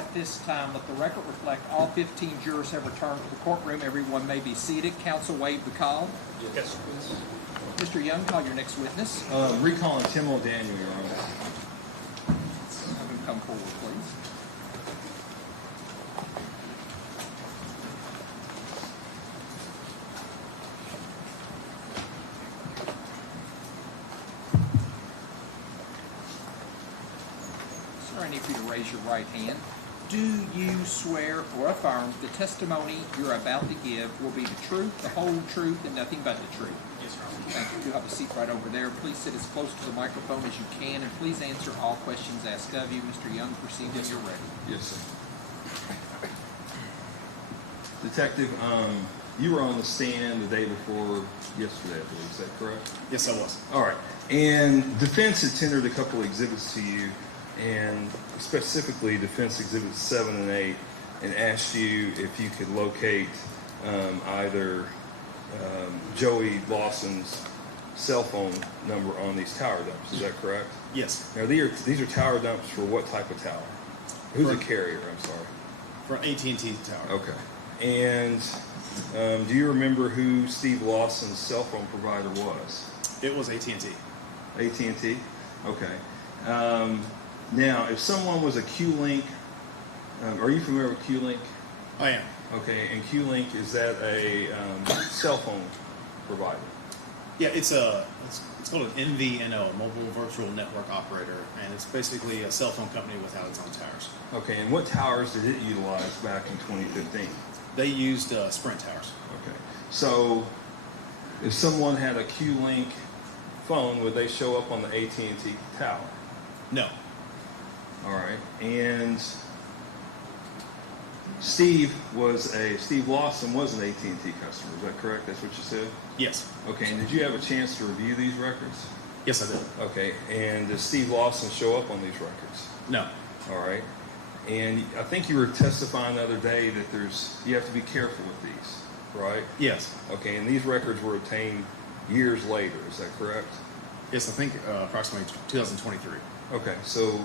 At this time, let the record reflect all 15 jurors have returned to the courtroom. Everyone may be seated. Counsel waive the call. Yes. Mr. Young, call your next witness. Recalling Tim O'Daniel, Your Honor. Have him come forward, please. Sir, I need for you to raise your right hand. Do you swear or affirm the testimony you're about to give will be the truth, the whole truth, and nothing but the truth? Yes, Your Honor. Thank you. You have a seat right over there. Please sit as close to the microphone as you can, and please answer all questions asked of you. Mr. Young, proceed when you're ready. Yes, sir. Detective, you were on the stand the day before yesterday, I believe. Is that correct? Yes, I was. All right. And defense had tendered a couple of exhibits to you, and specifically defense exhibits 7 and 8, and asked you if you could locate either Joey Lawson's cell phone number on these tower dumps. Is that correct? Yes. Now, these are tower dumps for what type of tower? Who's the carrier? I'm sorry. For AT&T Tower. Okay. And do you remember who Steve Lawson's cell phone provider was? It was AT&T. AT&T? Okay. Now, if someone was a Q-Link, are you familiar with Q-Link? I am. Okay, and Q-Link, is that a cell phone provider? Yeah, it's called an MVNO, a mobile virtual network operator, and it's basically a cell phone company without its own towers. Okay, and what towers did it utilize back in 2015? They used Sprint towers. Okay, so if someone had a Q-Link phone, would they show up on the AT&T tower? No. All right, and Steve Lawson was an AT&T customer. Is that correct? That's what you said? Yes. Okay, and did you have a chance to review these records? Yes, I did. Okay, and does Steve Lawson show up on these records? No. All right, and I think you were testifying the other day that you have to be careful with these, right? Yes. Okay, and these records were obtained years later. Is that correct? Yes, I think approximately 2023. Okay, so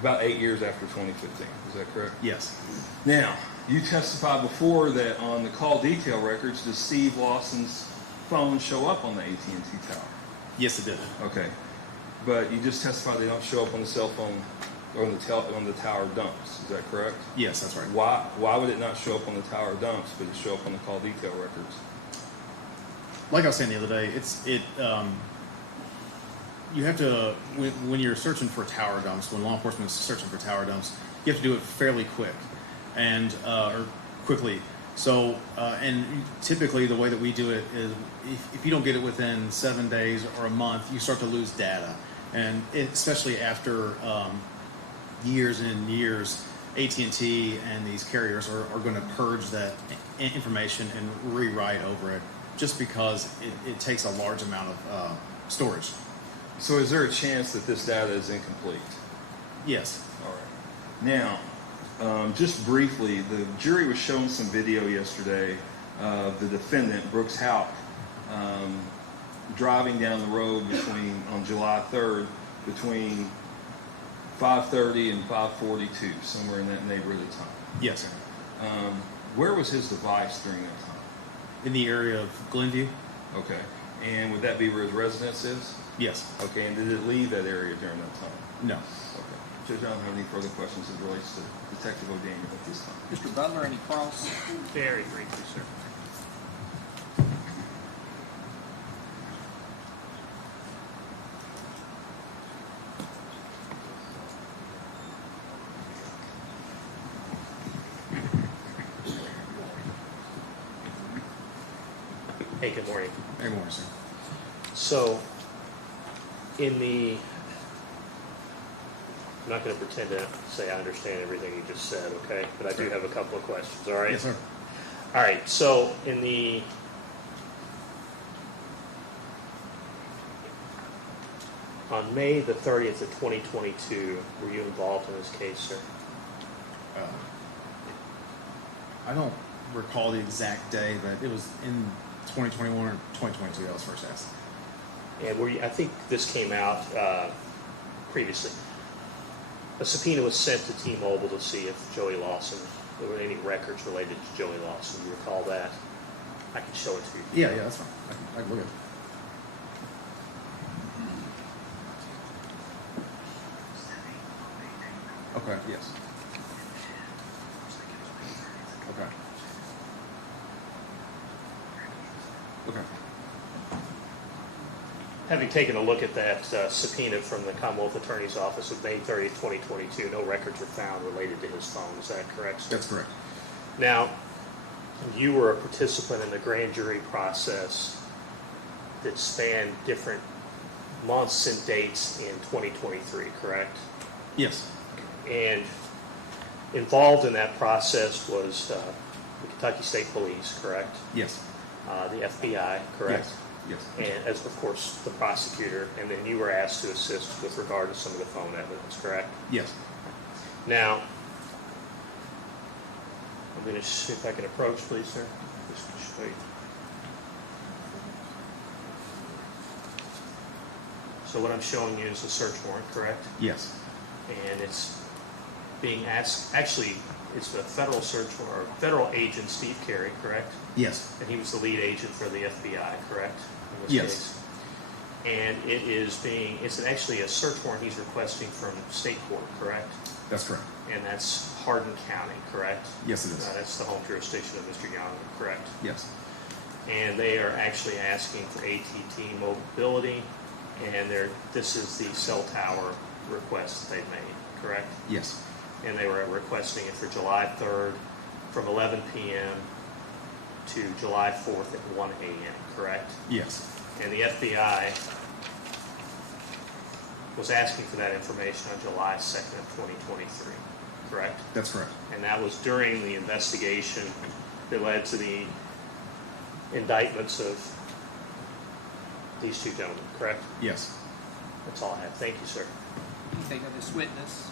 about 8 years after 2015. Is that correct? Yes. Now, you testified before that on the call detail records, does Steve Lawson's phone show up on the AT&T tower? Yes, it did. Okay, but you just testified they don't show up on the cell phone or on the tower dumps. Is that correct? Yes, that's right. Why would it not show up on the tower dumps, but it show up on the call detail records? Like I was saying the other day, you have to, when you're searching for tower dumps, when law enforcement is searching for tower dumps, you have to do it fairly quick or quickly. So, and typically the way that we do it is if you don't get it within 7 days or a month, you start to lose data. And especially after years and years, AT&T and these carriers are going to purge that information and rewrite over it just because it takes a large amount of storage. So is there a chance that this data is incomplete? Yes. All right. Now, just briefly, the jury was shown some video yesterday of the defendant, Brooks Houck, driving down the road on July 3rd between 5:30 and 5:42, somewhere in that neighborhood of time. Yes. Where was his device during that time? In the area of Glenview? Okay. And would that be where his residence is? Yes. Okay, and did it leave that area during that time? No. Okay. Judge, I don't have any further questions as it relates to Detective O'Daniel at this time. Mr. Butler, any cross? Very briefly, sir. Hey, good morning. Good morning, sir. So, I'm not going to pretend to say I understand everything you just said, okay? But I do have a couple of questions, all right? Yes, sir. All right, so on May the 30th of 2022, were you involved in this case, sir? I don't recall the exact day, but it was in 2021 or 2022 I was first asked. And I think this came out previously. a subpoena was sent to T-Mobile to see if Joey Lawson, there were any records related to Joey Lawson. You recall that? I can show it to you. Yeah, that's fine. I can look at it. Okay, yes. Okay. Okay. Having taken a look at that subpoena from the Commonwealth Attorney's Office of May 30th, 2022, no records were found related to his phone. Is that correct, sir? That's correct. Now, you were a participant in the grand jury process that spanned different months and dates in 2023, correct? Yes. And involved in that process was the Kentucky State Police, correct? Yes. The FBI, correct? Yes. And as, of course, the prosecutor, and then you were asked to assist with regard to some of the phone evidence, correct? Yes. Now, I'm going to see if I can approach, please, sir. Just wait. So what I'm showing you is a search warrant, correct? Yes. And it's being asked, actually, it's a federal search warrant, or federal agent Steve Carey, correct? Yes. And he was the lead agent for the FBI, correct? In this Yes. case? And it is being, it's actually a search warrant he's requesting from state court, correct? That's correct. And that's Hardin County, correct? Yes, it is. That's the home jurisdiction of Mr. Young, correct? Yes. And they are actually asking for AT&T mobility, and this is the cell tower request that they've made, correct? Yes. And they were requesting it for July 3rd from 11 p.m. to July 4th at 1 a.m., correct? Yes. And the FBI was asking for that information on July 2nd of 2023, correct? That's correct. And that was during the investigation that led to the indictments of these two gentlemen, correct? Yes. That's all I have. Thank you, sir. Anything of this witness?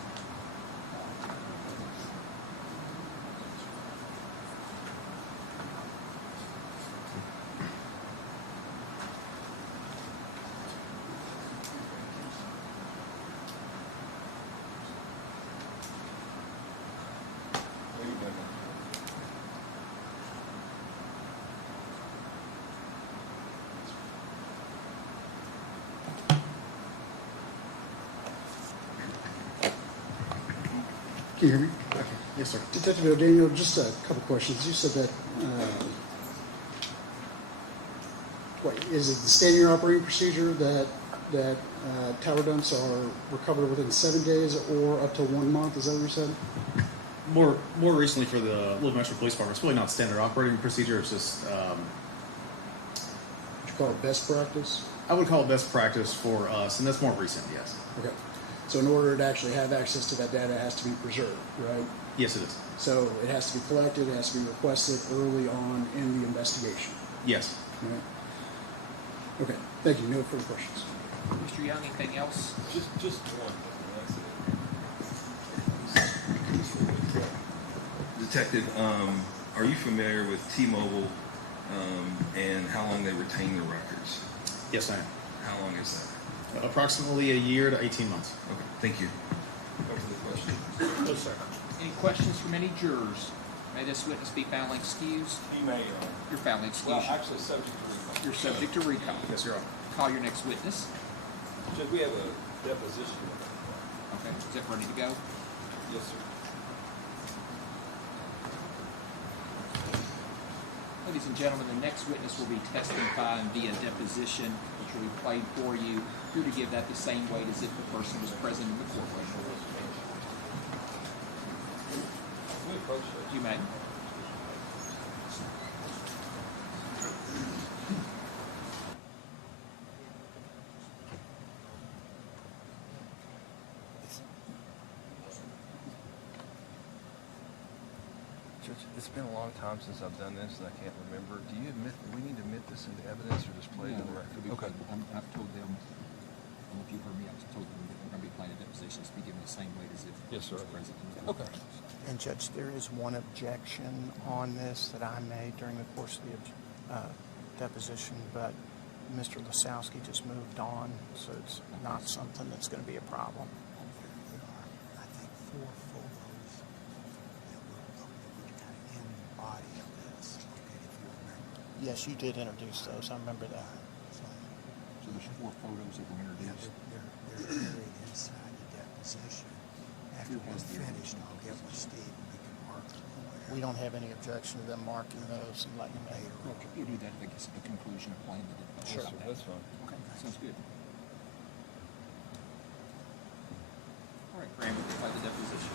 Can you hear me? Okay. Yes, sir. Detective O'Daniel, just a couple questions. You said that, is it the standard operating procedure that tower dumps are recovered within 7 days or up to 1 month? Is that what you said? More recently for the Louisville Metro Police Department, it's really not standard operating procedure. It's just Would you call it best practice? I would call it best practice for us, and that's more recent. Yes. Okay. So in order to actually have access to that data, it has to be preserved, right? Yes, it is. So it has to be collected, it has to be requested early on in the investigation. Yes. Right? Okay. Thank you. No further questions. Mr. Young, anything else? Just one thing. Detective, are you familiar with T-Mobile and how long they retain their records? Yes, I am. How long is that? Approximately a year to 18 months. Okay, thank you. Back to the question. No, sir. Any questions from any jurors? May this witness be found excused? He may, Your Honor. You're found excused. Well, actually, subject to recall. You're subject to recall. Yes, Your Honor. Call your next witness. Judge, we have a deposition. Okay, is that ready to go? Yes, sir. Ladies and gentlemen, the next witness will be testifying via deposition, which will be played for you. You're to give that the same weight as if the person was present in the courtroom. We approach it. You may. Judge, it's been a long time since I've done this, and I can't remember. Do you admit, do we need to admit this into evidence or just play it in the record? Okay. I've told them, and if you heard me, I told them that we're going to be playing a deposition to be given the same weight as if Yes, sir. it was present. Okay. And Judge, there is one objection on this that I made during the course of the deposition, but Mr. Lasowski just moved on, so it's not something that's going to be a problem. I think Yes, you did introduce those. I remember that. So there's 4 photos that were introduced. They're buried inside the deposition. After Who we're has the finished, original I'll get with Steve and we can mark them where. We don't have any objection to them marking those and letting me know. Well, you do that, I guess, at the conclusion of playing the deposition. Yes, sir, that's fine. Okay, sounds good. All right, Graham, we'll play the deposition.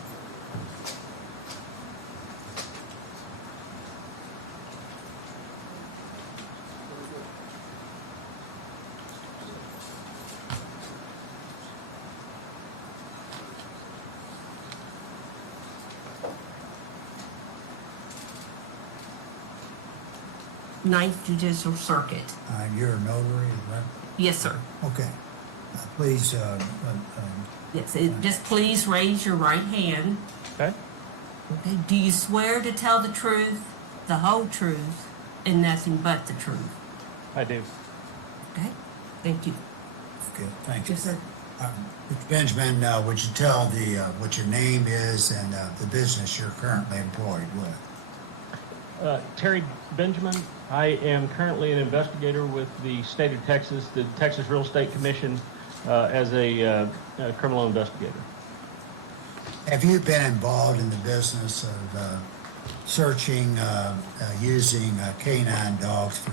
Ninth Judicial Circuit. You're a notary, right? Yes, sir. Okay. Please, Yes, just please raise your right hand. Okay. Okay. Do you swear to tell the truth, the whole truth, and nothing but the truth? I do. Okay. Thank you. okay, thank you. Yes, sir. Mr. Benjamin, would you tell what your name is and the business you're currently employed with? Terry Benjamin. I am currently an investigator with the state of Texas, the Texas Real Estate Commission, as a criminal investigator. Have you been involved in the business of searching, using canine dogs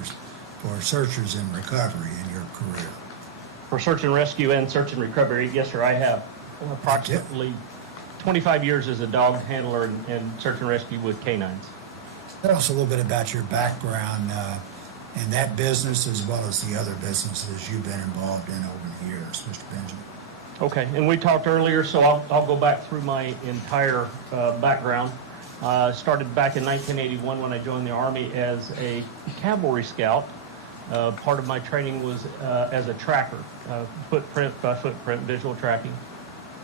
for searchers and recovery in your career? For search and rescue and search and recovery, yes, sir, I have approximately 25 years as a dog handler and search and rescue with canines. Tell us a little bit about your background in that business as well as the other businesses you've been involved in over the years, Mr. Benjamin. Okay, and we talked earlier, so I'll go back through my entire background. Started back in 1981 when I joined the Army as a cavalry scout. Part of my training was as a tracker, footprint by footprint, visual tracking.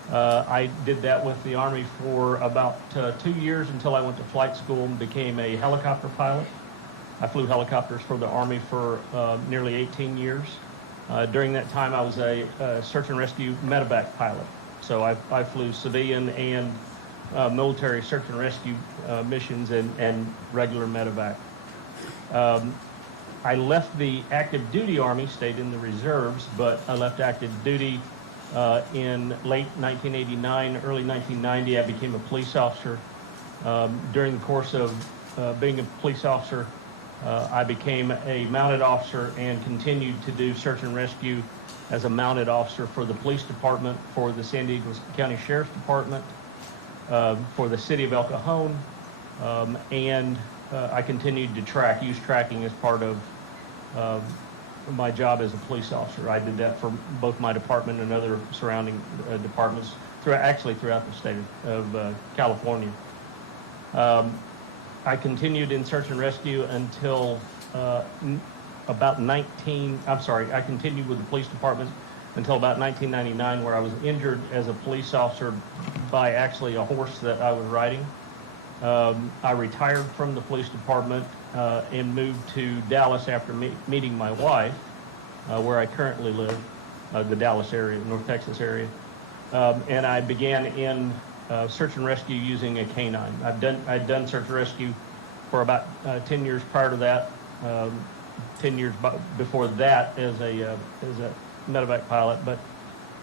I did that with the Army for about 2 years until I went to flight school and became a helicopter pilot. I flew helicopters for the Army for nearly 18 years. During that time, I was a search and rescue medevac pilot. So I flew civilian and military search and rescue missions and regular medevac. I left the active duty Army, stayed in the reserves, but I left active duty in late 1989, early 1990. I became a police officer. During the course of being a police officer, I became a mounted officer and continued to do search and rescue as a mounted officer for the police department, for the San Diego County Sheriff's Department, for the city of El Cajon, and I continued to use tracking as part of my job as a police officer. I did that for both my department and other surrounding departments, throughout the state of California. I continued in search and rescue until I continued with the police department until about 1999, where I was injured as a police officer by actually a horse that I was riding. I retired from the police department and moved to Dallas after meeting my wife, where I currently live, the Dallas area, North Texas area. And I began in search and rescue using a canine. I'd done search and rescue for about 10 years prior to that, 10 years before that as a medevac pilot. But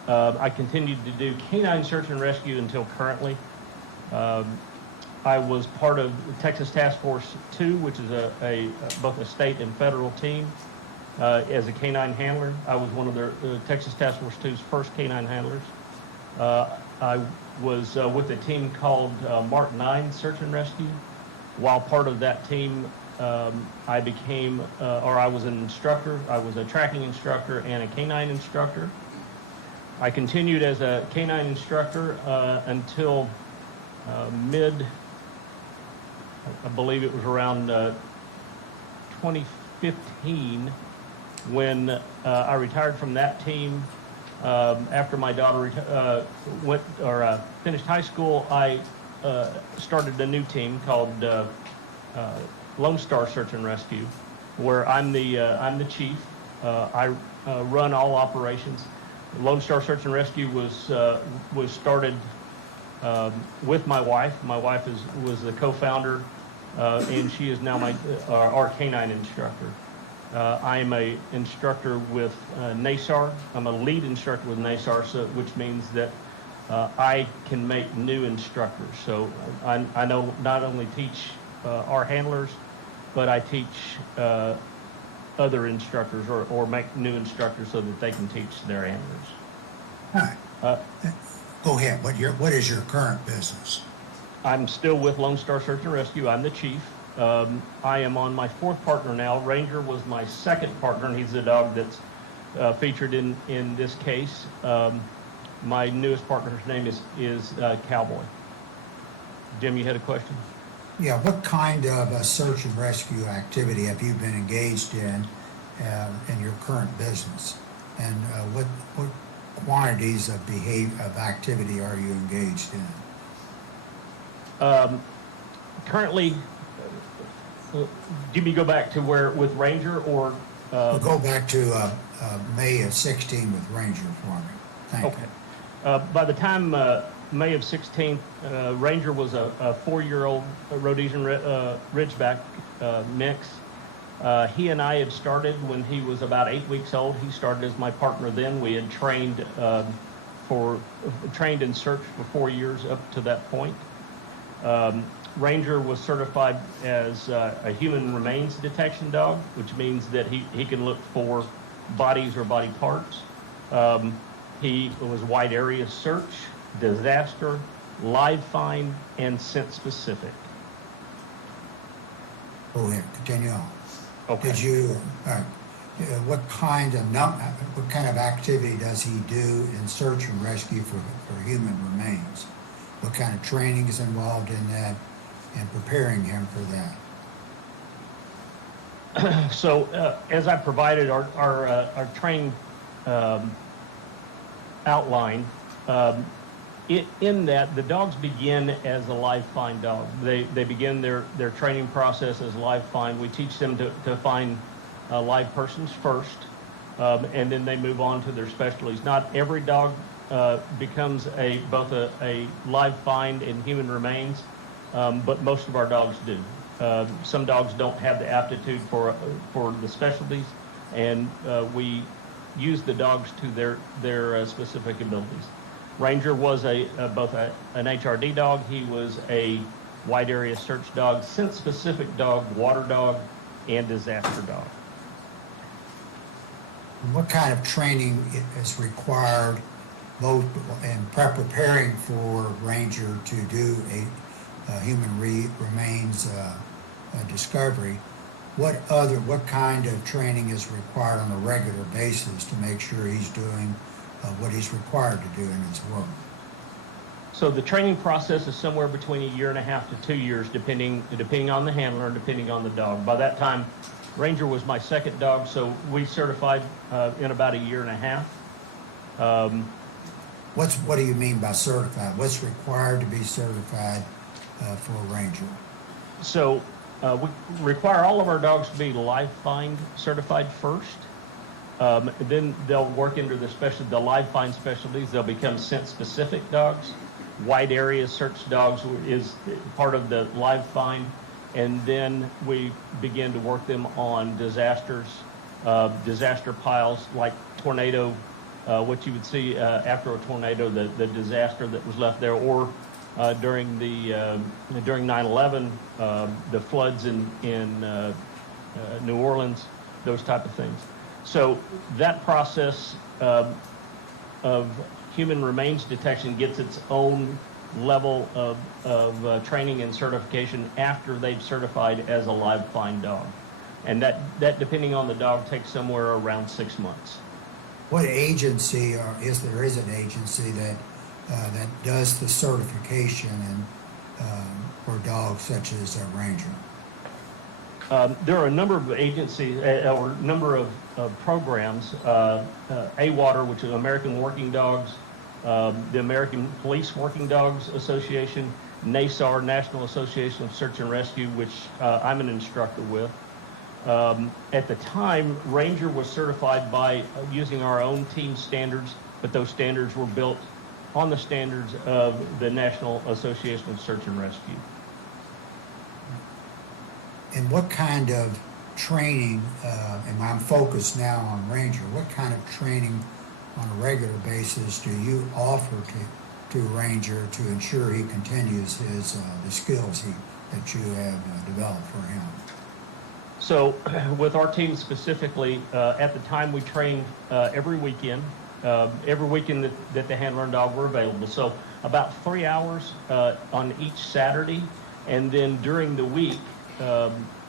I continued to do canine search and rescue until currently. I was part of Texas Task Force 2, which is both a state and federal team. As a canine handler, I was one of the Texas Task Force 2's first canine handlers. I was with a team called Mark 9 Search and Rescue. While part of that team, I was an instructor. I was a tracking instructor and a canine instructor. I continued as a canine instructor until I believe it was around 2015 when I retired from that team. After my daughter finished high school, I started a new team called Lone Star Search and Rescue, where I'm the chief. I run all operations. Lone Star Search and Rescue was started with my wife. My wife was the co-founder, and she is now our canine instructor. I am a instructor with NASAR. I'm a lead instructor with NASAR, so, which means that I can make new instructors. So I know not only teach our handlers, but I teach other instructors or make new instructors so that they can teach their handlers. All right. Go ahead. What is your current business? I'm still with Lone Star Search and Rescue. I'm the chief. I am on my fourth partner now. Ranger was my second partner, and he's the dog that's featured in this case. My newest partner's name is Cowboy. Jim, you had a question? Yeah, what kind of search and rescue activity have you been engaged in your current business? And what quantities of activity are you engaged in? Currently, Jimmy, go back to where with Ranger or? We'll go back to May of 16 with Ranger for me. Thank you. By the time May of 16, Ranger was a 4-year-old Rhodesian Ridgeback mix. He and I had started when he was about 8 weeks old. He started as my partner then. We had trained and searched for 4 years up to that point. Ranger was certified as a human remains detection dog, which means that he can look for bodies or body parts. He was wide area search, disaster, live find, and scent specific. Go ahead, continue on. Okay. Did you, what kind of activity does he do in search and rescue for human remains? What kind of training is involved in that and preparing him for that? So as I provided our training outline, in that the dogs begin as a live find dog. They begin their training process as live find. We teach them to find live persons first, and then they move on to their specialties. Not every dog becomes both a live find and human remains, but most of our dogs do. Some dogs don't have the aptitude for the specialties, and we use the dogs to their specific abilities. Ranger was both an HRD dog. He was a wide area search dog, scent specific dog, water dog, and disaster dog. What kind of training is required both in preparing for Ranger to do a human remains discovery? What kind of training is required on a regular basis to make sure he's doing what he's required to do in his work? So the training process is somewhere between 1.5 years to 2 years, depending on the handler and depending on the dog. By that time, Ranger was my second dog, so we certified in about 1.5 years. What do you mean by certified? What's required to be certified for a Ranger? So we require all of our dogs to be live find certified first. Then they'll work into the live find specialties. They'll become scent specific dogs. Wide area search dogs is part of the live find. And then we begin to work them on disasters, disaster piles like tornado, what you would see after a tornado, the disaster that was left there, or during 9/11, the floods in New Orleans, those type of things. So that process of human remains detection gets its own level of training and certification after they've certified as a live find dog. And that depending on the dog, takes somewhere around 6 months. What agency, or is there an agency that does the certification for dogs such as a Ranger? There are a number of agencies or a number of programs. AWATR, which is American Working Dogs, the American Police Working Dogs Association, NASAR, National Association of Search and Rescue, which I'm an instructor with. At the time, Ranger was certified by using our own team standards, but those standards were built on the standards of the National Association of Search and Rescue. And what kind of training, and I'm focused now on Ranger, what kind of training on a regular basis do you offer to Ranger to ensure he continues his the skills that you have developed for him? So with our team specifically, at the time we trained every weekend that the handler and dog were available. So about 3 hours on each Saturday, and then during the week,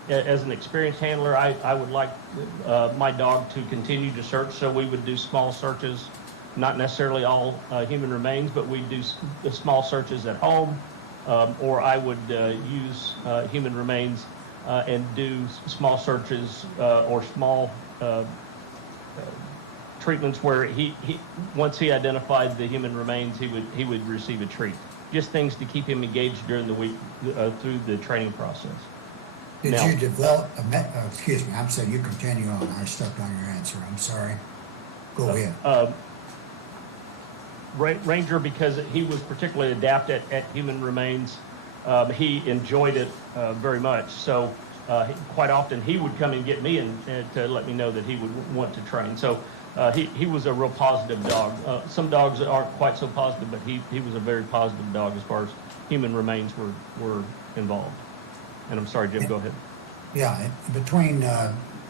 as an experienced handler, I would like my dog to continue to search. So we would do small searches, not necessarily all human remains, but we'd do small searches at home, or I would use human remains and do small searches or small treatments where he once he identified the human remains, he would receive a treat. Just things to keep him engaged during the week through the training process. Did you develop excuse me, I'm saying you continue on. I stepped on your answer. I'm sorry. Go ahead. Ranger, because he was particularly adept at human remains, he enjoyed it very much. So quite often he would come and get me and to let me know that he would want to train. So he was a real positive dog. Some dogs aren't quite so positive, but he was a very positive dog as far as human remains were involved. And I'm sorry, Jim, go ahead. Yeah, between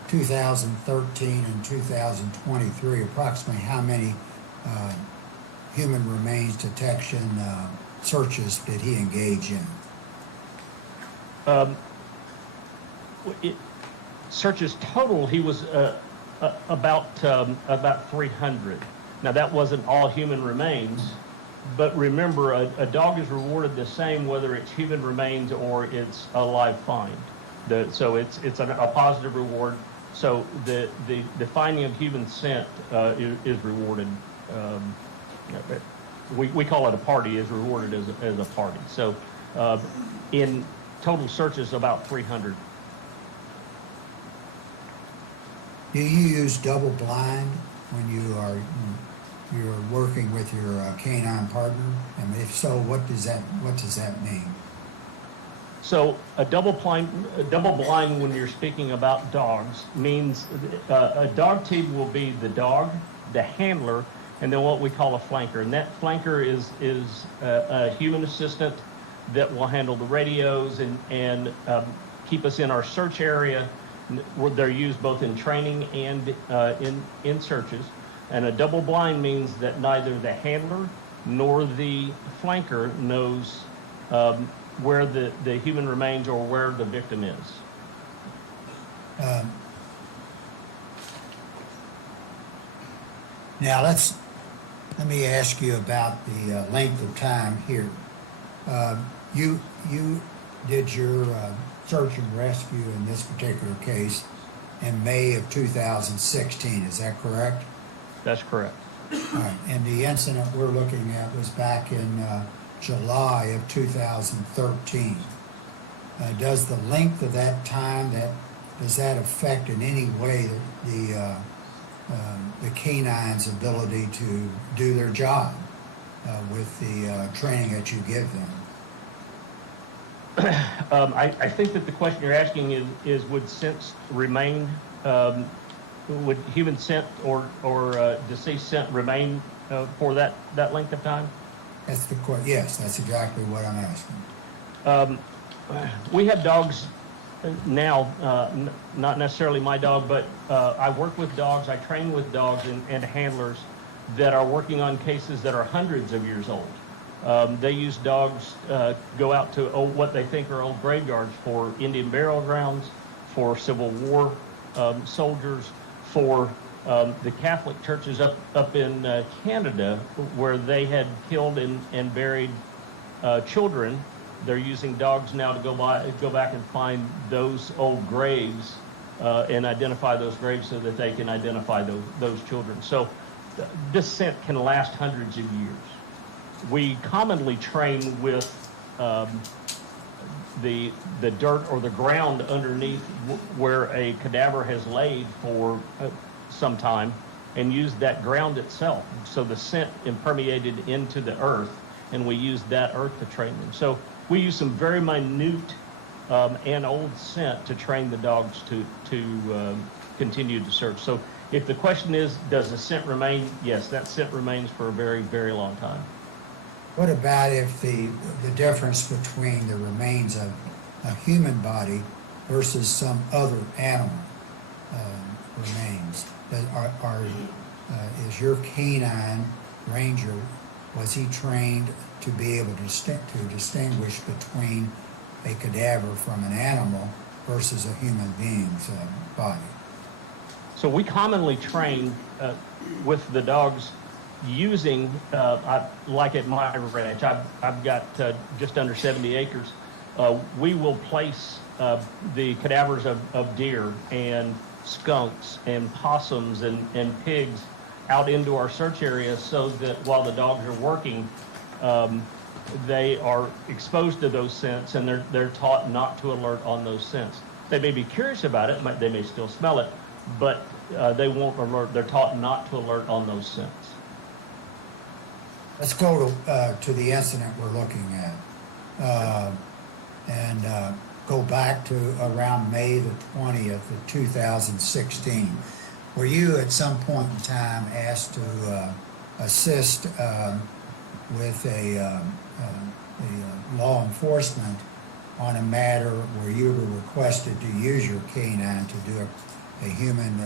2013 and 2023, approximately how many human remains detection searches did he engage in? Searches total, he was about 300. Now that wasn't all human remains, but remember, a dog is rewarded the same whether it's human remains or it's a live find. So it's a positive reward. So the finding of human scent is rewarded. We call it a party, is rewarded as a party. So in total searches, about 300. Do you use double blind when you're working with your canine partner? And if so, what does that mean? So a double blind when you're speaking about dogs means a dog team will be the dog, the handler, and then what we call a flanker. And that flanker is a human assistant that will handle the radios and keep us in our search area. They're used both in training and in searches. And a double blind means that neither the handler nor the flanker knows where the human remains or where the victim is. Now let me ask you about the length of time here. You did your search and rescue in this particular case in May of 2016. Is that correct? That's correct. All right. And the incident we're looking at was back in July of 2013. Does the length of that time does that affect in any way the canine's ability to do their job with the training that you give them? I think that the question you're asking is would scent remain, would human scent or deceased scent remain for that length of time? That's the question. Yes, that's exactly what I'm asking. We have dogs now, not necessarily my dog, but I work with dogs, I train with dogs and handlers that are working on cases that are hundreds of years old. They use dogs, go out to what they think are old graveyards for Indian burial grounds, for Civil War soldiers, for the Catholic churches up in Canada where they had killed and buried children. They're using dogs now to go back and find those old graves and identify those graves so that they can identify those children. So this scent can last hundreds of years. We commonly train with the dirt or the ground underneath where a cadaver has laid for some time and use that ground itself. So the scent impermeated into the earth, and we use that earth to train them. So we use some very minute and old scent to train the dogs to continue to search. So if the question is, does the scent remain? Yes, that scent remains for a very, very long time. What about if the difference between the remains of a human body versus some other animal remains? Is your canine ranger, was he trained to be able to distinguish between a cadaver from an animal versus a human being's body? So we commonly train with the dogs using, like at my ranch, I've got just under 70 acres. We will place the cadavers of deer and skunks and possums and pigs out into our search area so that while the dogs are working, they are exposed to those scents and they're taught not to alert on those scents. They may be curious about it, they may still smell it, but they won't alert. They're taught not to alert on those scents. Let's go to the incident we're looking at, and go back to around May the 20th of 2016. Were you at some point in time asked to assist with a law enforcement on a matter where you were requested to use your canine to do a human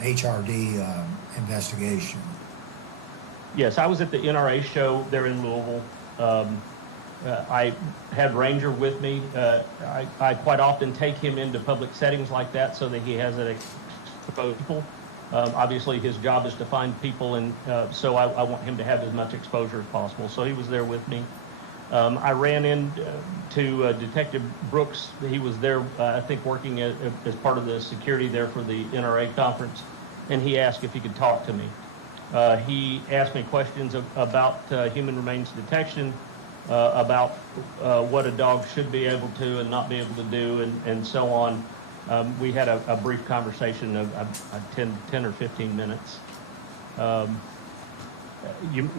HRD investigation? Yes, I was at the NRA show there in Louisville. I had Ranger with me. I quite often take him into public settings like that so that he has an exposure to people. Obviously, his job is to find people, and so I want him to have as much exposure as possible. So he was there with me. I ran into Detective Brooks. He was there, I think, working as part of the security there for the NRA conference, and he asked if he could talk to me. He asked me questions about human remains detection, about what a dog should be able to and not be able to do, and so on. We had a brief conversation of 10 or 15 minutes.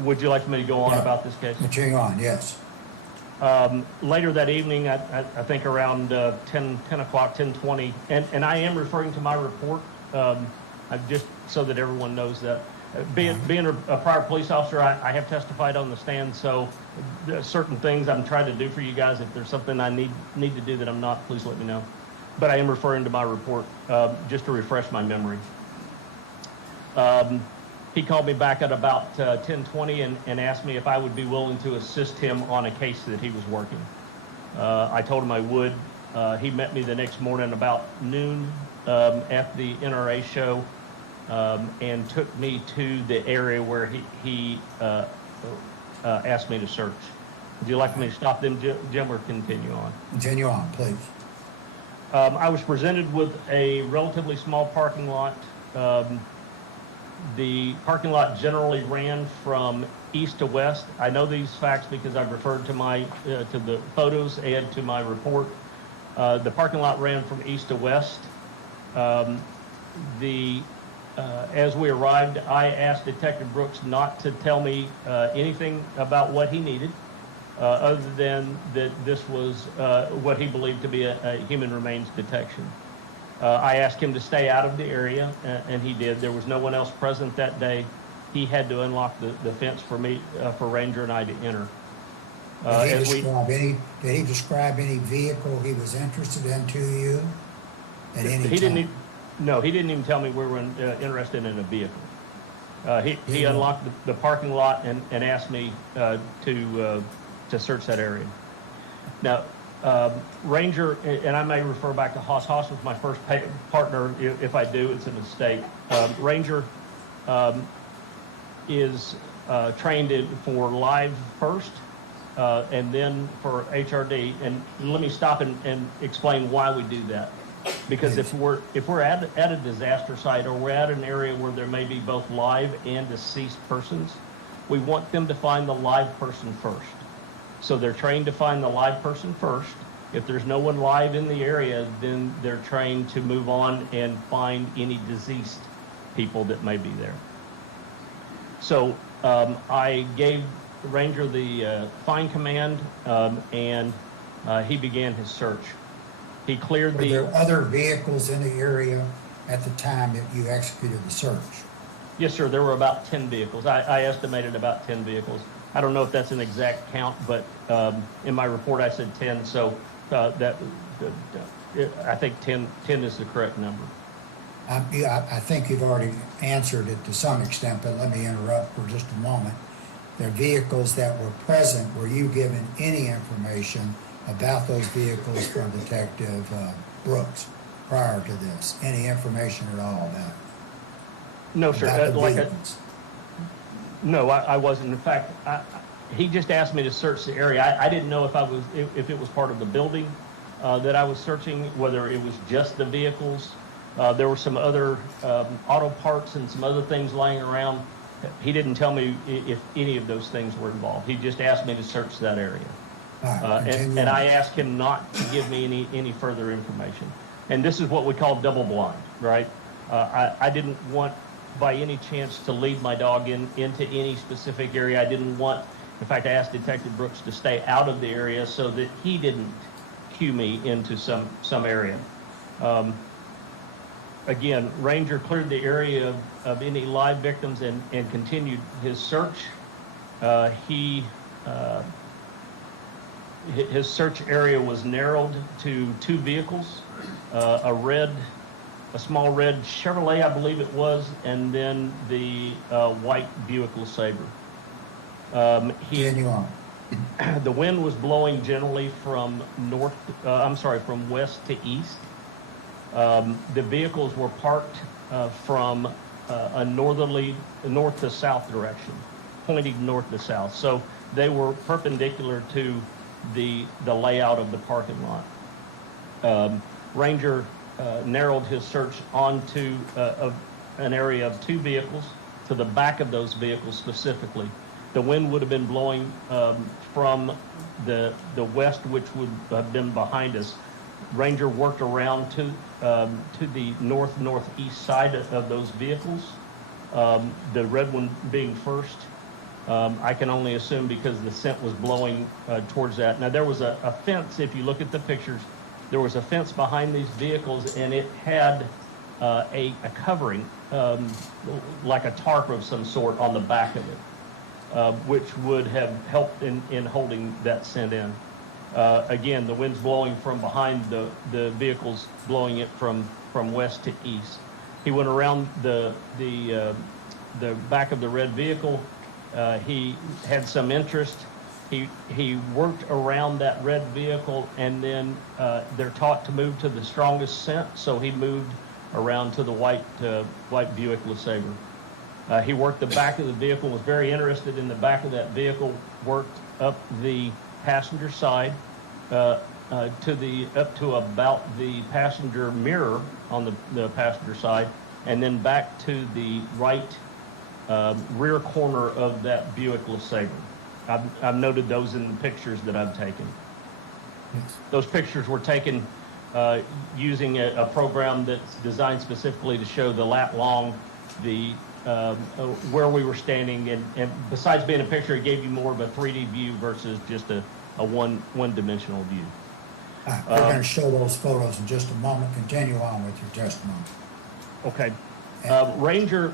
Would you like me to go on about this case? Continue on, yes. Later that evening, I think around 10 o'clock, 10:20, and I am referring to my report, just so that everyone knows that. Being a prior police officer, I have testified on the stand, so there are certain things I'm trying to do for you guys. If there's something I need to do that I'm not, please let me know. But I am referring to my report, just to refresh my memory. He called me back at about 10:20 and asked me if I would be willing to assist him on a case that he was working. I told him I would. He met me the next morning about noon at the NRA show. And took me to the area where he asked me to search. Would you like me to stop them, Jim, or continue on? Continue on, please. I was presented with a relatively small parking lot. The parking lot generally ran from east to west. I know these facts because I've referred to to the photos and to my report. The parking lot ran from east to west. As we arrived, I asked Detective Brooks not to tell me anything about what he needed, other than that this was what he believed to be a human remains detection. I asked him to stay out of the area, and he did. There was no one else present that day. He had to unlock the fence for me, for Ranger and I to enter. Did he describe any vehicle he was interested in to you at any time? No, he didn't even tell me we were interested in a vehicle. He unlocked the parking lot and asked me to search that area. Now, Ranger, and I may refer back to Haas. Haas was my first partner. If I do, it's a mistake. Ranger is trained for live first, and then for HRD. And let me stop and explain why we do that. Because if we're at a disaster site or we're at an area where there may be both live and deceased persons, we want them to find the live person first. So they're trained to find the live person first. If there's no one live in the area, then they're trained to move on and find any deceased people that may be there. So I gave Ranger the find command, and he began his search. He cleared Were the. there other vehicles in the area at the time that you executed the search? Yes, sir. There were about 10 vehicles. I estimated about 10 vehicles. I don't know if that's an exact count, but in my report I said 10, so I think 10 is the correct number. I think you've already answered it to some extent, but let me interrupt for just a moment. The vehicles that were present, were you given any information about those vehicles from Detective Brooks prior to this? Any information at all about it? No, sir. About the vehicles? No, I wasn't. In fact, he just asked me to search the area. I didn't know if it was part of the building that I was searching, whether it was just the vehicles. There were some other auto parts and some other things laying around. He didn't tell me if any of those things were involved. He just asked me to search that area. All right, continue And on. I asked him not to give me any further information. And this is what we call double blind, right? I didn't want by any chance to lead my dog into any specific area. I didn't want, in fact, I asked Detective Brooks to stay out of the area so that he didn't cue me into some area. Again, Ranger cleared the area of any live victims and continued his search. His search area was narrowed to 2 vehicles, a small red Chevrolet, I believe it was, and then the white Buick LeSabre. Continue on. The wind was blowing generally from from west to east. The vehicles were parked from a north to south direction, pointing north to south. So they were perpendicular to the layout of the parking lot. Ranger narrowed his search onto an area of 2 vehicles, to the back of those vehicles specifically. The wind would have been blowing from the west, which would have been behind us. Ranger worked around to the northeast side of those vehicles. The red one being first. I can only assume because the scent was blowing towards that. Now there was a fence. If you look at the pictures, there was a fence behind these vehicles, and it had a covering, like a tarp of some sort, on the back of it, which would have helped in holding that scent in. Again, the wind's blowing from behind the vehicles, blowing it from west to east. He went around the back of the red vehicle. He had some interest. He worked around that red vehicle, and then they're taught to move to the strongest scent, so he moved around to the white Buick LeSabre. He worked the back of the vehicle, was very interested in the back of that vehicle, worked up the passenger side up to about the passenger mirror on the passenger side, and then back to the right rear corner of that Buick LeSabre. I've noted those in the pictures that I've taken. Yes. Those pictures were taken using a program that's designed specifically to show the lat long, where we were standing, and besides being a picture, it gave you more of a 3D view versus just a one-dimensional view. All right, we're going to show those photos in just a moment. Continue on with your testimony. Okay. Ranger,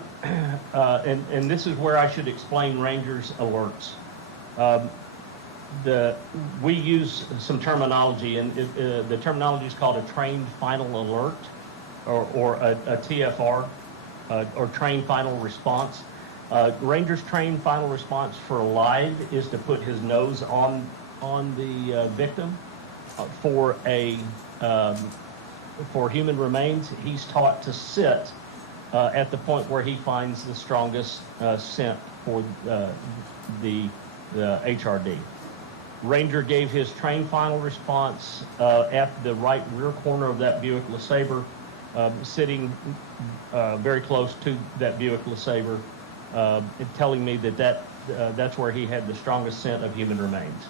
and this is where I should explain Ranger's alerts. We use some terminology, and the terminology is called a trained final alert, or a TFR, or trained final response. Ranger's trained final response for live is to put his nose on the victim. For human remains, he's taught to sit at the point where he finds the strongest scent for the HRD. Ranger gave his trained final response at the right rear corner of that Buick LeSabre, sitting very close to that Buick LeSabre, telling me that's where he had the strongest scent of human remains.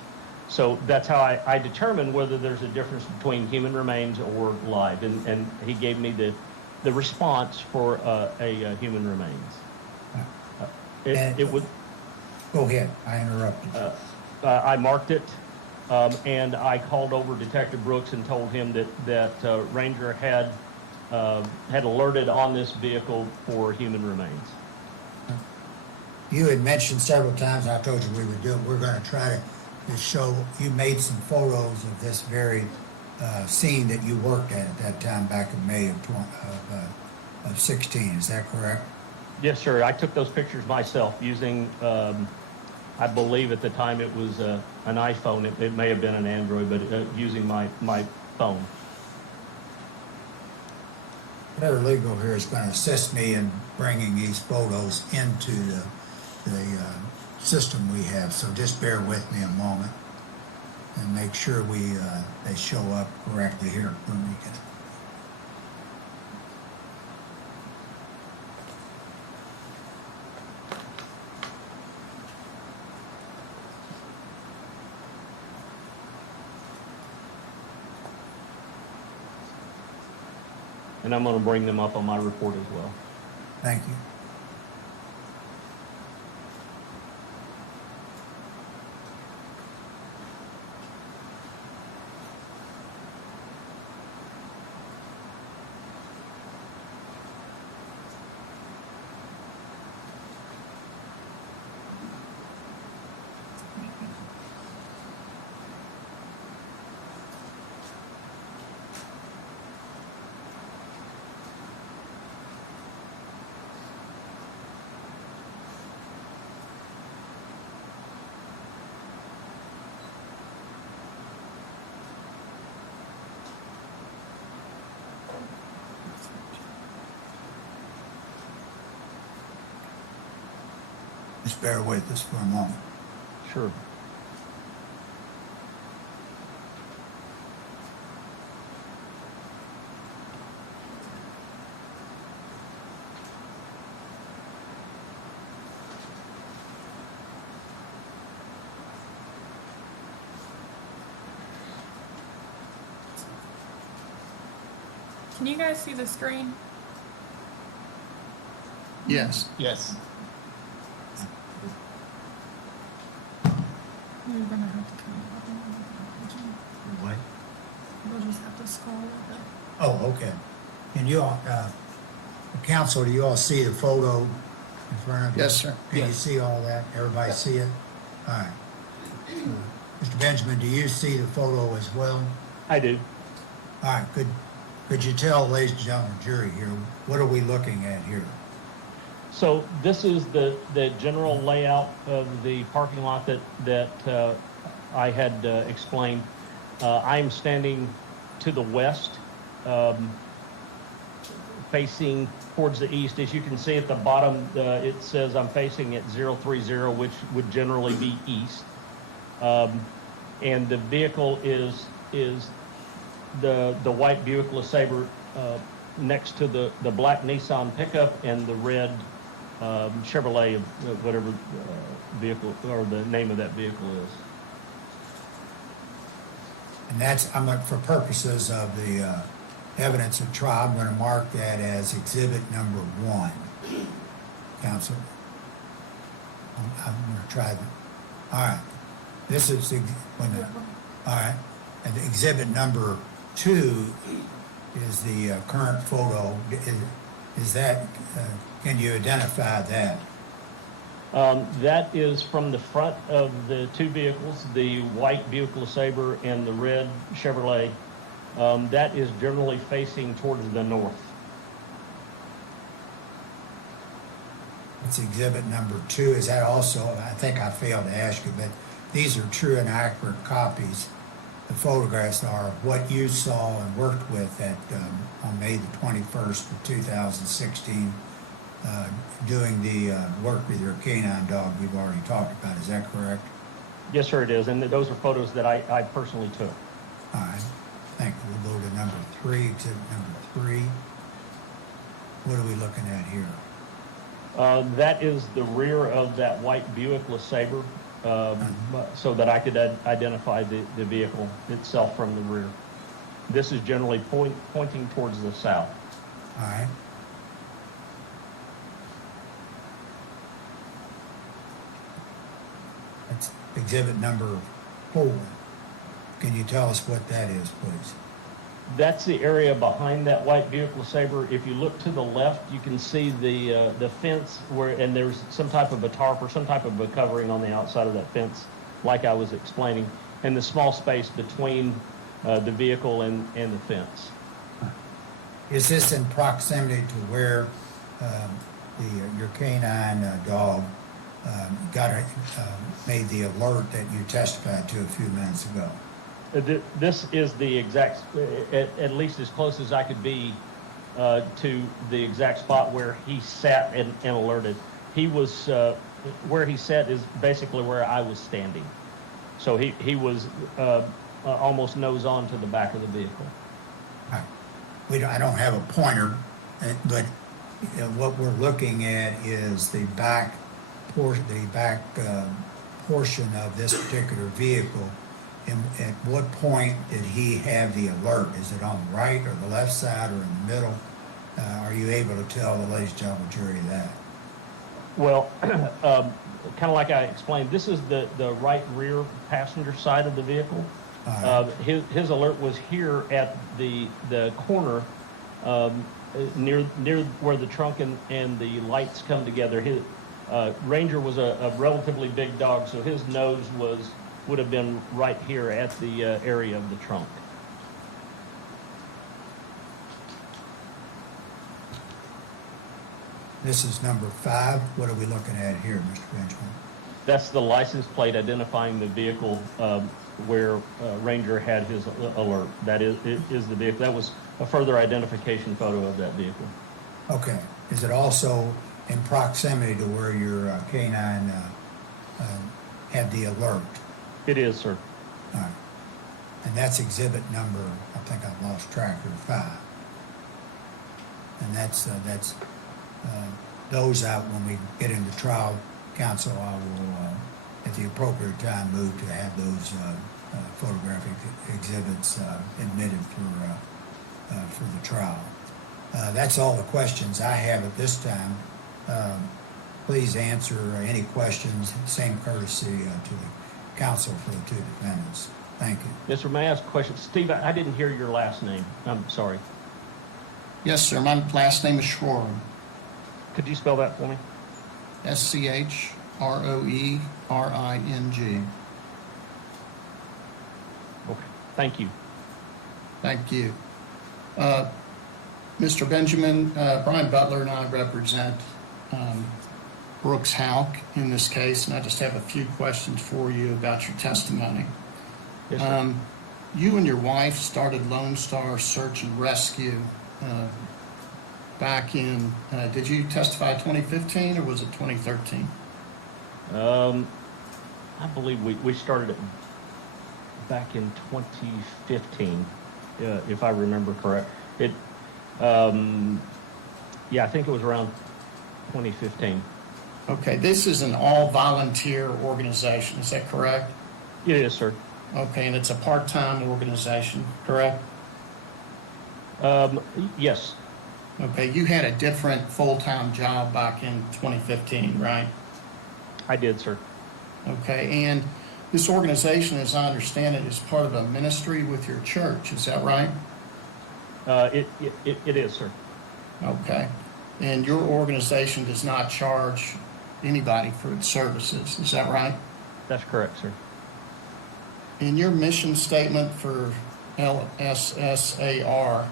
So that's how I determined whether there's a difference between human remains or live, and he gave me the response for a human remains. It would. Go ahead. I interrupted you. I marked it. And I called over Detective Brooks and told him that Ranger had alerted on this vehicle for human remains. You had mentioned several times, I told you we would do it, we're gonna try to show, you made some photos of this very scene that you worked at that time back in May of 16, is that correct? Yes, sir. I took those pictures myself using, I believe at the time it was an iPhone. It may have been an Android, but using my phone. Paralegal here is going to assist me in bringing these photos into the system we have, so just bear with me a moment and make sure they show up correctly here when we can. And I'm going to bring them up on my report as well. Thank you. Just bear with us for a moment. Sure. Can you guys see the screen? Yes. Yes. You're gonna have to come up. What? We'll just have to scroll with it. Oh, okay. And you all, council, do you all see the photo in front of you? Yes, sir. Can you see all that? Everybody see it? All right. Mr. Benjamin, do you see the photo as well? I do. All right, could you tell, ladies and gentlemen, jury here, what are we looking at here? So this is the general layout of the parking lot that I had explained. I'm standing to the west, facing towards the east. As you can see at the bottom, it says I'm facing at 030, which would generally be east. And the vehicle is the white Buick LeSabre next to the black Nissan pickup and the red Chevrolet, whatever vehicle or the name of that vehicle is. And that's, for purposes of the evidence of trial, I'm going to mark that as exhibit number 1. Counsel, I'm going to try that. All right. This is, all right. And exhibit number 2 is the current photo. Is that, can you identify that? That is from the front of the two vehicles, the white Buick LeSabre and the red Chevrolet. That is generally facing towards the north. It's exhibit number 2. Is that also, I think I failed to ask you, but these are true and accurate copies. The photographs are what you saw and worked with at on May the 21st of 2016, doing the work with your canine dog we've already talked about. Is that correct? Yes, sir, it is. And those are photos that I personally took. All right. Thank you. We'll go to number 3, exhibit number 3. What are we looking at here? That is the rear of that white Buick LeSabre, so that I could identify the vehicle itself from the rear. This is generally pointing towards the south. All right. That's exhibit number 4. Can you tell us what that is, please? That's the area behind that white vehicle, Saber. If you look to the left, you can see the fence and there's some type of a tarp or some type of a covering on the outside of that fence, like I was explaining, and the small space between the vehicle and the fence. Is this in proximity to where your canine dog made the alert that you testified to a few minutes ago? This is the exact, at least as close as I could be to the exact spot where he sat and alerted. He was, where he sat is basically where I was standing. So he was almost nose on to the back of the vehicle. I don't have a pointer, but what we're looking at is the back portion of this particular vehicle. And at what point did he have the alert? Is it on the right or the left side or in the middle? Are you able to tell the ladies and gentlemen jury that? Well, kind of like I explained, this is the right rear passenger side of the vehicle. His alert was here at the corner near where the trunk and the lights come together. His Ranger was a relatively big dog, so his nose would have been right here at the area of the trunk. This is number 5. What are we looking at here, Mr. Benjamin? That's the license plate identifying the vehicle where Ranger had his alert. That is the vehicle. That was a further identification photo of that vehicle. Okay. Is it also in proximity to where your canine had the alert? It is, sir. All right. And that's exhibit number, I think I've lost track of, 5. And that's those out when we get into trial counsel. I will, at the appropriate time, move to have those photographic exhibits admitted for the trial. That's all the questions I have at this time. Please answer any questions, same courtesy to the counsel for the 2 defendants. Thank you. Yes, sir. May I ask a question? Steve, I didn't hear your last name. I'm sorry. Yes, sir. My last name is Schroering. Could you spell that for me? Schroering. Okay. Thank you. Thank you. Mr. Benjamin, Brian Butler and I represent Brooks Houck in this case, and I just have a few questions for you about your testimony. Yes, sir. You and your wife started Lone Star Search and Rescue back in, did you testify 2015 or was it 2013? I believe we started it back in 2015, if I remember correct. Yeah, I think it was around 2015. Okay, this is an all-volunteer organization, is that correct? It is, sir. Okay, and it's a part-time organization, correct? Yes. Okay, you had a different full-time job back in 2015, right? I did, sir. Okay, and this organization, as I understand it, is part of a ministry with your church, is that right? It is, sir. Okay, and your organization does not charge anybody for its services, is that right? That's correct, sir. In your mission statement for LSSAR,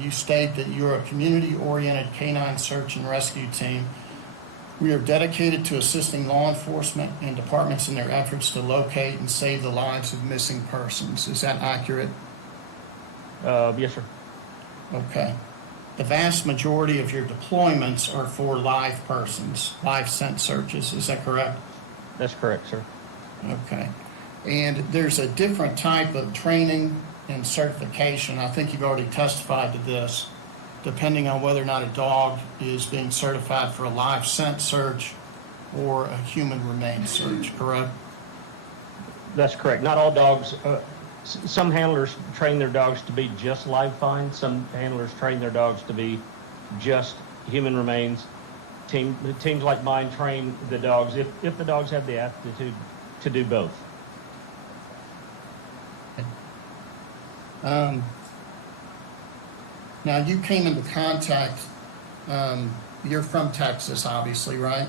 you state that you're a community-oriented canine search and rescue team. We are dedicated to assisting law enforcement and departments in their efforts to locate and save the lives of missing persons. Is that accurate? Yes, sir. Okay. The vast majority of your deployments are for live persons, live scent searches. Is that correct? That's correct, sir. Okay. And there's a different type of training and certification. I think you've already testified to this, depending on whether or not a dog is being certified for a live scent search or a human remains search, correct? That's correct. Not all dogs. Some handlers train their dogs to be just live finds. Some handlers train their dogs to be just human remains. Teams like mine train the dogs if the dogs have the aptitude to do both. Now, you came into contact, you're from Texas, obviously, right?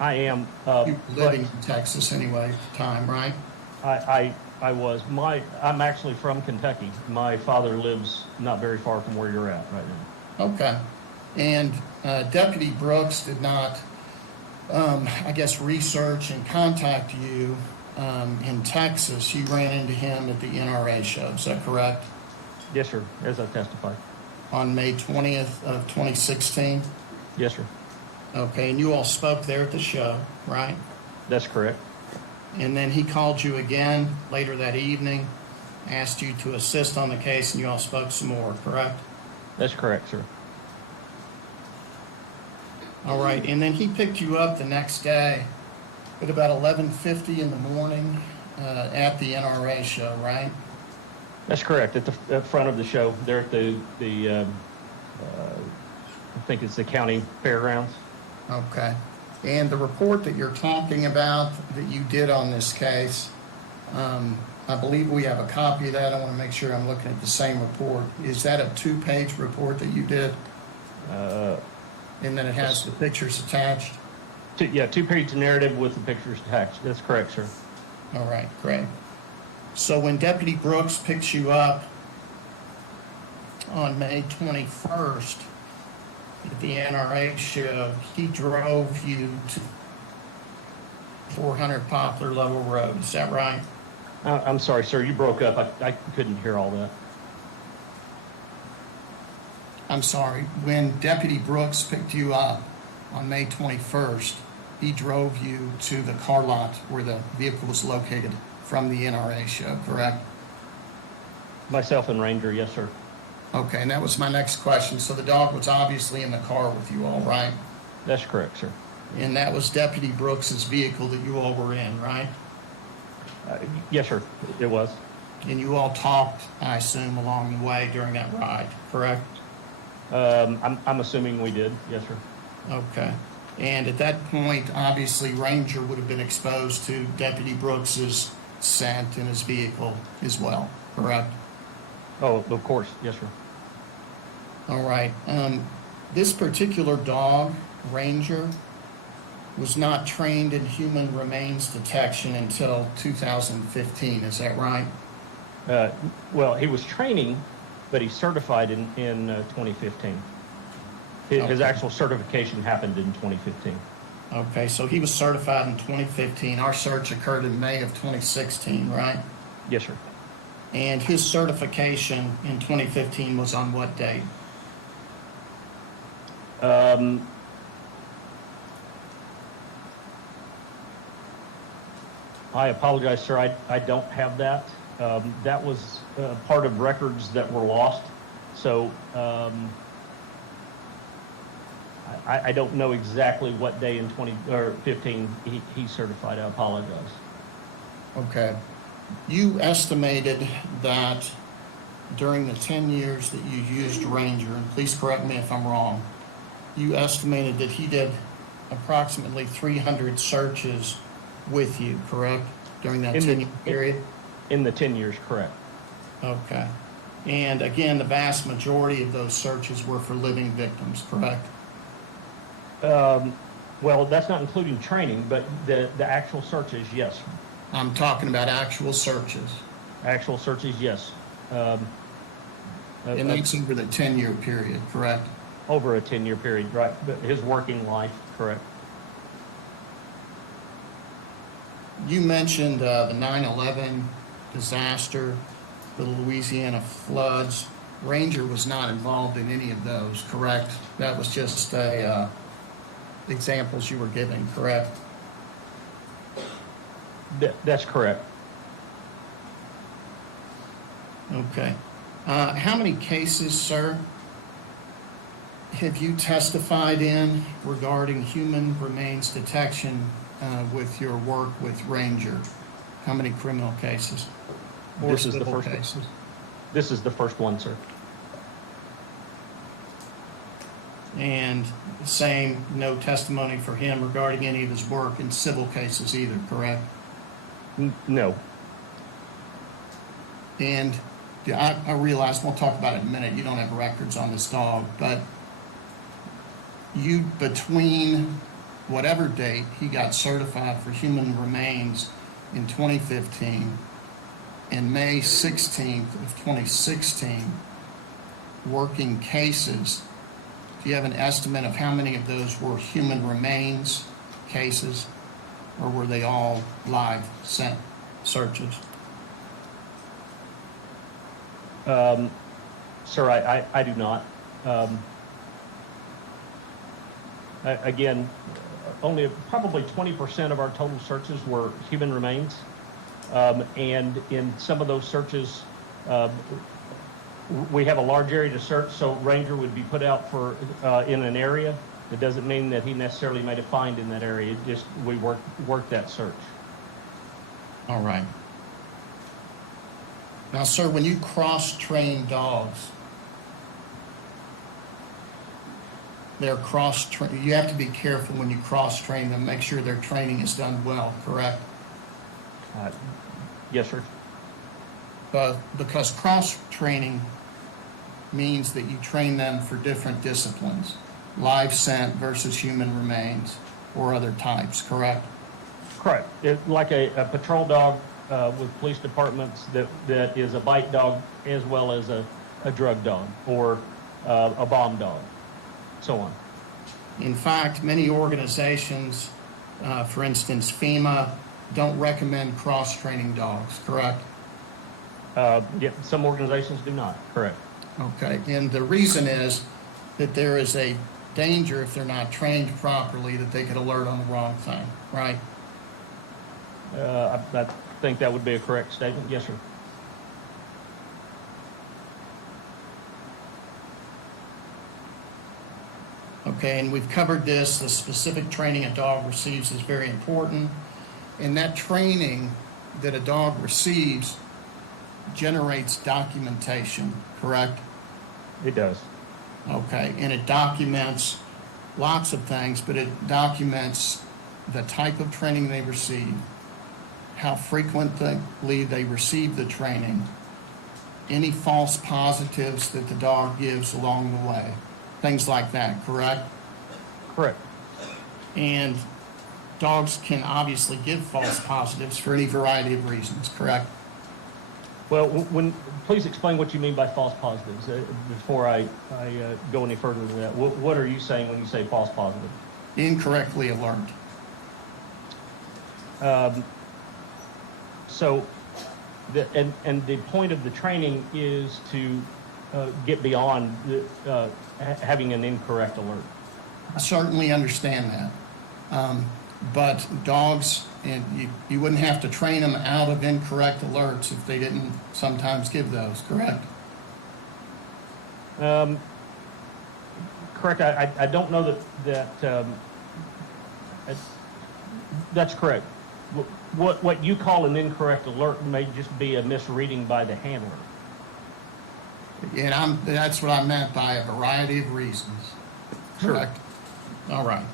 I am. You were living in Texas anyway at the time, right? I was. I'm actually from Kentucky. My father lives not very far from where you're at right now. Okay. And Deputy Brooks did not, I guess, research and contact you in Texas. You ran into him at the NRA show. Is that correct? Yes, sir. As I testified. On May 20th of 2016? Yes, sir. Okay. And you all spoke there at the show, right? That's correct. And then he called you again later that evening, asked you to assist on the case, and you all spoke some more, correct? That's correct, sir. All right, and then he picked you up the next day at about 11:50 in the morning at the NRA show, right? That's correct. At the front of the show, there at the I think it's the county fairgrounds. Okay. And the report that you're talking about that you did on this case, I believe we have a copy of that. I want to make sure I'm looking at the same report. Is that a 2-page report that you did? And then it has the pictures attached? 2-page narrative with the pictures attached. That's correct, sir. All right, great. So when Deputy Brooks picks you up on May 21st at the NRA show, he drove you to 400 Poplar Level Road. Is that right? I'm sorry, sir. You broke up. I couldn't hear all that. I'm sorry. When Deputy Brooks picked you up on May 21st, he drove you to the car lot where the vehicle was located from the NRA show, correct? Myself and Ranger, yes, sir. Okay, and that was my next question. So the dog was obviously in the car with you all, right? That's correct, sir. And that was Deputy Brooks's vehicle that you all were in, right? Yes, sir. It was. And you all talked, I assume, along the way during that ride, correct? I'm assuming we did. Yes, sir. Okay. And at that point, obviously, Ranger would have been exposed to Deputy Brooks's scent in his vehicle as well, correct? Oh, of course. Yes, sir. All right. This particular dog, Ranger, was not trained in human remains detection until 2015. Is that right? Well, he was training, but he's certified in 2015. His actual certification happened in 2015. Okay, so he was certified in 2015. Our search occurred in May of 2016, right? Yes, sir. And his certification in 2015 was on what date? I apologize, sir. I don't have that. That was part of records that were lost. So I don't know exactly what day in 2015 he certified. I apologize. Okay. You estimated that during the 10 years that you used Ranger, and please correct me if I'm wrong, you estimated that he did approximately 300 searches with you, correct? During that 10-year period? In the 10 years, correct. Okay. And again, the vast majority of those searches were for living victims, correct? Well, that's not including training, but the actual searches, yes. I'm talking about actual searches. Actual searches, yes. And that's over the 10-year period, correct? Over a 10-year period, right. But his working life, correct. You mentioned the 9/11 disaster, the Louisiana floods. Ranger was not involved in any of those, correct? That was just examples you were giving, correct? That's correct. Okay. How many cases, sir, have you testified in regarding human remains detection with your work with Ranger? How many criminal cases? Or This is the civil first cases? one. This is the first one, sir. And same, no testimony for him regarding any of his work in civil cases either, correct? No. And Yeah, I realize, we'll talk about it in a minute, you don't have records on this dog, but you, between whatever date he got certified for human remains in 2015 and May 16th of 2016, working cases, do you have an estimate of how many of those were human remains cases, or were they all live scent searches? Sir, I do not. Again, only probably 20% of our total searches were human remains. And in some of those searches, we have a large area to search, so ranger would be put out for in an area. It doesn't mean that he necessarily made a find in that area. It just, we work that search. All right. Now, sir, when you cross-train dogs, they're cross-trained. You have to be careful when you cross-train them, make sure their training is done well, correct? Yes, sir. Because cross-training means that you train them for different disciplines, live scent versus human remains or other types, correct? Correct. Like a patrol dog with police departments that is a bite dog as well as a drug dog or a bomb dog, so on. In fact, many organizations, for instance, FEMA, don't recommend cross-training dogs, correct? Yeah, some organizations do not, correct. Okay, and the reason is that there is a danger if they're not trained properly that they could alert on the wrong thing, right? I think that would be a correct statement. Yes, sir. Okay, and we've covered this. The specific training a dog receives is very important. And that training that a dog receives generates documentation, correct? It does. Okay, and it documents lots of things, but it documents the type of training they receive, how frequently they receive the training, any false positives that the dog gives along the way, things like that, correct? Correct. And dogs can obviously give false positives for any variety of reasons, correct? Well, please explain what you mean by false positives before I go any further than that. What are you saying when you say false positive? Incorrectly alert. So, the point of the training is to get beyond having an incorrect alert. I certainly understand that. But dogs, and you wouldn't have to train them out of incorrect alerts if they didn't sometimes give those, correct? Correct. I don't know that's correct. What you call an incorrect alert may just be a misreading by the handler. And that's what I meant by a variety of reasons. Sure. Correct. All right.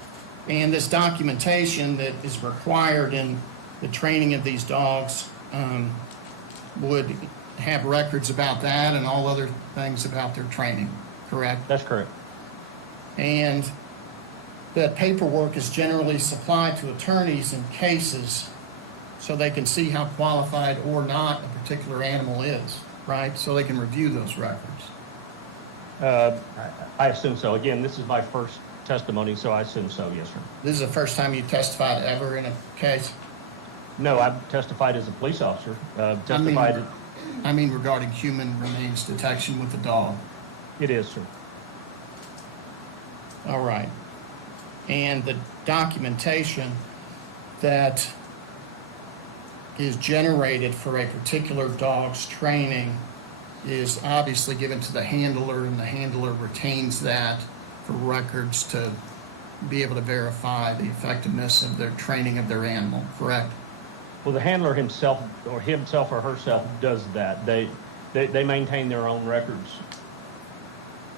And this documentation that is required in the training of these dogs would have records about that and all other things about their training, correct? That's correct. And that paperwork is generally supplied to attorneys in cases so they can see how qualified or not a particular animal is, right? So they can review those records. I assume so. Again, this is my first testimony, so I assume so, yes, sir. This is the first time you testified ever in a case? No, I've testified as a police officer. I mean regarding human remains detection with the dog. It is, sir. All right. And the documentation that is generated for a particular dog's training is obviously given to the handler, and the handler retains that for records to be able to verify the effectiveness of their training of their animal, correct? Well, the handler himself or herself does that. They maintain their own records.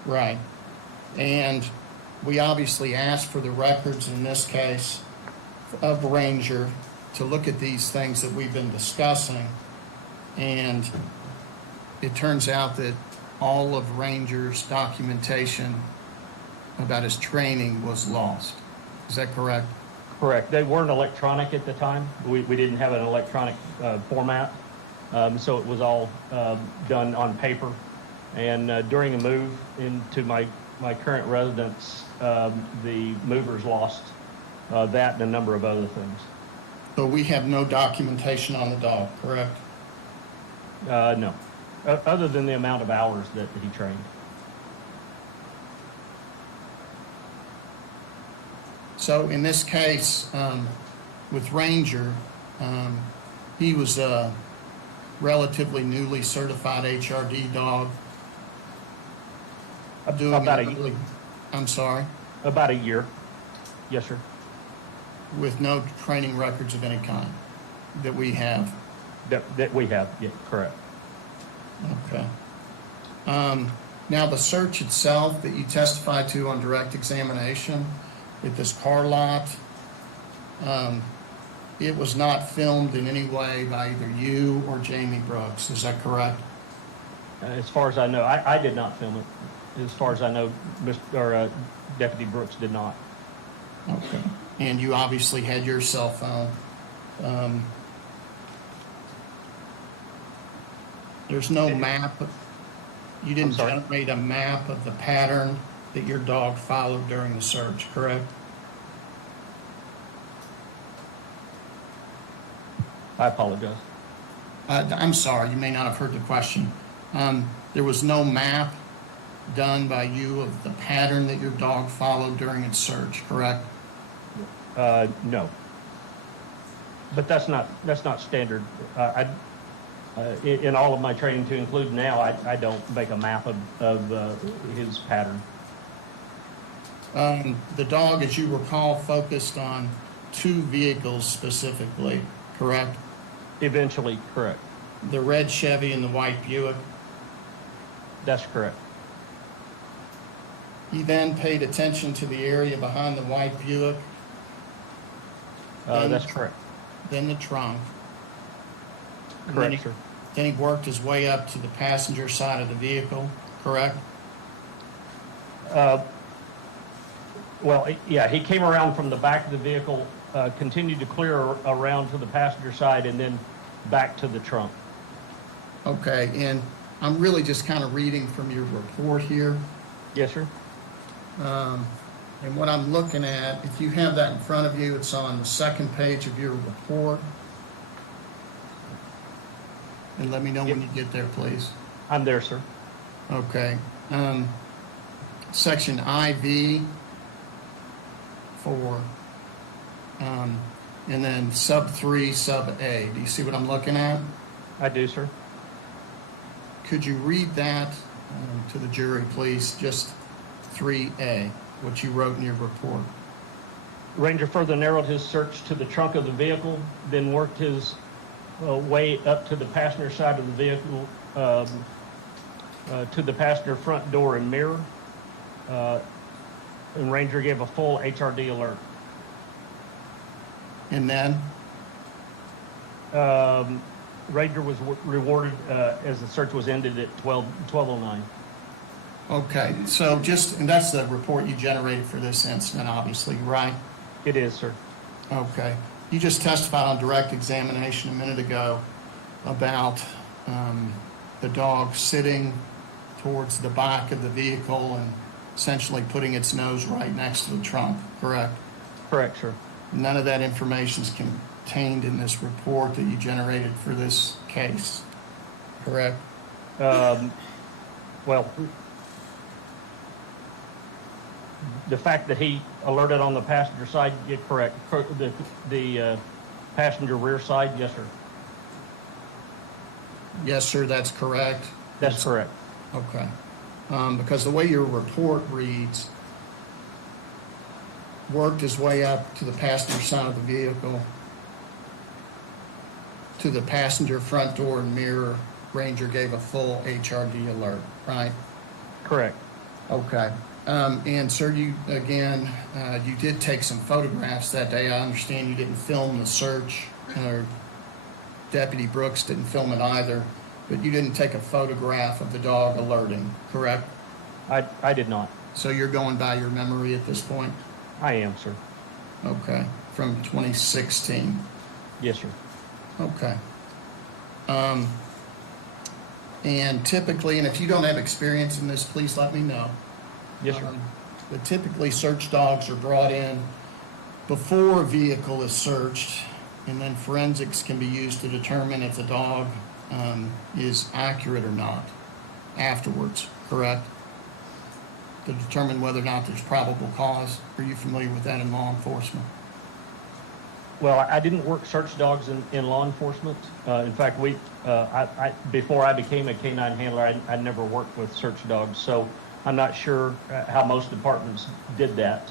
Right. And we obviously asked for the records in this case of Ranger to look at these things that we've been discussing. And it turns out that all of Ranger's documentation about his training was lost. Is that correct? Correct. They weren't electronic at the time. We didn't have an electronic format, so it was all done on paper. And during a move into my current residence, the movers lost that and a number of other things. So we have no documentation on the dog, correct? No, other than the amount of hours that he trained. So in this case, with Ranger, he was a relatively newly certified HRD dog. About I'm sorry, about a year. Yes, sir. with no training records of any kind that we have. That we have. Yeah, correct. Okay. Now, the search itself that you testified to on direct examination at this car lot, it was not filmed in any way by either you or Jamie Brooks. Is that correct? As far as I know, I did not film it. As far as I know, Deputy Brooks did not. Okay. And you obviously had your cell phone. There's no map. You didn't sorry? generate a map of the pattern that your dog followed during the search, correct? I apologize. I'm sorry, you may not have heard the question. There was no map done by you of the pattern that your dog followed during its search, correct? No. But that's not standard. In all of my training, to include now, I don't make a map of his pattern. The dog, as you recall, focused on 2 vehicles specifically, correct? Eventually, correct. The red Chevy and the white Buick. That's correct. He then paid attention to the area behind the white Buick, That's correct. then the trunk. And Correct, sir. Then he worked his way up to the passenger side of the vehicle, correct? Well, yeah, he came around from the back of the vehicle, continued to clear around to the passenger side, and then back to the trunk. Okay, and I'm really just kind of reading from your report here. Yes, sir. And what I'm looking at, if you have that in front of you, it's on the second page of your report. And let me know when you get there, please. I'm there, sir. Okay. Section IV 4, and then sub 3, sub A. Do you see what I'm looking at? I do, sir. Could you read that to the jury, please? Just 3A, what you wrote in your report. Ranger further narrowed his search to the trunk of the vehicle, then worked his way up to the passenger side of the vehicle, to the passenger front door and mirror. And Ranger gave a full HRD alert. And then? Ranger was rewarded as the search was ended at 12:09. Okay, so and that's the report you generated for this incident, obviously, right? It is, sir. Okay. You just testified on direct examination a minute ago about the dog sitting towards the back of the vehicle and essentially putting its nose right next to the trunk, correct? Correct, sir. None of that information is contained in this report that you generated for this case, correct? Well, the fact that he alerted on the passenger side, yeah, correct. The passenger rear side, yes, sir. Yes, sir, that's correct. That's correct. Okay. Because the way your report reads, worked his way up to the passenger side of the vehicle, to the passenger front door and mirror, Ranger gave a full HRD alert, right? Correct. Okay. And sir, you did take some photographs that day. I understand you didn't film the search, or Deputy Brooks didn't film it either. but you didn't take a photograph of the dog alerting, correct? I did not. So you're going by your memory at this point? I am, sir. Okay, from 2016. Yes, sir. Okay. And typically, and if you don't have experience in this, please let me know. Yes, sir. But typically, search dogs are brought in before a vehicle is searched, and then forensics can be used to determine if the dog is accurate or not afterwards, correct? To determine whether or not there's probable cause. Are you familiar with that in law enforcement? Well, I didn't work search dogs in law enforcement. In fact, before I became a canine handler, I never worked with search dogs, so I'm not sure how most departments did that.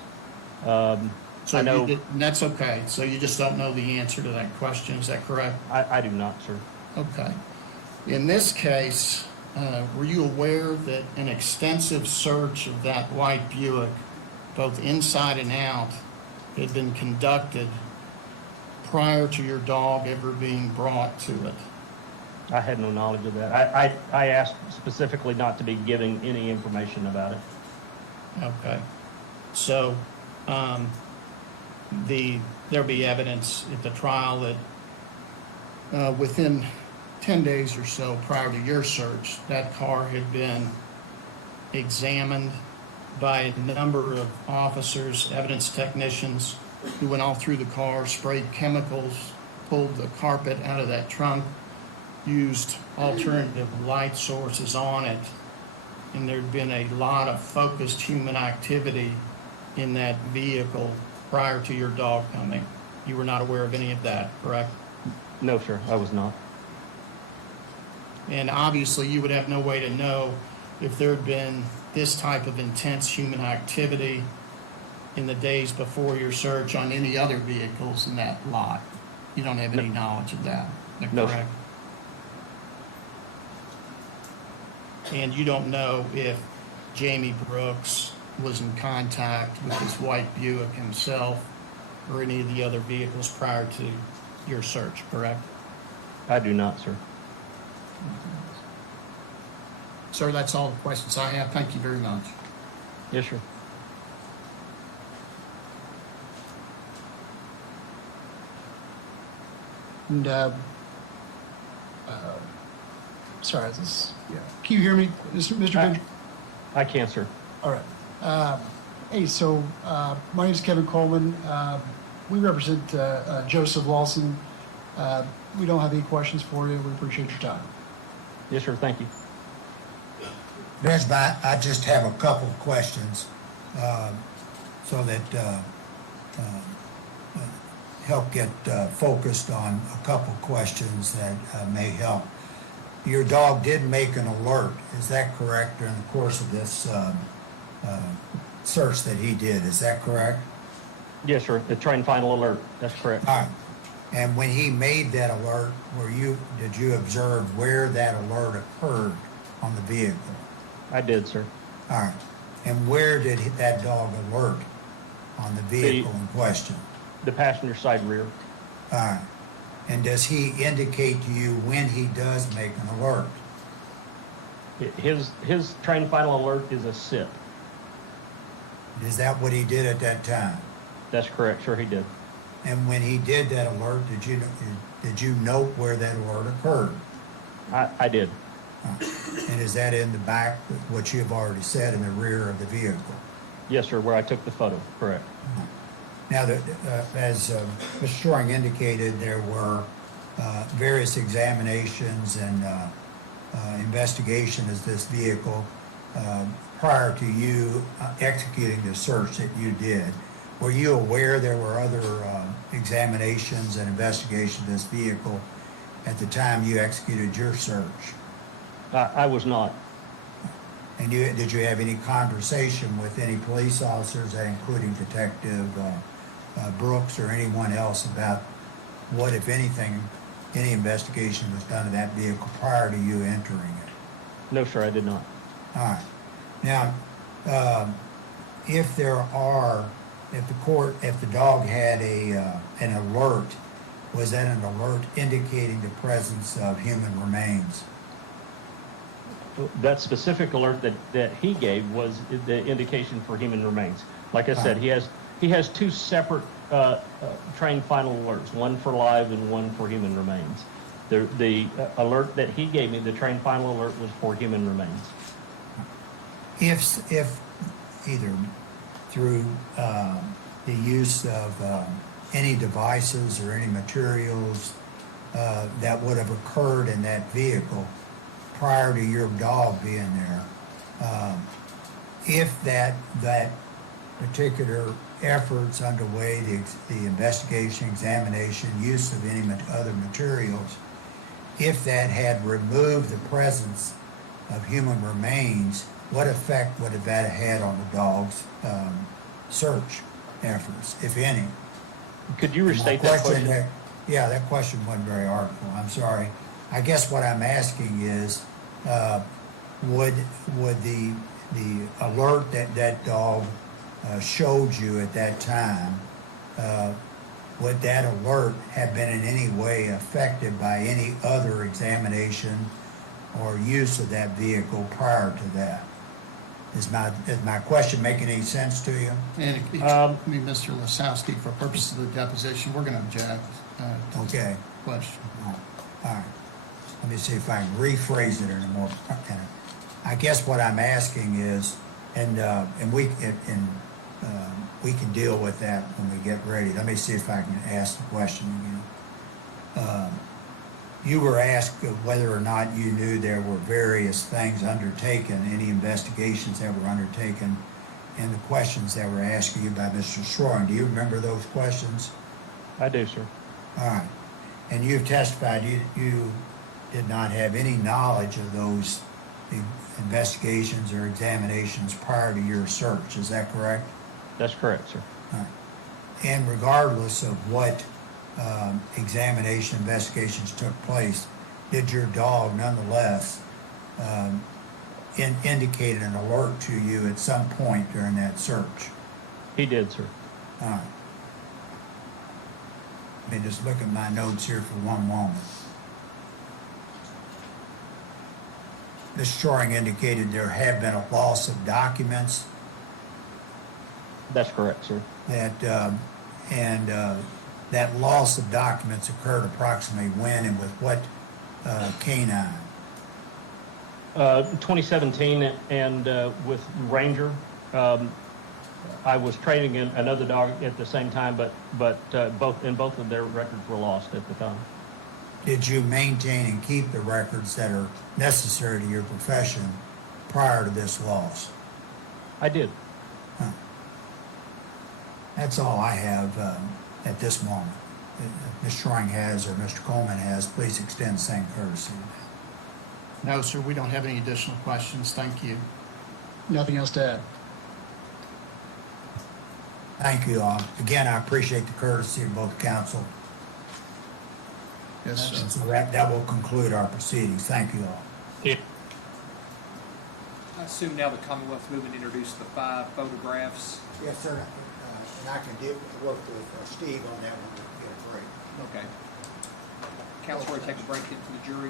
So I know and that's okay. So you just don't know the answer to that question, is that correct? I do not, sir. Okay. In this case, were you aware that an extensive search of that white Buick, both inside and out, had been conducted prior to your dog ever being brought to it? I had no knowledge of that. I asked specifically not to be giving any information about it. Okay. So, there'll be evidence at the trial that within 10 days or so prior to your search, that car had been examined by a number of officers, evidence technicians, who went all through the car, sprayed chemicals, pulled the carpet out of that trunk, used alternative light sources on it, and there'd been a lot of focused human activity in that vehicle prior to your dog coming. You were not aware of any of that, correct? No, sir, I was not. And obviously, you would have no way to know if there had been this type of intense human activity in the days before your search on any other vehicles in that lot. You don't have any knowledge of that, is that No, sir. correct? And you don't know if Jamie Brooks was in contact with his white Buick himself or any of the other vehicles prior to your search, correct? I do not, sir. Sir, that's all the questions I have. Thank you very much. Yes, sir. And, sorry, can you hear me, Mr. Benjamin? I can, sir. All right. Hey, so my name is Kevin Coleman. We represent Joseph Lawson. We don't have any questions for you. We appreciate your time. Yes, sir, thank you. Benjamin, I just have a couple of questions so that help get focused on a couple of questions that may help. Your dog did make an alert, is that correct, during the course of this search that he did, is that correct? Yes, sir, the train final alert, that's correct. All right. And when he made that alert, did you observe where that alert occurred on the vehicle? I did, sir. All right. And where did that dog alert on the vehicle in question? The passenger side rear. All right. And does he indicate to you when he does make an alert? His train final alert is a sit. Is that what he did at that time? That's correct, sir, he did. And when he did that alert, did you note where that alert occurred? I did. And is that in the back, what you have already said, in the rear of the vehicle? Yes, sir, where I took the photo, correct. Now, as Mr. Shoring indicated, there were various examinations and investigation of this vehicle prior to you executing the search that you did. Were you aware there were other examinations and investigation of this vehicle at the time you executed your search? I was not. And did you have any conversation with any police officers, including Detective Brooks or anyone else, about what, if anything, any investigation was done of that vehicle prior to you entering it? No, sir, I did not. All right. Now, if the dog had an alert, was that an alert indicating the presence of human remains? that specific alert that he gave was the indication for human remains. Like I said, he has two separate train final alerts, one for live and one for human remains. The alert that he gave me, the train final alert, was for human remains. If either through the use of any devices or any materials that would have occurred in that vehicle prior to your dog being there, if that particular efforts underway, the investigation, examination, use of any other materials, if that had removed the presence of human remains, what effect would have that had on the dog's search efforts, if any? Could you restate that question? Yeah, that question wasn't very artful. I'm sorry. I guess what I'm asking is, would the alert that dog showed you at that time, would that alert have been in any way affected by any other examination or use of that vehicle prior to that? Is my question making any sense to you? And Mr. Lasowski, for purposes of the deposition, we're going to object to Okay. the question. All right. Let me see if I can rephrase it in a more. I guess what I'm asking is, and we can deal with that when we get ready. Let me see if I can ask the question again. You were asked whether or not you knew there were various things undertaken, any investigations that were undertaken, and the questions that were asked you by Mr. Schroen. Do you remember those questions? I do, sir. All right. And you've testified you did not have any knowledge of those investigations or examinations prior to your search. Is that correct? That's correct, sir. All right. And regardless of what examination investigations took place, did your dog nonetheless indicate an alert to you at some point during that search? He did, sir. All right. Let me just look at my notes here for one moment. Ms. Shoring indicated there had been a loss of documents. That's correct, sir. That loss of documents occurred approximately when and with what canine? 2017, and with Ranger, I was training another dog at the same time, but both of their records were lost at the time. Did you maintain and keep the records that are necessary to your profession prior to this loss? I did. Huh. That's all I have at this moment. If Ms. Shoring has or Mr. Coleman has, please extend the same courtesy. No, sir, we don't have any additional questions. Thank you. Nothing else to add. Thank you all. Again, I appreciate the courtesy of both counsel. Yes, sir. So that will conclude our proceedings. Thank you all. I assume now the Commonwealth movement introduced the 5 photographs. Yes, sir. And I can work with Steve on that one to get a break. Okay. Council, we're going to take a break into the jury.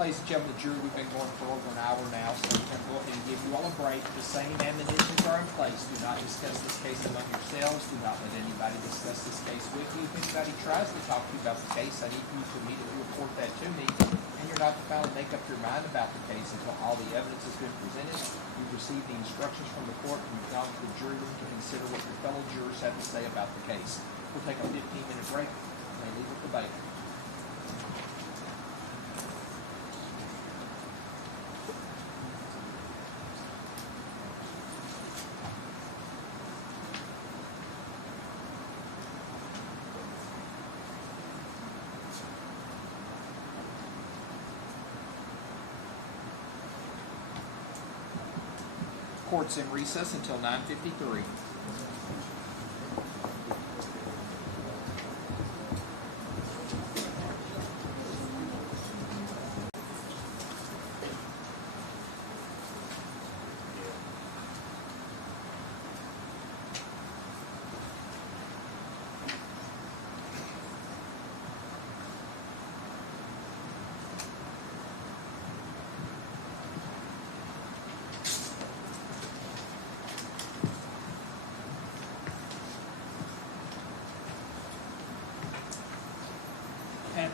Ladies and gentlemen, the jury, we've been going for over an hour now, so we're going to go ahead and give you all a break. The same admonitions are in place. Do not discuss this case among yourselves. Do not let anybody discuss this case with you. If anybody tries to talk to you about the case, I need you to immediately report that to me. And you're not to finally make up your mind about the case until all the evidence has been presented. You've received the instructions from the court, and you've gone to the jury room to consider what your fellow jurors have to say about the case. We'll take a 15-minute break. You may leave with the debate. Court's in recess until 9:53.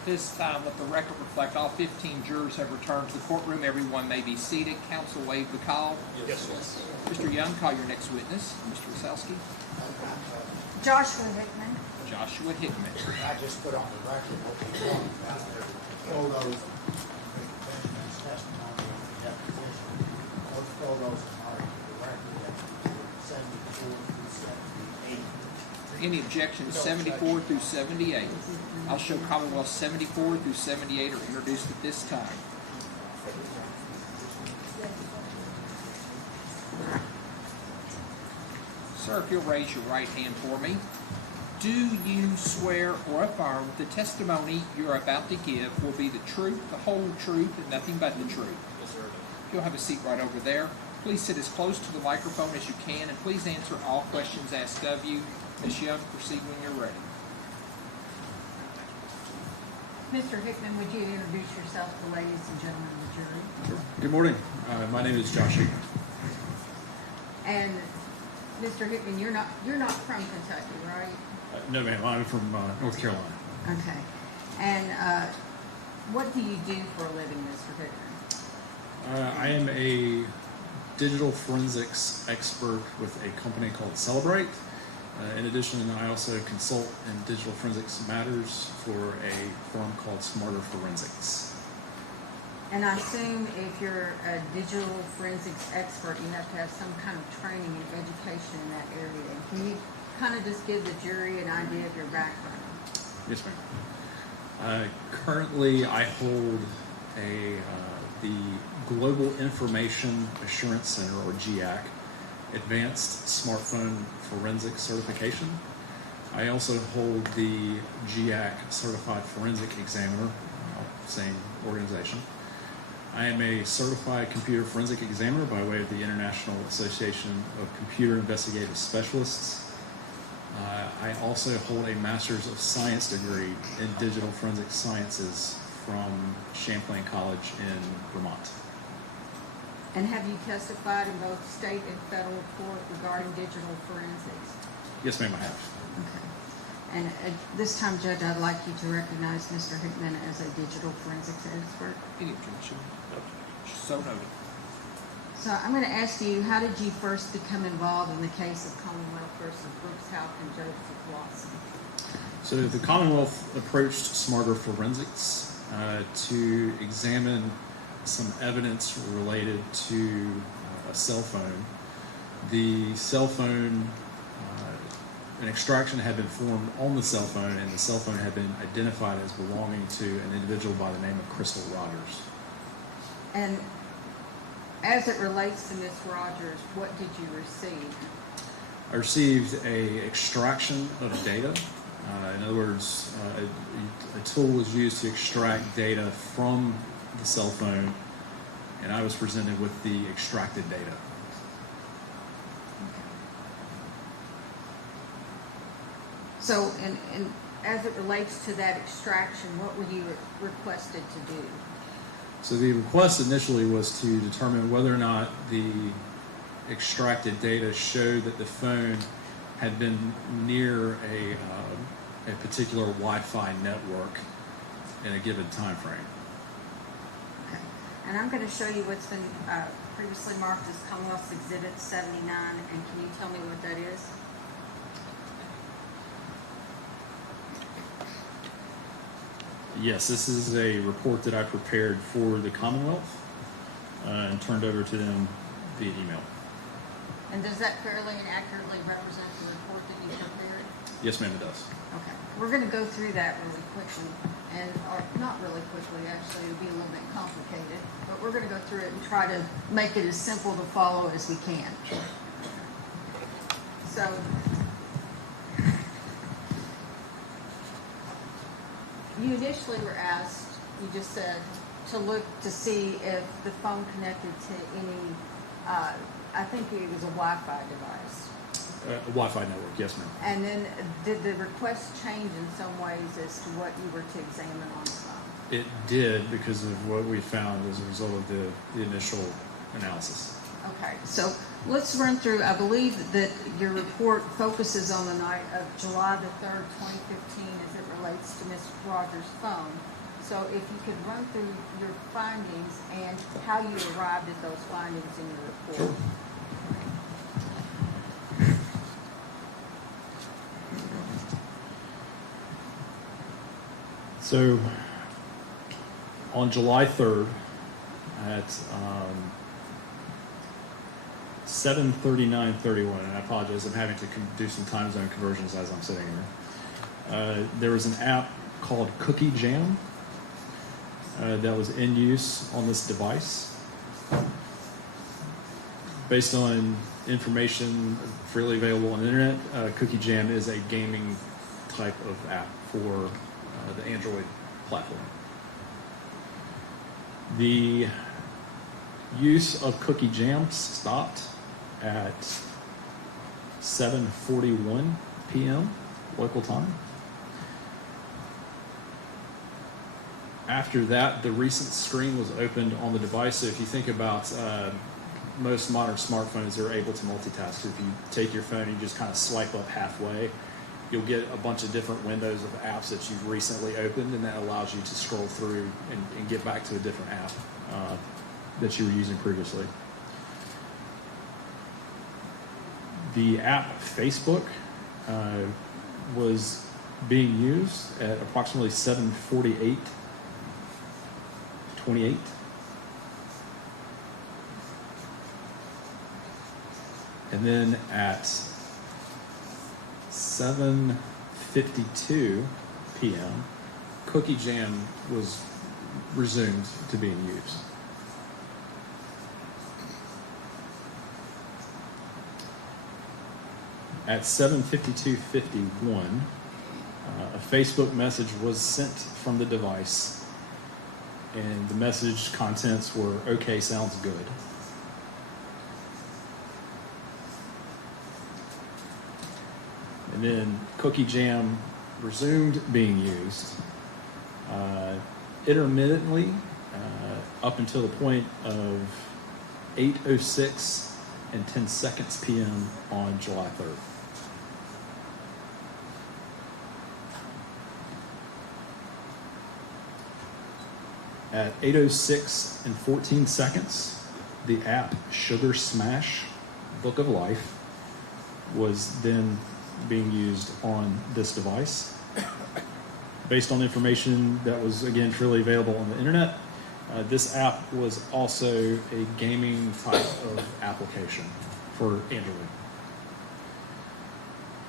At this time, let the record reflect all 15 jurors have returned to the courtroom. Everyone may be seated. Counsel waive the call. Yes, sir. Mr. Young, call your next witness. Mr. Wasowski. Joshua Hickman. Joshua Hickman. I just put on the record what we're talking about there. Photos, Benjamin's testimony on the deposition. Those photos are in the record at 74 through 78. Any objections 74 through 78? I'll show Commonwealth 74 through 78 are introduced at this time. Sir, if you'll raise your right hand for me. Do you swear or affirm the testimony you're about to give will be the truth, the whole truth, and nothing but the truth? Yes, sir. You'll have a seat right over there. Please sit as close to the microphone as you can, and please answer all questions asked of you. Ms. Young, proceed when you're ready. Mr. Hickman, would you introduce yourself to the ladies and gentlemen of the jury? Good morning. My name is Josh Hickman. And Mr. Hickman, you're not from Kentucky, right? No, ma'am. I'm from North Carolina. Okay. And what do you do for a living, Mr. Hickman? I am a digital forensics expert with a company called Celebrate. In addition, I also consult in digital forensics matters for a firm called Smarter Forensics. And I assume if you're a digital forensics expert, you have to have some kind of training and education in that area. Can you kind of just give the jury an idea of your background? Yes, ma'am. Currently, I hold the Global Information Assurance Center, or GIAC, Advanced Smartphone Forensics Certification. I also hold the GIAC Certified Forensic Examiner, same organization. I am a certified computer forensic examiner by way of the International Association of Computer Investigative Specialists. I also hold a Master's of Science degree in Digital Forensic Sciences from Champlain College in Vermont. And have you testified in both state and federal court regarding digital forensics? Yes, ma'am, I have. Okay. And at this time, Judge, I'd like you to recognize Mr. Hickman as a digital forensics expert. Any objection? So noted. So I'm going to ask you, how did you first become involved in the case of Commonwealth versus Houck and Joseph Lawson? So the Commonwealth approached Smarter Forensics to examine some evidence related to a cell phone. The cell phone, an extraction had been formed on the cell phone, and the cell phone had been identified as belonging to an individual by the name of Crystal Rogers. And as it relates to Ms. Rogers, what did you receive? I received a extraction of data. In other words, a tool was used to extract data from the cell phone, and I was presented with the extracted data. Okay. So, and as it relates to that extraction, what were you requested to do? So the request initially was to determine whether or not the extracted data showed that the phone had been near a particular Wi-Fi network in a given time frame. Okay. And I'm going to show you what's been previously marked as Commonwealth's Exhibit 79, and can you tell me what that is? Yes, this is a report that I prepared for the Commonwealth and turned over to them via email. And does that fairly and accurately represent the report that you prepared? Yes, ma'am, it does. Okay. We're going to go through that really quickly, or not really quickly, actually, it'll be a little bit complicated, but we're going to go through it and try to make it as simple to follow as we can. So, you initially were asked, you just said, to look to see if the phone connected to any, I think it was a Wi-Fi device. A Wi-Fi network, yes, ma'am. And then did the request change in some ways as to what you were to examine on the phone? It did, because of what we found as a result of the initial analysis. Okay, so let's run through, I believe that your report focuses on the night of July the 3rd, 2015, as it relates to Ms. Rogers' phone. So if you could run through your findings and how you arrived at those findings in your report. Sure. So, on July 3rd at 7:39:31, and I apologize, I'm having to do some time zone conversions as I'm sitting here. There was an app called Cookie Jam that was in use on this device. Based on information freely available on the internet, Cookie Jam is a gaming type of app for the Android platform. The use of Cookie Jam stopped at 7:41 p.m. local time. After that, the recent screen was opened on the device. So if you think about most modern smartphones, are able to multitask. If you take your phone and you just kind of swipe up halfway, you'll get a bunch of different windows of apps that you've recently opened, and that allows you to scroll through and get back to a different app that you were using previously. The app Facebook was being used at approximately 7:48:28. And then at 7:52 p.m., Cookie Jam was resumed to being used. At 7:52:51, a Facebook message was sent from the device, and the message contents were, "Okay, sounds good." And then Cookie Jam resumed being used intermittently up until the point of 8:06:10 p.m. on July 3rd. At 8:06:14, the app Sugar Smash Book of Life was then being used on this device. Based on information that was, again, freely available on the internet, this app was also a gaming type of application for Android.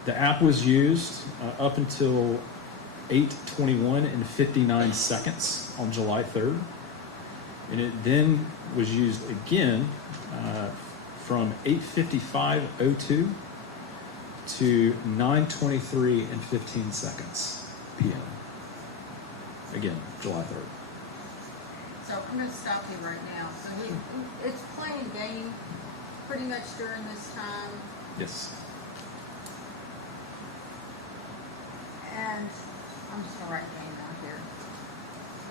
The app was used up until 8:21:59 on July 3rd, and it then was used again from 8:55:02 to 9:23:15 p.m. Again, July 3rd. So I'm going to stop you right now. So it's playing a game pretty much during this time. Yes. And I'm just going to write the name down here.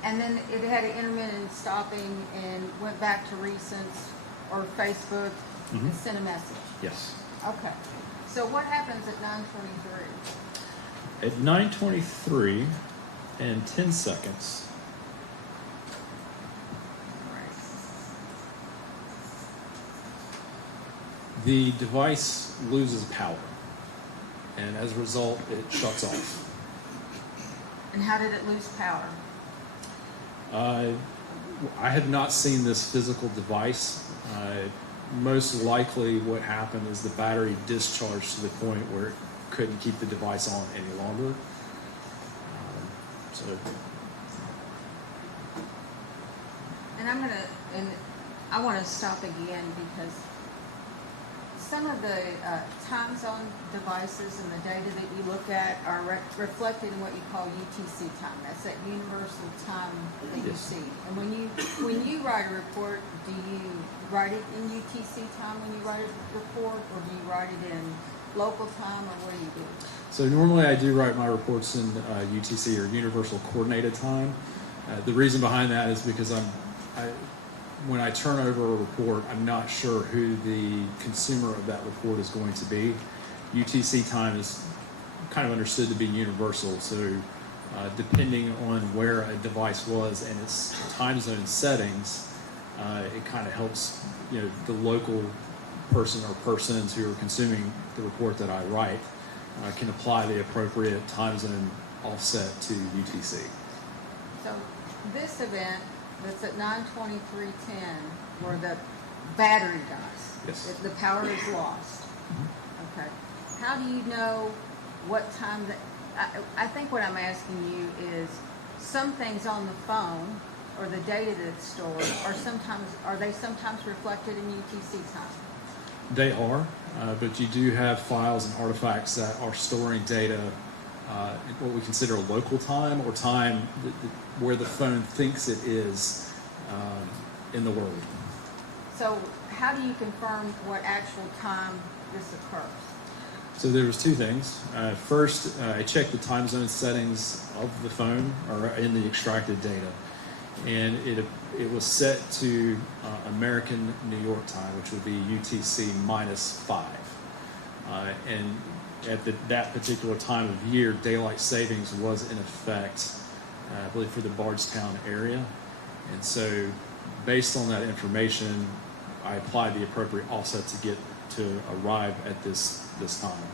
And then it had an intermittent stopping and went back to recents or Facebook and sent a message. Yes. Okay. So what happens at 9:23? At 9:23:10, the device loses power, and as a result, it shuts off. And how did it lose power? I have not seen this physical device. Most likely what happened is the battery discharged to the point where it couldn't keep the device on any longer. And I want to stop again because some of the time zone devices and the data that you look at are reflected in what you call UTC time. That's that universal time that you see. And when you write a report, do you write it in UTC time when you write a report, or do you write it in local time, or what do you do? So normally I do write my reports in UTC, or Universal Coordinated Time. The reason behind that is because when I turn over a report, I'm not sure who the consumer of that report is going to be. UTC time is kind of understood to be universal, so depending on where a device was and its time zone settings, it kind of helps, the local person or persons who are consuming the report that I write can apply the appropriate time zone offset to UTC. So this event that's at 9:23:10, where the battery dies. Yes. The power is lost. Okay. How do you know what time that, I think what I'm asking you is, some things on the phone or the data that's stored are they sometimes reflected in UTC time? They are, but you do have files and artifacts that are storing data in what we consider local time, or time where the phone thinks it is in the world. So how do you confirm what actual time this occurs? So there was two things. First, I checked the time zone settings of the phone or in the extracted data, and it was set to American New York time, which would be UTC -5. And at that particular time of year, daylight savings was in effect, I believe, for the Bardstown area. And so based on that information, I applied the appropriate offset to arrive at this time.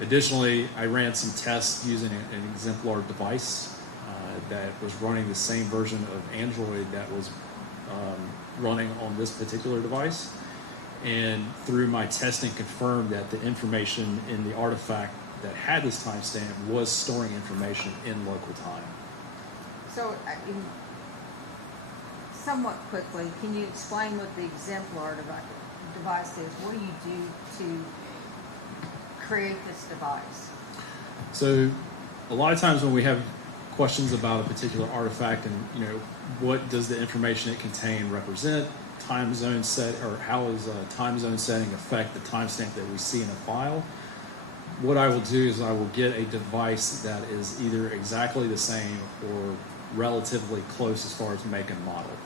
Additionally, I ran some tests using an exemplar device that was running the same version of Android that was running on this particular device. And through my testing, confirmed that the information in the artifact that had this timestamp was storing information in local time. So, somewhat quickly, can you explain what the exemplar device is? What do you do to create this device? So a lot of times when we have questions about a particular artifact and, what does the information it contain represent, time zone set, or how does a time zone setting affect the timestamp that we see in a file, what I will do is I will get a device that is either exactly the same or relatively close as far as make and model.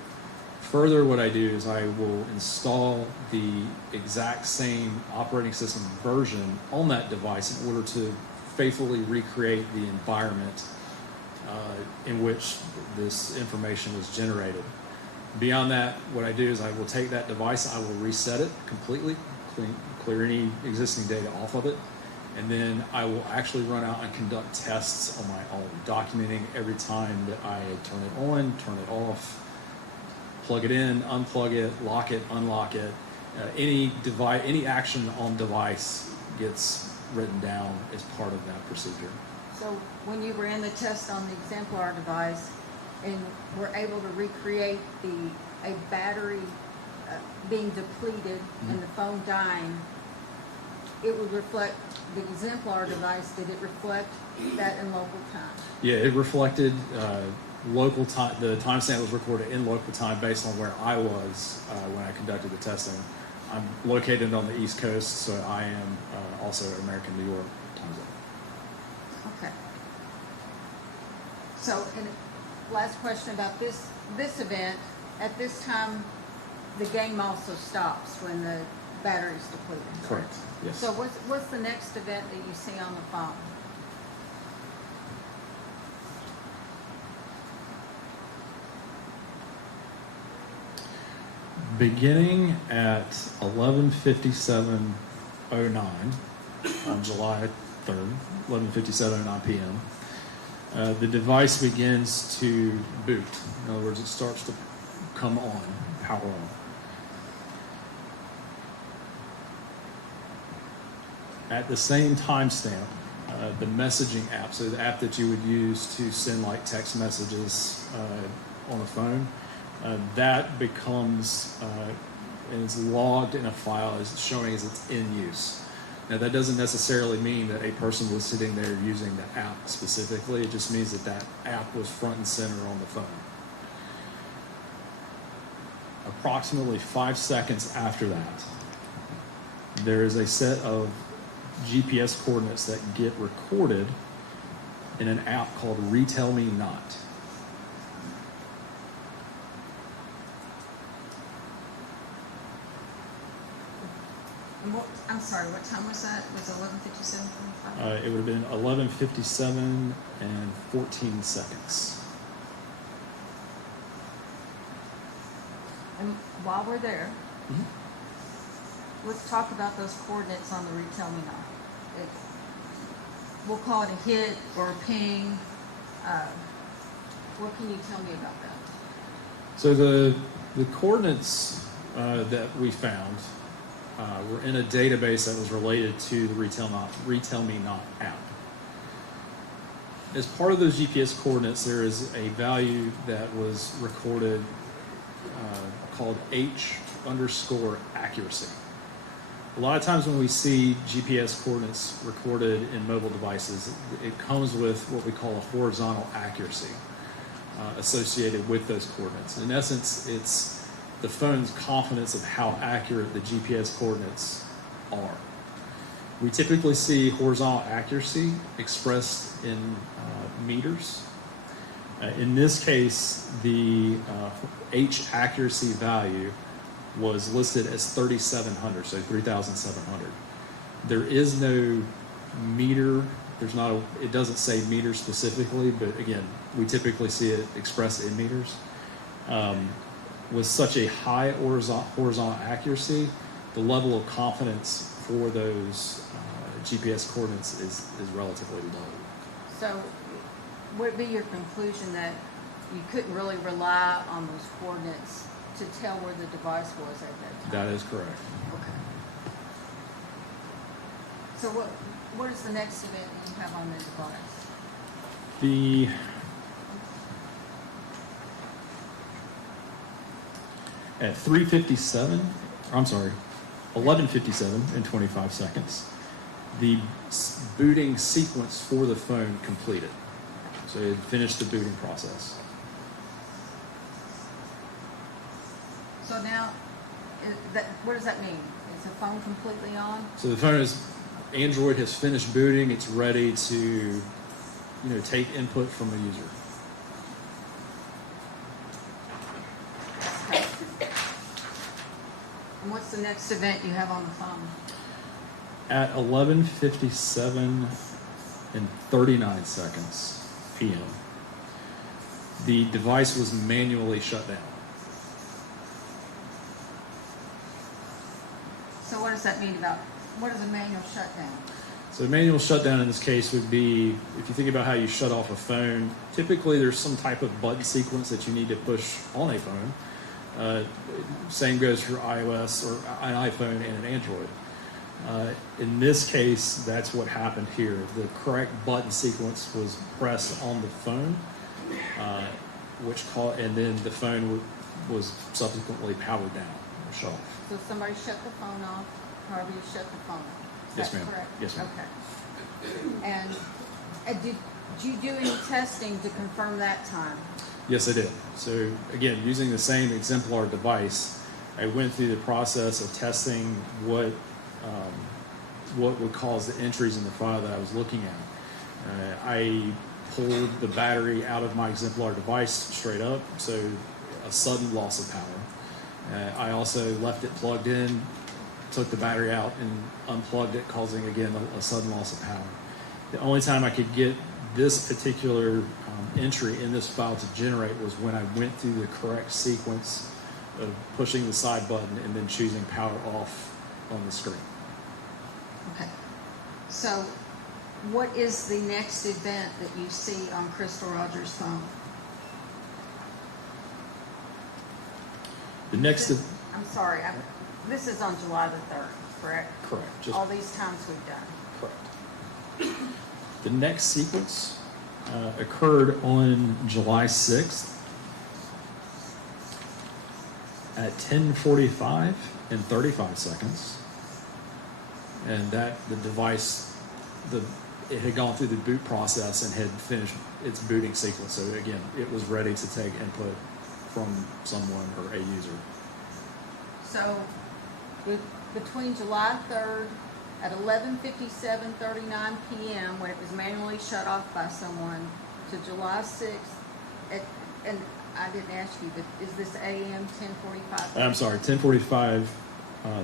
Further, what I do is I will install the exact same operating system version on that device in order to faithfully recreate the environment in which this information was generated. Beyond that, what I do is I will take that device, I will reset it completely, clear any existing data off of it, and then I will actually run out and conduct tests on my own, documenting every time that I turn it on, turn it off, plug it in, unplug it, lock it, unlock it. Any action on device gets written down as part of that procedure. So when you ran the test on the exemplar device and were able to recreate a battery being depleted and the phone dying, it would reflect the exemplar device. Did it reflect that in local time? Yeah, it reflected local time. The timestamp was recorded in local time based on where I was when I conducted the testing. I'm located on the East Coast, so I am also American New York time zone. Okay. So, and last question about this event. At this time, the game also stops when the battery's depleted. Correct. Yes. So what's the next event that you see on the phone? Beginning at 11:57:09 on July 3rd, 11:57:09 p.m., the device begins to boot. In other words, it starts to come on, power on. At the same timestamp, the messaging app, so the app that you would use to send like text messages on a phone, that becomes and is logged in a file as showing as it's in use. Now that doesn't necessarily mean that a person was sitting there using the app specifically. It just means that that app was front and center on the phone. Approximately 5 seconds after that, there is a set of GPS coordinates that get recorded in an app called Retell Me Not. And what, I'm sorry, what time was that? Was it 11:57:25? It would have been 11:57 and 14 seconds. And while we're there, Mhm. let's talk about those coordinates on the Retell Me Not. We'll call it a hit or a ping. What can you tell me about that? So the coordinates that we found were in a database that was related to the Retell Me Not app. As part of those GPS coordinates, there is a value that was recorded called H_accuracy. A lot of times when we see GPS coordinates recorded in mobile devices, it comes with what we call a horizontal accuracy associated with those coordinates. In essence, it's the phone's confidence of how accurate the GPS coordinates are. We typically see horizontal accuracy expressed in meters. In this case, the H accuracy value was listed as 3,700, so 3,700. There is no meter. There's not. It doesn't say meter specifically, but again, we typically see it expressed in meters. With such a high horizontal accuracy, the level of confidence for those GPS coordinates is relatively low. So would it be your conclusion that you couldn't really rely on those coordinates to tell where the device was at that time? That is correct. Okay. So what is the next event that you have on the device? At 3:57, I'm sorry, 11:57 and 25 seconds, the booting sequence for the phone completed. So it finished the booting process. So now, what does that mean? Is the phone completely on? So the phone Android has finished booting. It's ready to, take input from the user. Okay. And what's the next event you have on the phone? At 11:57 and 39 seconds p.m., the device was manually shut down. So what does that mean what is a manual shutdown? So a manual shutdown in this case would be, if you think about how you shut off a phone, typically there's some type of button sequence that you need to push on a phone. Same goes for iOS or an iPhone and an Android. In this case, that's what happened here. The correct button sequence was pressed on the phone, and then the phone was subsequently powered down or shut off. So somebody shut the phone off, however you shut the phone off. Is Yes, that ma'am. correct? Yes, ma'am. Okay. And did you do any testing to confirm that time? Yes, I did. So again, using the same exemplar device, I went through the process of testing what would cause the entries in the file that I was looking at. I pulled the battery out of my exemplar device straight up, so a sudden loss of power. I also left it plugged in, took the battery out and unplugged it, causing again a sudden loss of power. The only time I could get this particular entry in this file to generate was when I went through the correct sequence of pushing the side button and then choosing power off on the screen. Okay. So what is the next event that you see on Crystal Rogers' phone? The next, I'm sorry, this is on July the 3rd, correct? correct, All these times we've done. correct. The next sequence occurred on July 6th at 10:45 and 35 seconds. And that the device, it had gone through the boot process and had finished its booting sequence. So again, it was ready to take input from someone or a user. So between July 3rd at 11:57:39 p.m. when it was manually shut off by someone to July 6th, and I didn't ask you, but is this AM 10:45? I'm sorry, 10:45,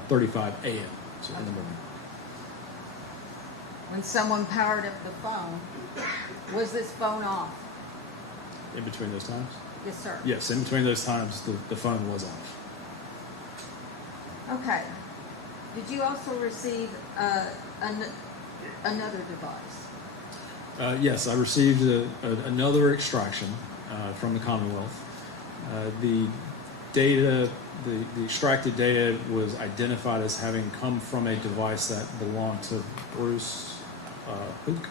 35 a.m. so in the morning. When someone powered up the phone, was this phone off? In between those times? Yes, sir. Yes, in between those times, the phone was off. Okay. Did you also receive another device? Yes, I received another extraction from the Commonwealth. The data, the extracted data was identified as having come from a device that belonged to Bruce Houck.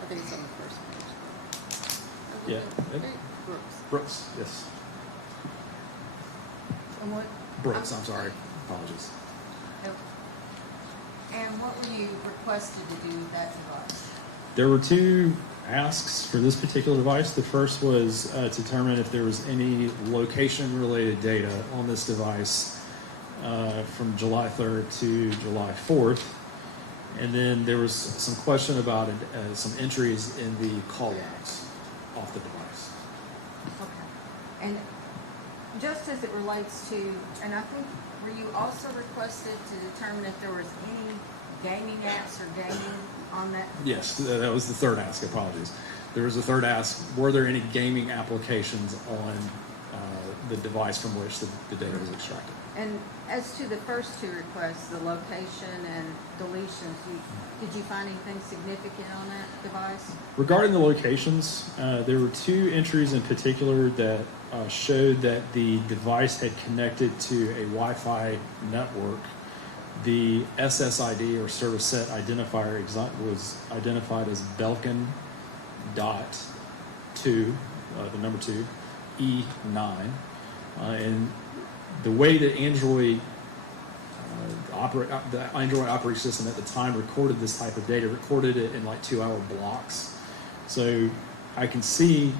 I think it's on the first page. Yeah. Brooks. Brooks, yes. And what? Brooks, I'm sorry. Apologies. And what were you requested to do with that device? There were two asks for this particular device. The first was to determine if there was any location-related data on this device from July 3rd to July 4th. And then there was some question about some entries in the call-outs off the device. Okay. And just as it relates to, and I think, were you also requested to determine if there was any gaming apps or gaming on that? Yes, that was the third ask. Apologies. There was a third ask. Were there any gaming applications on the device from which the data was extracted? And as to the first two requests, the location and deletions, did you find anything significant on that device? Regarding the locations, there were two entries in particular that showed that the device had connected to a Wi-Fi network. The SSID or service set identifier was identified as Belkin .2, the number 2, E9, and the way that the Android operating system at the time recorded this type of data, recorded it in like 2-hour blocks. So I can see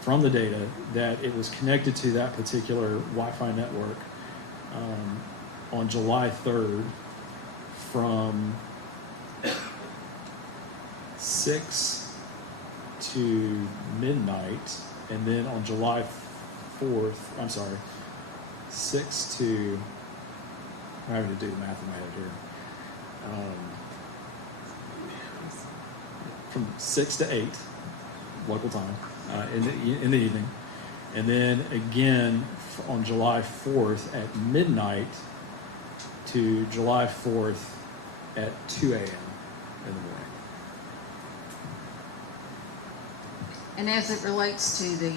from the data that it was connected to that particular Wi-Fi network on July 3rd from 6 to midnight, and then on July 4th, 6 to, I'm having to do the math in my head here. From 6 to 8 local time in the evening, and then again on July 4th at midnight to July 4th at 2 a.m. in the morning. And as it relates to the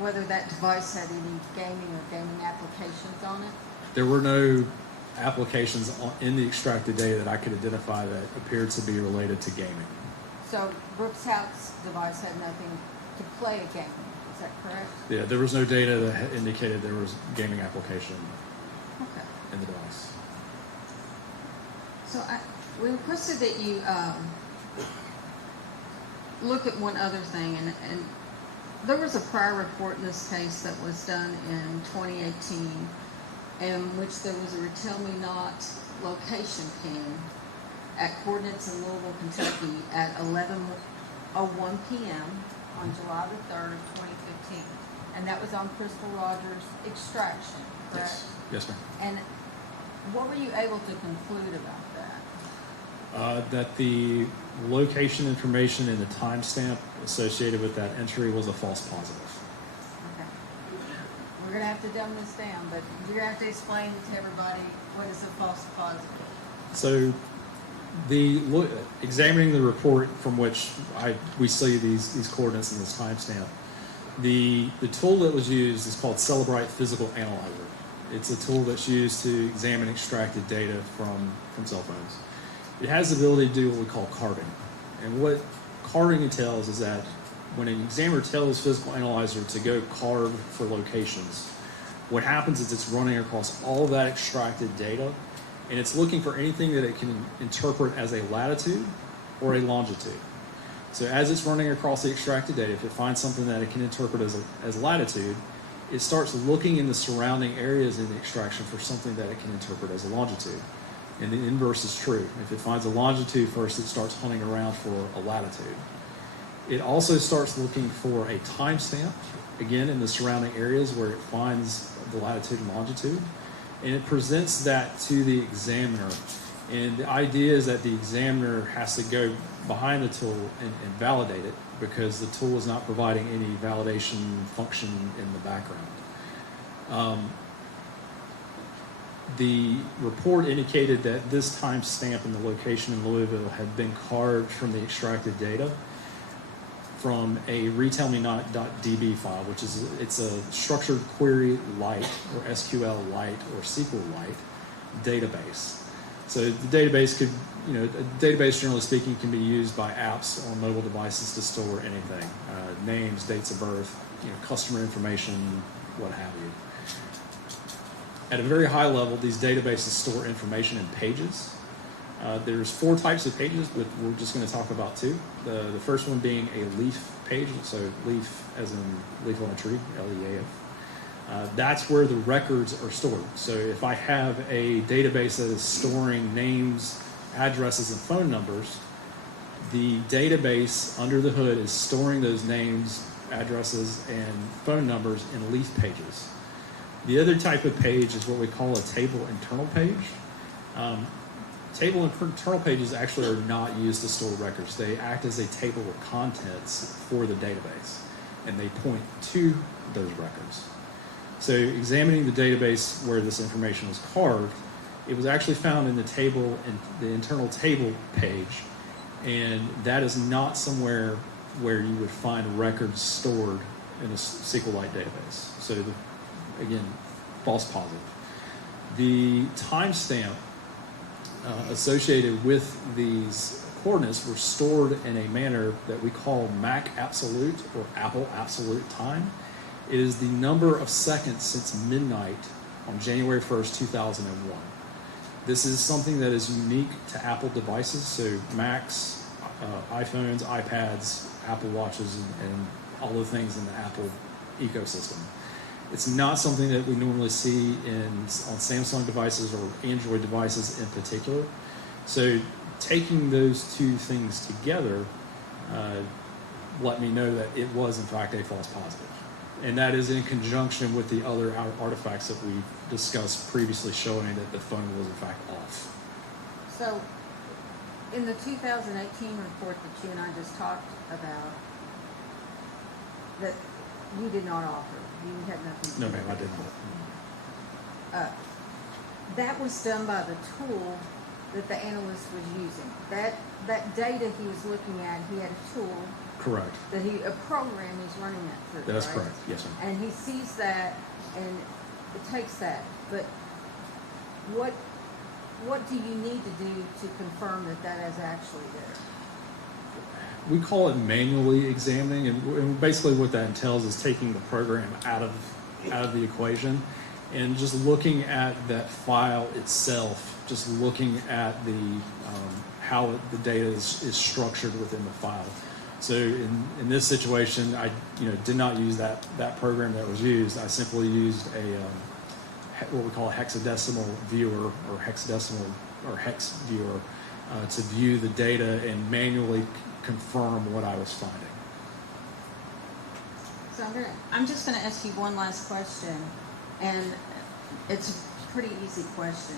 whether that device had any gaming or gaming applications on it? There were no applications in the extracted data that I could identify that appeared to be related to gaming. So Brooks Houck's device had nothing to play a game. Is that correct? Yeah, there was no data that indicated there was gaming application Okay. in the device. So we requested that you look at one other thing, and there was a prior report in this case that was done in 2018 in which there was a Retell Me Not location ping at coordinates in Louisville, Kentucky at 11:01 p.m. on July the 3rd of 2015. And that was on Crystal Rogers' extraction, correct? Yes, ma'am. And what were you able to conclude about that? That the location information and the timestamp associated with that entry was a false positive. Okay. We're gonna have to dumb this down, but you're gonna have to explain to everybody what is a false positive. So, examining the report from which we see these coordinates and this timestamp, the tool that was used is called Celebrite Physical Analyzer. It's a tool that's used to examine extracted data from cell phones. It has the ability to do what we call carding. And what carding entails is that when an examiner tells Physical Analyzer to go carve for locations, what happens is it's running across all of that extracted data, and it's looking for anything that it can interpret as a latitude or a longitude. So as it's running across the extracted data, if it finds something that it can interpret as latitude, it starts looking in the surrounding areas in the extraction for something that it can interpret as a longitude. And the inverse is true. If it finds a longitude first, it starts hunting around for a latitude. It also starts looking for a timestamp, again, in the surrounding areas where it finds the latitude and longitude, and it presents that to the examiner. And the idea is that the examiner has to go behind the tool and validate it, because the tool is not providing any validation function in the background. The report indicated that this timestamp and the location in Louisville had been carved from the extracted data from a retellme.db file, which is it's a structured query light or SQL-Lite or SQL-Lite database. So the database could, a database generally speaking can be used by apps on mobile devices to store anything, names, dates of birth, customer information, what have you. At a very high level, these databases store information in pages. There's 4 types of pages, but we're just going to talk about 2. The first one being a leaf page, so leaf as in leaf on a tree, L-E-A-F. That's where the records are stored. So if I have a database that is storing names, addresses, and phone numbers, the database under the hood is storing those names, addresses, and phone numbers in leaf pages. The other type of page is what we call a table internal page. Table internal pages actually are not used to store records. They act as a table of contents for the database, and they point to those records. So examining the database where this information was carved, it was actually found in the table, in the internal table page, and that is not somewhere where you would find records stored in a SQLite database. So again, false positive. The timestamp associated with these coordinates were stored in a manner that we call Mac absolute or Apple absolute time. It is the number of seconds since midnight on January 1st, 2001. This is something that is unique to Apple devices, so Macs, iPhones, iPads, Apple Watches, and all the things in the Apple ecosystem. It's not something that we normally see on Samsung devices or Android devices in particular. So taking those 2 things together let me know that it was in fact a false positive. And that is in conjunction with the other artifacts that we discussed previously showing that the phone was in fact off. So, in the 2018 report that you and I just talked about, that you did not offer, you had nothing to do No, ma'am, I did not. That was done by the tool that the analyst was using. That data he was looking at, he had a tool. Correct. A program he's running that through. That's right? correct, yes, ma'am. And he sees that, and it takes that. But what do you need to do to confirm that that is actually there? We call it manually examining, and basically what that entails is taking the program out of the equation and just looking at that file itself, just looking at the how the data is structured within the file. So in this situation, I did not use that program that was used. I simply used what we call a hexadecimal viewer or hexadecimal or hex viewer to view the data and manually confirm what I was finding. So I'm just gonna ask you one last question, and it's a pretty easy question.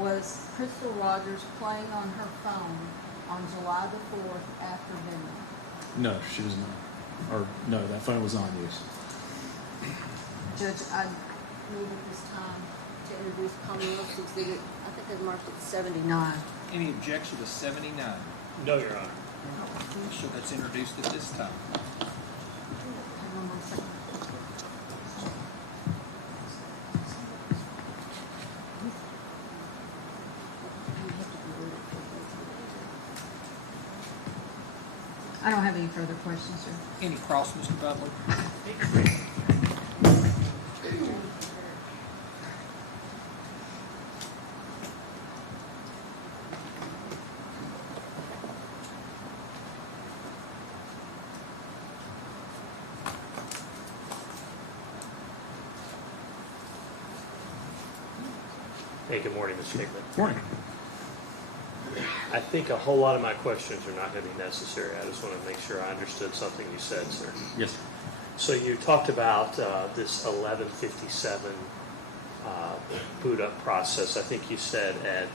Was Crystal Rogers playing on her phone on July the 4th after midnight? No, she was not. Or no, that phone was not used. Judge, I move at this time to introduce Commonwealth's exhibit, I think they marked it 79. Any objection to 79? No, Your Honor. So that's introduced at this time. Hang on one second. I don't have any further questions, sir. Any cross, Mr. Butler? Hey, good morning, Mr. Hickman. Morning. I think a whole lot of my questions are not going to be necessary. I just want to make sure I understood something you said, sir. Yes, sir. So you talked about this 1157 boot up process. I think you said at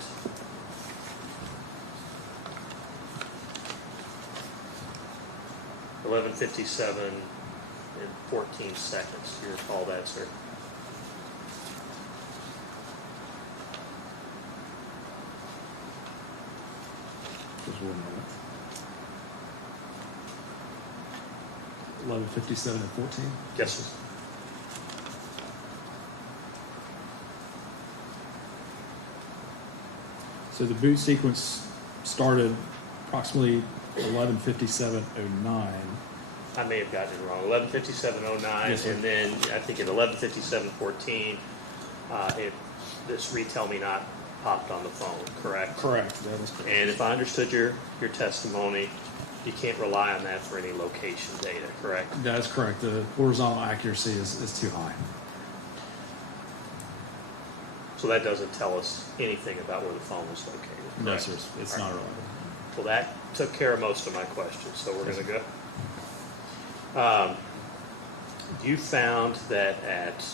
11:57 and 14 seconds. Do you recall that, sir? Just 1 moment. 11:57 and 14. Yes, sir. So the boot sequence started approximately 11:57:09. I may have gotten it wrong. 11:57:09, Yes, sir. and then I think at 11:57:14, this retell me not popped on the phone. Correct. Correct. That is correct. And if I understood your testimony, you can't rely on that for any location data. Correct. That is correct. The horizontal accuracy is too high. So that doesn't tell us anything about where the phone was located. No, correct? sir. It's All not right. relevant. Well, that took care of most of my questions, so we're going to go. You found that at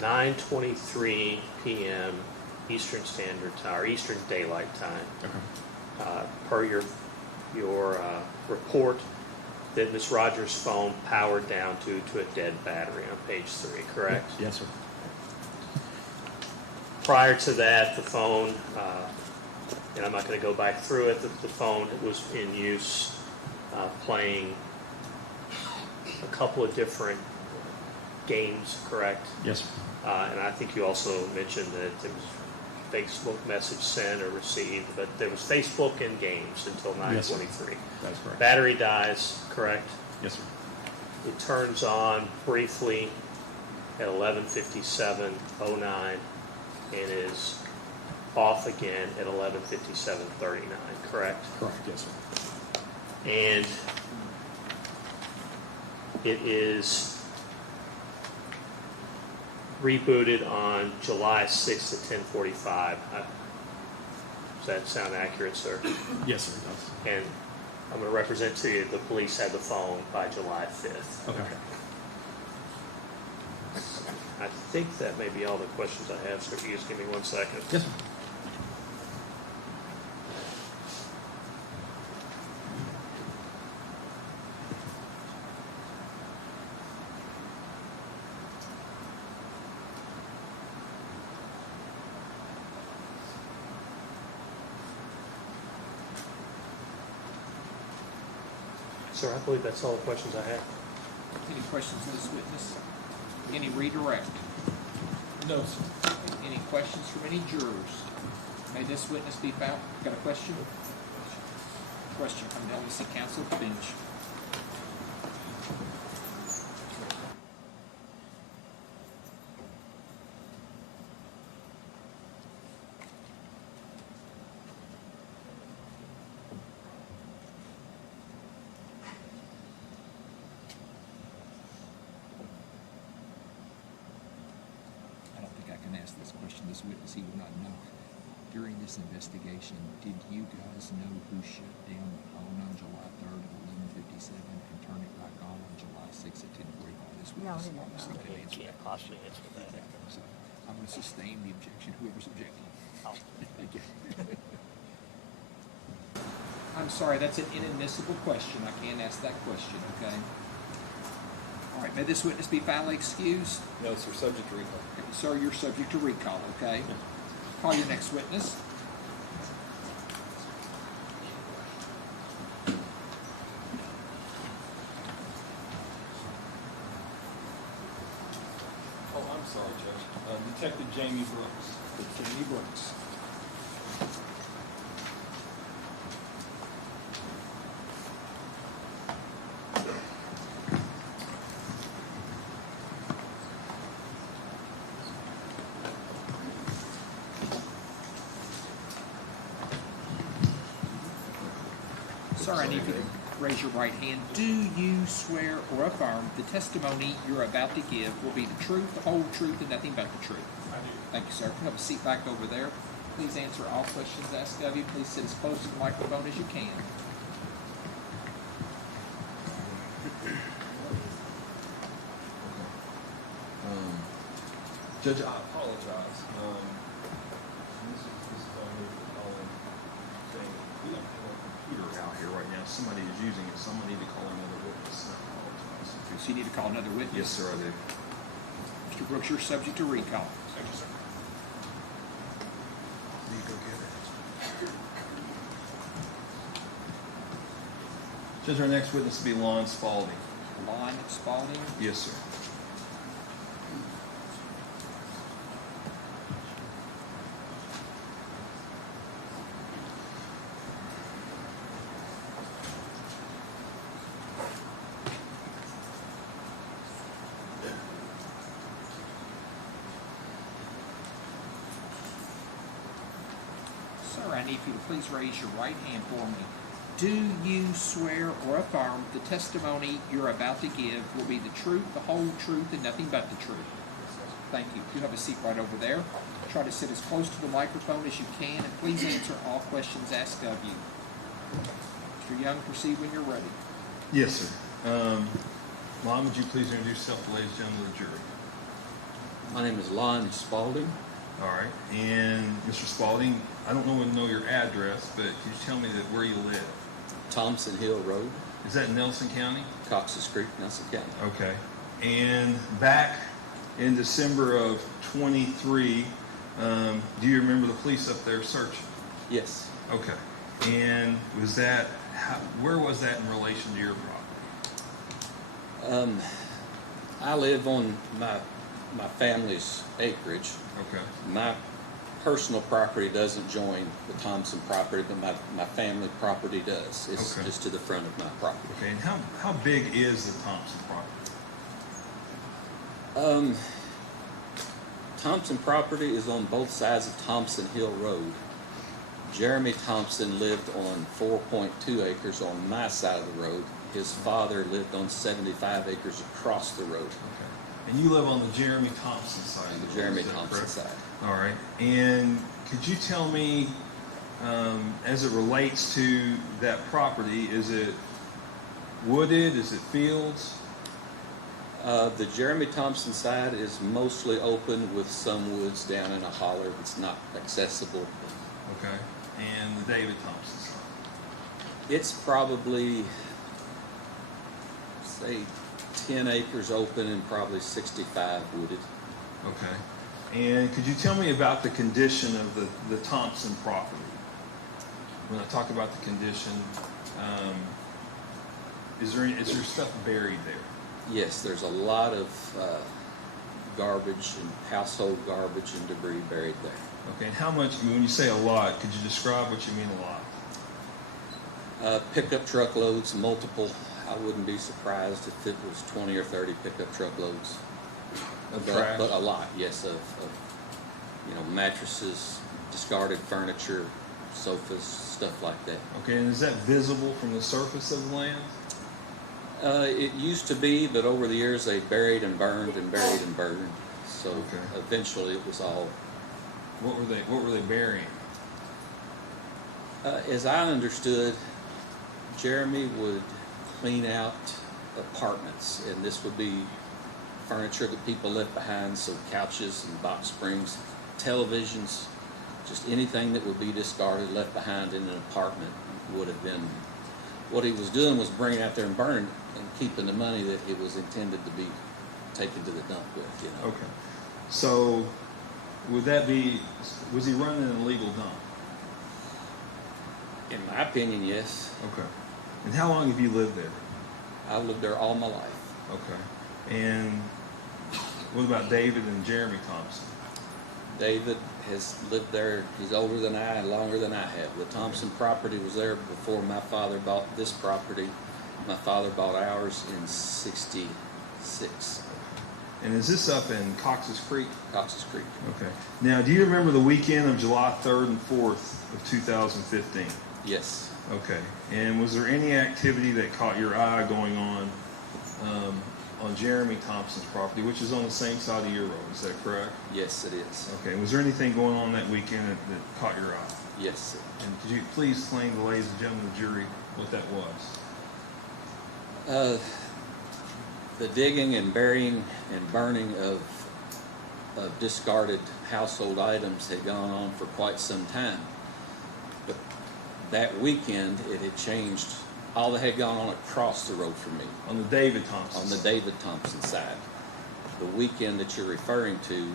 9:23 p.m. Eastern Standard Time, or Eastern Daylight Time, Okay. per your report, that Ms. Rogers' phone powered down to a dead battery on page 3, correct? Yes, sir. Prior to that, the phone, and I'm not going to go back through it, the phone was in use playing a couple of different games, correct? Yes, sir. And I think you also mentioned that it was Facebook message sent or received, but there was Facebook and games until Yes, sir. 9:23. That's correct. Battery dies, correct? Yes, sir. It turns on briefly at 11:57:09 and is off again at 11:57:39, correct? Correct. Yes, sir. And it is rebooted on July 6th at 10:45. Does that sound accurate, sir? Yes, sir. It does. And I'm going to represent to you that the police had the phone by July 5th. Okay. I think that may be all the questions I have, so if you just give me 1 second. Yes, sir. Sir, I believe that's all the questions I have. Any questions of this witness? Any redirect? No, sir. Any questions from any jurors? May this witness be found? Got a question? Question from the LEC counsel at the bench. I don't think I can ask this question. This witness, he will not know. During this investigation, did you guys know who shut down the phone on July 3rd at 11:57 and turned it back on July 6th at 10:45? This No, witness he did not obviously know. couldn't answer that question. So I'm going to sustain the objection, whoever's objecting. Thank you. I'm sorry, that's an inadmissible question. I can't ask that question, okay? All right, may this witness be finally excused? No, sir, subject to recall. Okay, sir, you're subject to recall, okay? Call your next witness. Oh, I'm sorry, Judge. Detective Jamie Brooks. Jamie Brooks. Sir, I need you to raise your right hand. Do you swear or affirm the testimony you're about to give will be the truth, the whole truth, and nothing but the truth? I do. Thank you, sir. Have a seat back over there. Please answer all questions asked of you. Please sit as close to the microphone as you can. Judge, I apologize. This is on me for calling, saying we don't have a computer out here right now. Somebody is using it, so I'm gonna need to call another witness. I apologize. So you need to call another witness? Yes, sir, I do. Mr. Brooks, you're subject to recall. Thank you, sir. Need to go get it. Judge, our next witness will be Lon Spalding. Lon Spalding? Yes, sir. Sir, I need you to please raise your right hand for me. Do you swear or affirm the testimony you're about to give will be the truth, the whole truth, and nothing but the truth? Thank you. You have a seat right over there. Try to sit as close to the microphone as you can, and please answer all questions asked of you. Mr. Young, proceed when you're ready. Yes, sir. Lon, would you please introduce yourself, ladies and gentlemen of the jury? My name is Lon Spalding. All right. And Mr. Spalding, I don't know your address, but can you tell me where you live? Thompson Hill Road. Is that in Nelson County? Cox's Creek, Nelson County. Okay. And back in December of 23, do you remember the police up there searching? Yes. Okay. And where was that in relation to your property? I live on my family's acreage. Okay. My personal property doesn't join the Thompson property, but my family property does. It's just to the front of my property. Okay. And how big is the Thompson property? Thompson property is on both sides of Thompson Hill Road. Jeremy Thompson lived on 4.2 acres on my side of the road. His father lived on 75 acres across the road. Okay. And you live on the Jeremy Thompson side of the road? Jeremy Thompson side. All right. And could you tell me, as it relates to that property, is it wooded? Is it fields? The Jeremy Thompson side is mostly open with some woods down in a holler that's not accessible. Okay. And the David Thompson side? It's probably, say, 10 acres open and probably 65 wooded. Okay. And could you tell me about the condition of the Thompson property? When I talk about the condition, is there stuff buried there? Yes, there's a lot of garbage and household garbage and debris buried there. Okay, and how much, when you say a lot, could you describe what you mean a lot? Pickup truckloads, multiple. I wouldn't be surprised if it was 20 or 30 pickup truckloads. But a lot, yes, of mattresses, discarded furniture, sofas, stuff like that. Okay, and is that visible from the surface of the land? It used to be, but over the years they buried and burned and buried and burned. So eventually it was all. What were they burying? As I understood, Jeremy would clean out apartments, and this would be furniture that people left behind, so couches and box springs, televisions, just anything that would be discarded, left behind in an apartment would have been. What he was doing was bringing it out there and burning and keeping the money that it was intended to be taken to the dump with, Okay. So, was he running an illegal dump? In my opinion, yes. Okay. And how long have you lived there? I've lived there all my life. Okay. And what about David and Jeremy Thompson? David has lived there. He's older than I and longer than I have. The Thompson property was there before my father bought this property. My father bought ours in '66. And is this up in Cox's Creek? Cox's Creek. Okay. Now, do you remember the weekend of July 3rd and 4th of 2015? Yes. Okay. And was there any activity that caught your eye going on on Jeremy Thompson's property, which is on the same side of your road. Is that correct? Yes, it is. Okay. Was there anything going on that weekend that caught your eye? Yes, sir. And could you please explain to the ladies and gentlemen of the jury what that was? The digging and burying and burning of discarded household items had gone on for quite some time. But that weekend, it had changed. All that had gone on across the road from me. On the David Thompson On the side. David Thompson side. The weekend that you're referring to,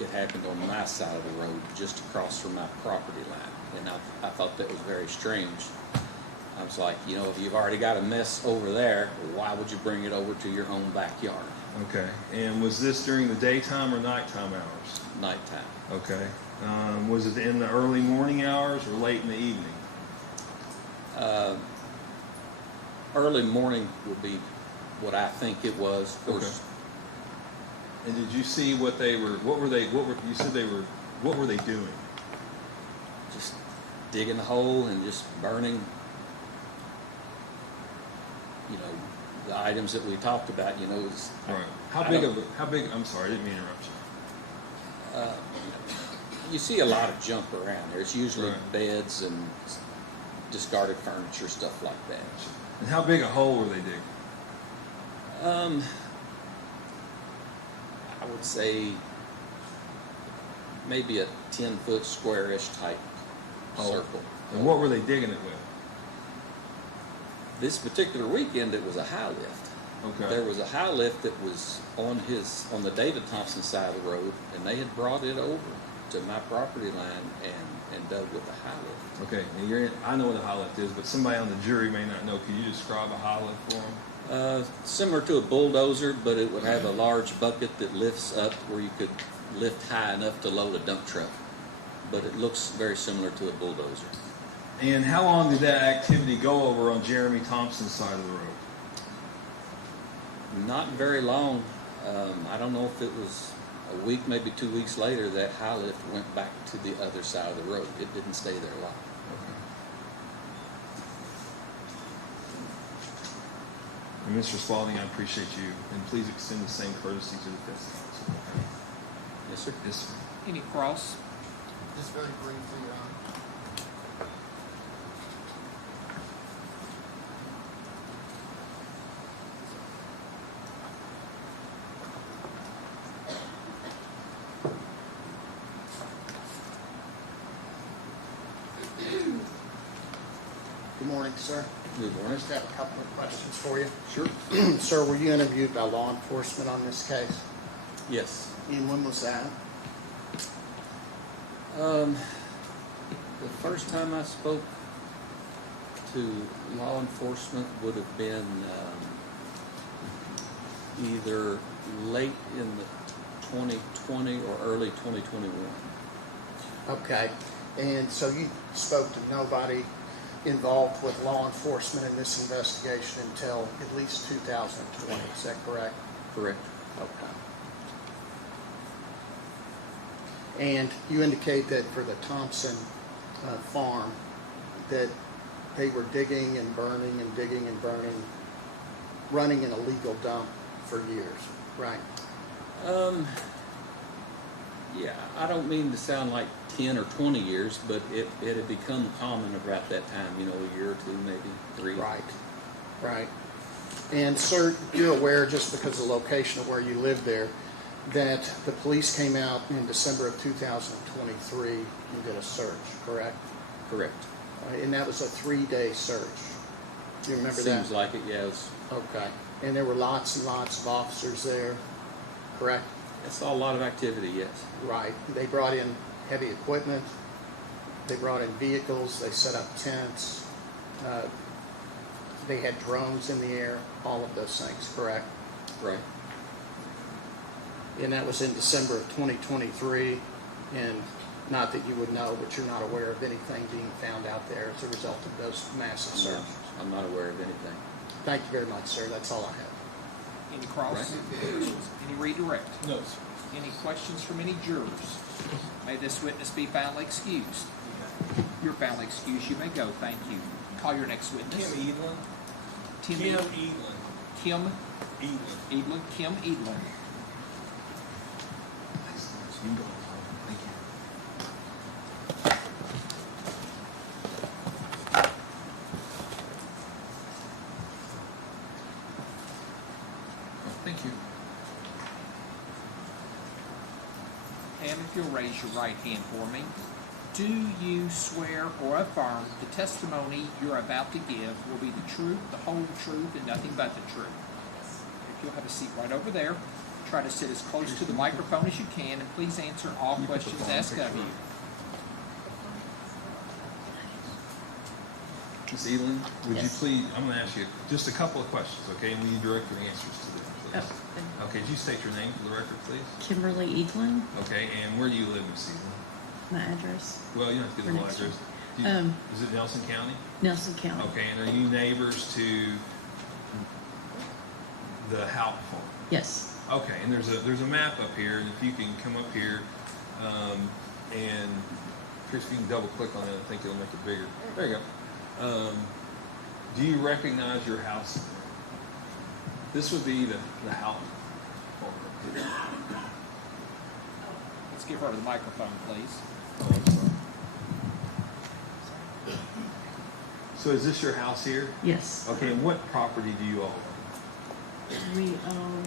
it happened on my side of the road, just across from my property line. And I thought that was very strange. I was like, you know, if you've already got a mess over there, why would you bring it over to your own backyard? Okay. And was this during the daytime or nighttime hours? Nighttime. Okay. Was it in the early morning hours or late in the evening? Early morning would be what I think it was. Of course, And did you see what they were? What were you said they were? What were they doing? just digging a hole and just burning, you know, the items that we talked about. You know, it's, Right. How big? I'm sorry, I didn't mean to interrupt you. you see a lot of junk around there. It's usually Right. beds and discarded furniture, stuff like that. And how big a hole were they digging? I would say maybe a 10-foot square-ish type circle. And what were they digging it with? This particular weekend, it was a high lift. Okay. There was a high lift that was on the David Thompson side of the road, and they had brought it over to my property line and dug with the high lift. Okay. And I know what a high lift is, but somebody on the jury may not know. Can you describe a high lift for them? Similar to a bulldozer, but it would have a large bucket that lifts up where you could lift high enough to load a dump truck. But it looks very similar to a bulldozer. And how long did that activity go over on Jeremy Thompson's side of the road? Not very long. I don't know if it was a week, maybe 2 weeks later, that high lift went back to the other side of the road. It didn't stay there long. And Mr. Spalding, I appreciate you, and please extend the same courtesy to the defense counsel. Yes, sir. Yes, sir. Any cross? Just very briefly, Good morning, sir. Good I morning. just have a couple of questions for you. Sure. Sir, were you interviewed by law enforcement on this case? Yes. And when was that? The first time I spoke to law enforcement would have been either late in the 2020 or early 2021. Okay. And so you spoke to nobody involved with law enforcement in this investigation until at least 2020, is that correct? Correct. Okay. And you indicate that for the Thompson farm, that they were digging and burning and digging and burning, running an illegal dump for years, right? Yeah, I don't mean to sound like 10 or 20 years, but it had become common about that time, you know, a year or two, maybe 3. Right, right. And sir, you're aware, just because of the location of where you live there, that the police came out in December of 2023 and did a search, correct? Correct. And that was a 3-day search. Do you remember that? Seems like it, yes. Okay. And there were lots and lots of officers there, correct? I saw a lot of activity, yes. Right. They brought in heavy equipment. They brought in vehicles. They set up tents. They had drones in the air, all of those things, correct? Right. And that was in December of 2023. And not that you would know, but you're not aware of anything being found out there as a result of those massive No, searches. I'm not aware of anything. Thank you very much, sir. That's all I have. Any cross? Any redirect? No, sir. Any questions from any jurors? May this witness be found excused. You're found excused. You may go. Thank you. Call your next witness. Kim Evelyn. Tim Kim Evelyn. Evelyn. Kim Edlin, Kim Edlin. Thank you. Pam, if you'll raise your right hand for me. Do you swear or affirm the testimony you're about to give will be the truth, the whole truth, and nothing but the truth? If you'll have a seat right over there, try to sit as close to the microphone as you can, and please answer all questions asked of you. Ms. Elin, would you Yes. please, I'm going to ask you just a couple of questions, okay? And will you direct your answers to them, please? Oh, Okay, could you state your name for the record, please? Kimberly Eaglin, Okay, and where do you live, Ms. Elin? my address, Well, you don't have to give the whole Next address. one. Do you- Is it Nelson County? Nelson County. Okay, and are you neighbors to the Houck farm? Yes. Okay, and there's a map up here, and if you can come up here, and Chris, if you can double click on it, I think it'll make it bigger. There you go. Do you recognize your house? This would be the Houck farm. Let's give her the microphone, please. Oh, I'm sorry. So is this your house here? Yes. Okay, and what property do you all own? We own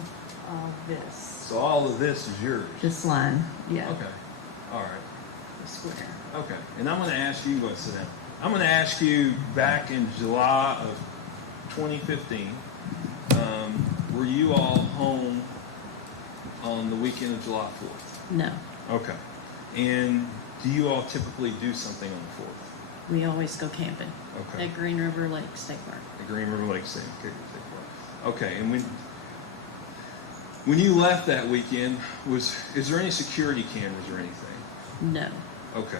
all this. So all of this is yours? This line, yeah. Okay, all right. The square. Okay, and I'm going to ask you, go sit down. I'm going to ask you, back in July of 2015, were you all home on the weekend of July 4th? No, Okay. And do you all typically do something on the 4th? we always go camping Okay. at Green River Lake State Park. The Green River Lake State. Okay, and when you left that weekend, is there any security cameras or anything? No, Okay.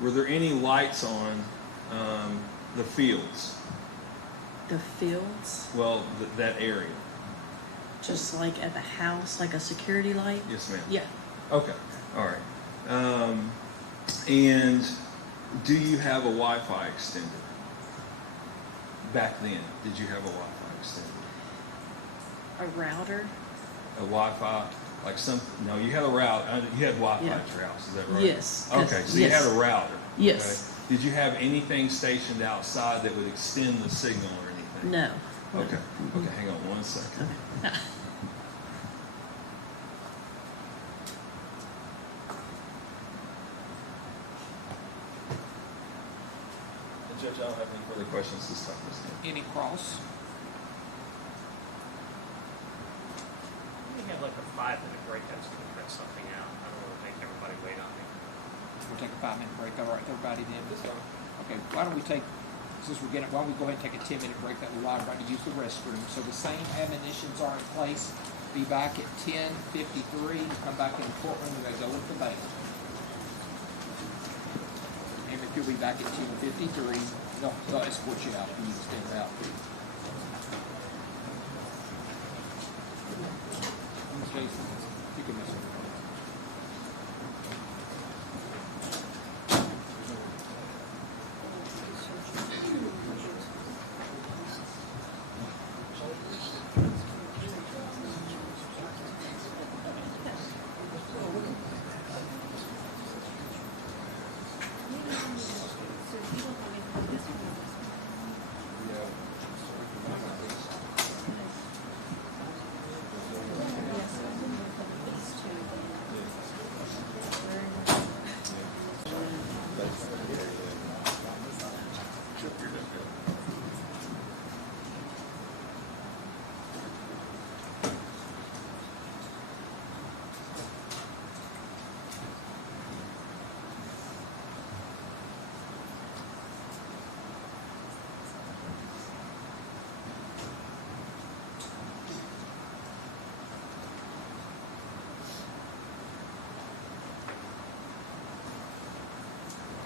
Were there any lights on the fields? the fields, Well, that area. just like at the house, like a security light. Yes, ma'am. Yeah, Okay. All right. And do you have a Wi-Fi extender? Back then, did you have a Wi-Fi extender? a router. A Wi-Fi, like no, you had a route. You had Wi-Fi Yeah. at your house. Is that right? Yes, 'cause- Okay, so you yes. had a router. Yes. Okay. Did you have anything stationed outside that would extend the signal or anything? No. Okay. Okay. Hang on one second. Judge, I don't have any further questions this time. Any cross? We have like a 5-minute break. I was going to print something out. I don't want to make everybody wait on me. We'll take a 5-minute break. All right, everybody then. Okay, why don't we take, since we're getting, why don't we go ahead and take a 10-minute break that we allow everybody to use the restroom. So the same admonitions are in place. Be back at 10:53. Come back in the courtroom and go with the bail. And if you'll be back at 10:53, they'll escort you out. You can stand out. Jason, you can miss it.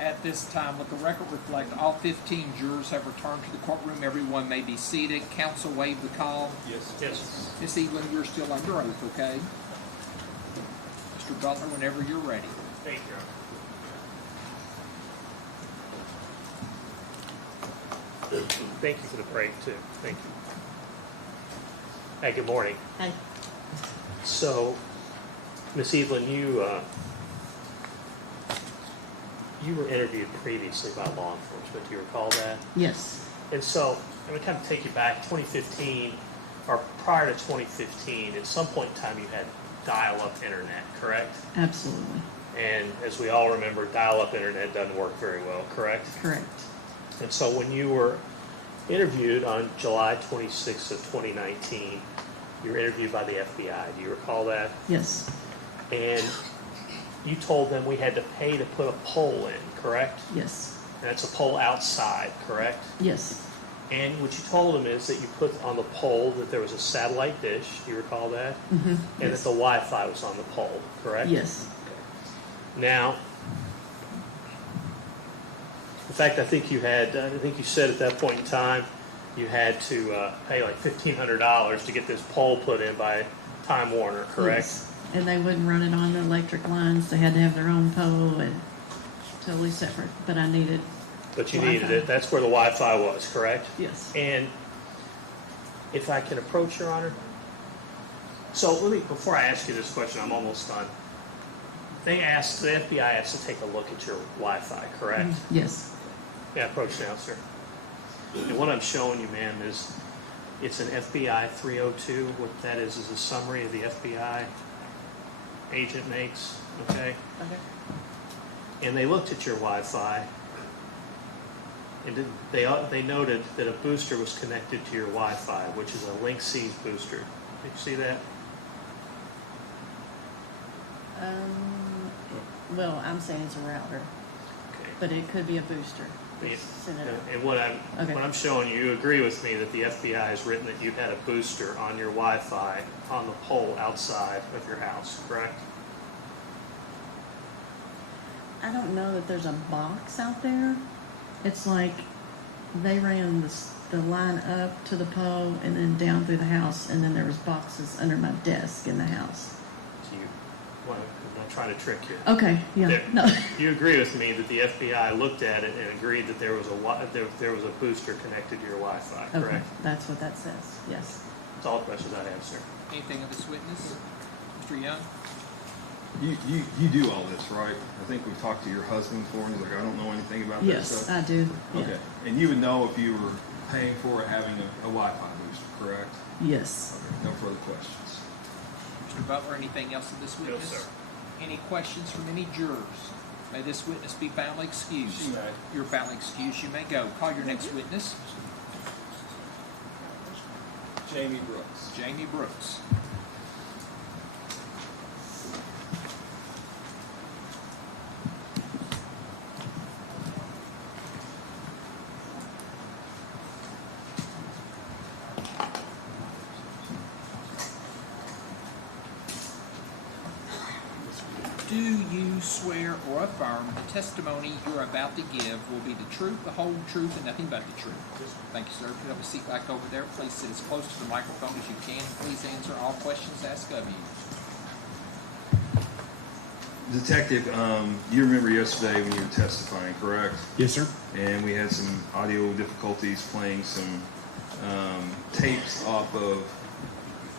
At this time, let the record reflect all 15 jurors have returned to the courtroom. Everyone may be seated. Counsel waive the call. Yes. Yes. Miss Evelyn, you're still under oath, okay? Mr. Butler, whenever you're ready. Thank you, Your Honor. Thank you for the break, too. Thank you. Hey, good morning. Hey. So, Miss Evelyn, you were interviewed previously by law enforcement. Do you recall that? Yes. And so, I'm gonna kind of take you back, 2015, or prior to 2015, at some point in time you had dial-up internet, correct? Absolutely. And as we all remember, dial-up internet doesn't work very well, correct? Correct. And so when you were interviewed on July 26th of 2019, you were interviewed by the FBI. Do you recall that? Yes. And you told them we had to pay to put a pole in, correct? Yes. And that's a pole outside, correct? Yes. And what you told them is that you put on the pole that there was a satellite dish. Do you recall that? Mm-hmm. And Yes. that the Wi-Fi was on the pole, correct? Yes. Now, in fact, I think you said at that point in time, you had to pay like $1,500 to get this pole put in by Time Warner, correct? Yes. And they wouldn't run it on the electric lines. They had to have their own pole and totally separate. But I needed. But you Wi-Fi. needed it. That's where the Wi-Fi was, correct? Yes. And if I can approach, Your Honor. So let me, before I ask you this question, I'm almost done. The FBI asked to take a look at your Wi-Fi, correct? Yes. Yeah, approach now, sir. And what I'm showing you, ma'am, is it's an FBI 302. What that is a summary of the FBI agent makes, okay? Okay. And they looked at your Wi-Fi, and they noted that a booster was connected to your Wi-Fi, which is a Link C's booster. Did you see that? Well, I'm saying it's a router, Okay. but it could be a booster. Send it up. And what Okay. I'm showing you, you agree with me that the FBI has written that you had a booster on your Wi-Fi on the pole outside of your house, correct? I don't know that there's a box out there. It's like they ran the line up to the pole and then down through the house, and then there was boxes under my desk in the house. So I'm not trying to trick you. Okay, yeah, There- no. You agree with me that the FBI looked at it and agreed that there was a booster connected to your Wi-Fi, Okay, correct? that's what that says, yes. That's all the questions I have, sir. Anything of this witness? Mr. Young? You do all this, right? I think we talked to your husband before, and he's like, I don't know anything about that Yes, stuff. I do. Yeah. Okay, and you would know if you were paying for it having a Wi-Fi booster, correct? Yes. Okay, no further questions. Mr. Butler, anything else of this witness? sir. Any questions from any jurors? May this witness be found excused. She may. You're found excused. You may go. Call your next witness. Jamie Brooks. Jamie Brooks. Do you swear or affirm the testimony you're about to give will be the truth, the whole truth, and nothing but the truth? Thank you, sir. If you have a seat back over there, please sit as close to the microphone as you can, and please answer all questions asked of you. Detective, you remember yesterday when you were testifying, correct? Yes, sir. And we had some audio difficulties playing some tapes off of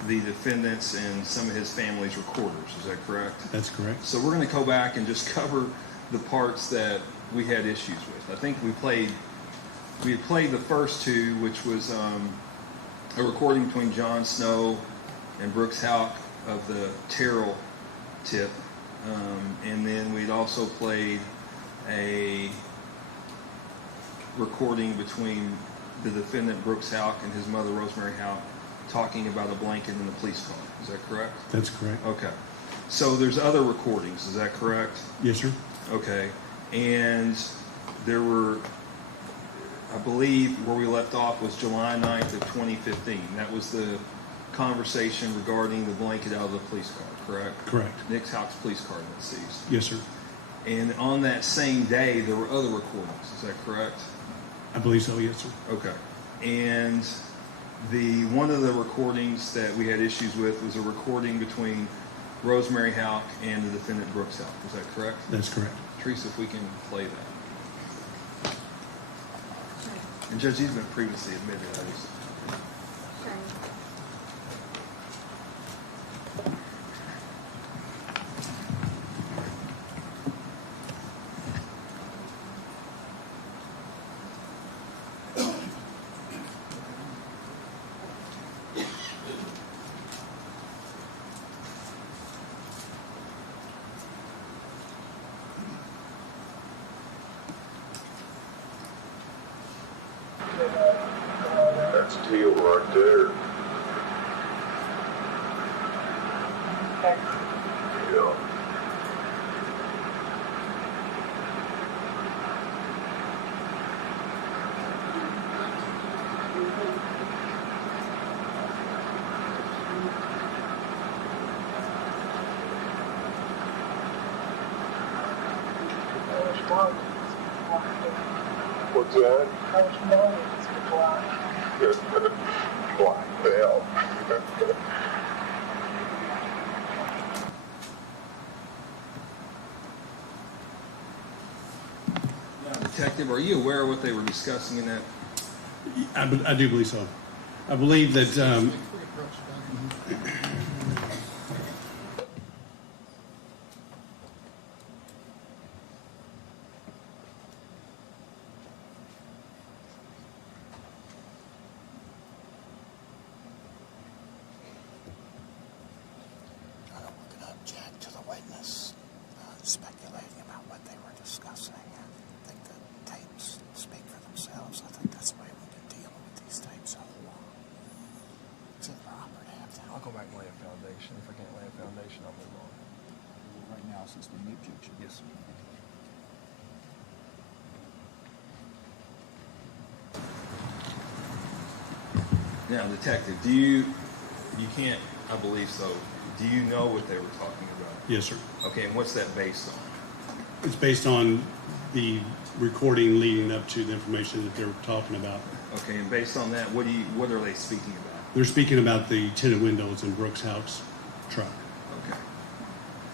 the defendant's and some of his family's recorders. Is that correct? That's correct. So we're going to go back and just cover the parts that we had issues with. I think we had played the first two, which was a recording between John Snow and Brooks Houck of the Terrell tip. And then we'd also played a recording between the defendant Brooks Houck and his mother Rosemary Houck talking about a blanket in the police car. Is that correct? That's correct. Okay. So there's other recordings. Is that correct? Yes, sir. Okay. And there were, I believe, where we left off was July 9th of 2015. That was the conversation regarding the blanket out of the police car, correct? Correct. Nick Houck's police car that seized. Yes, sir. And on that same day, there were other recordings. Is that correct? I believe so, yes, sir. Okay. And one of the recordings that we had issues with was a recording between Rosemary Houck and the defendant Brooks Houck. Is that correct? That's correct. Teresa, if we can play that. And Judge, he's been previously admitted. Teal right there. Yeah. What's that? Black belt. Now, Detective, are you aware of what they were discussing in that? I do believe so. I believe that, Object to the witness speculating about what they were discussing. I think the tapes speak for themselves. I think that's the way we've been dealing with these tapes all along. It's improper to have that. I'll go back and lay a foundation. If I can't lay a foundation, I'll move on. Right now, since the new objection. Yes, sir. Now, Detective, you can't, I believe so. Do you know what they were talking about? yes, sir. Okay, and what's that based on? It's based on the recording leading up to the information that they're talking about. Okay, and based on that, what are they speaking about? They're speaking about the tinted windows in Brooks' house truck. Okay.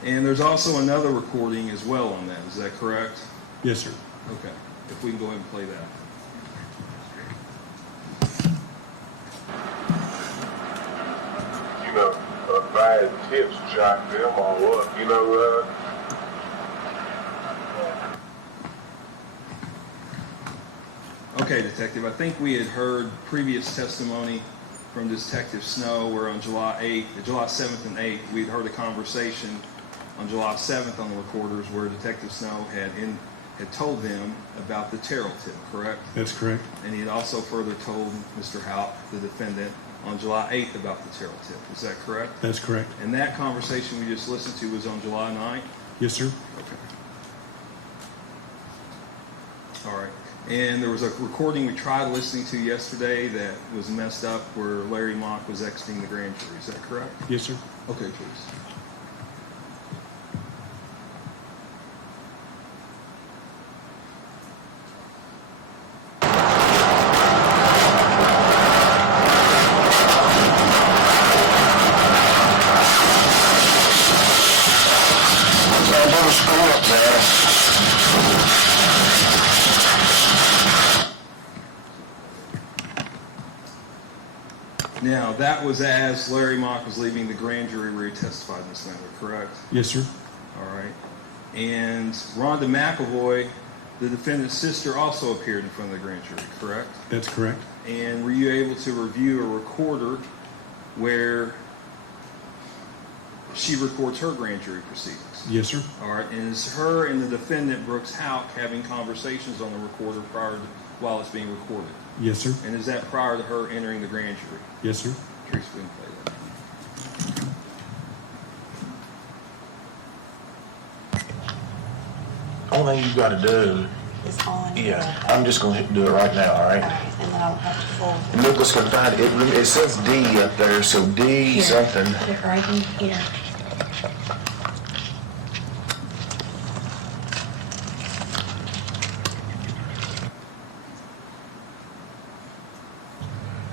And there's also another recording as well on that, is that correct? Yes, sir. Okay, if we can go ahead and play that. You know, bad tips jack them all up, you know, Okay, Detective, I think we had heard previous testimony from Detective Snow where on July 7th and 8th, we'd heard a conversation on July 7th on the recorders where Detective Snow had told them about the Terrell tip, correct? That's correct. And he had also further told Mr. Houck, the defendant, on July 8th about the Terrell tip. Is that correct? That's correct. And that conversation we just listened to was on July 9th? Yes, sir. Okay. All right. And there was a recording we tried listening to yesterday that was messed up where Larry Mock was exiting the grand jury. Is that correct? Yes, sir. Okay, please. Now, that was as Larry Mock was leaving the grand jury where he testified in this matter, correct? Yes, sir. All right. And Rhonda McAvoy, the defendant's sister, also appeared in front of the grand jury, correct? That's correct. And were you able to review a recorder where she records her grand jury proceedings? Yes, sir. All right. And is her and the defendant, Brooks Houck, having conversations on the recorder while it's being recorded? Yes, sir. And is that prior to her entering the grand jury? Yes, sir. Trace, we can play that. Only thing you got to do, It's on. yeah, I'm just going to do it right now, all right? And then I'll have to fold. And look what's going to find it. It says D up there, so D Here. something. Put it right in here.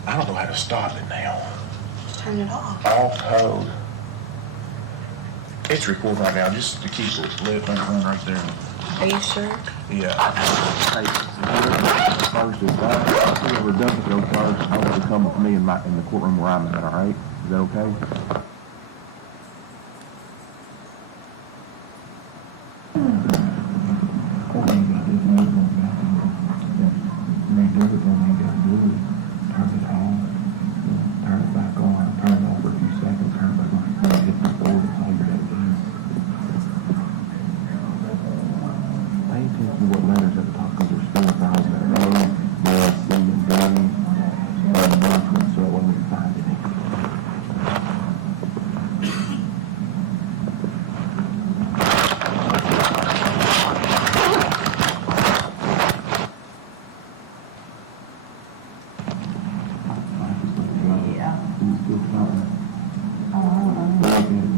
I don't know how to stop it now. Just turn it off. All code. It's recording right now, just to keep it left and run right there. Are you sure? Yeah. First is that, whoever doesn't go first, I want to come with me in the courtroom where I'm at, all right? Is that okay? Good department. Very good.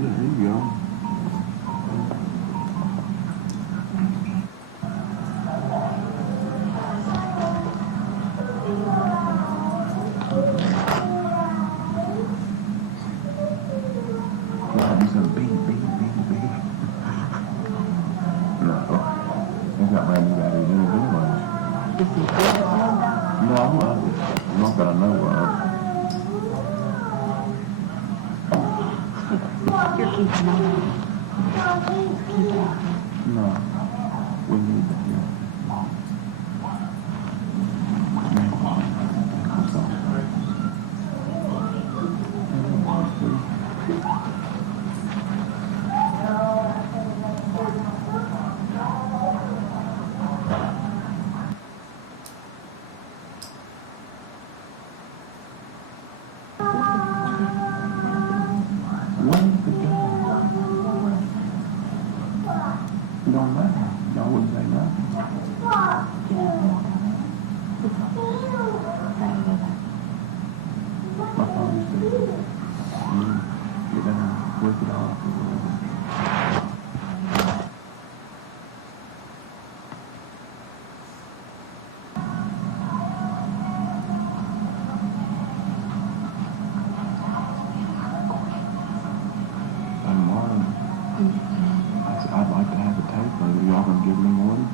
There you go. He's gonna beat. No, he's not brand new batteries in it anyway. No, not that I know of. You're keeping on. No, we need that here. It don't matter. Y'all wouldn't say nothing. My phone is dead. Get down and work it off. I'd like to have a tape later. Y'all gonna give me one?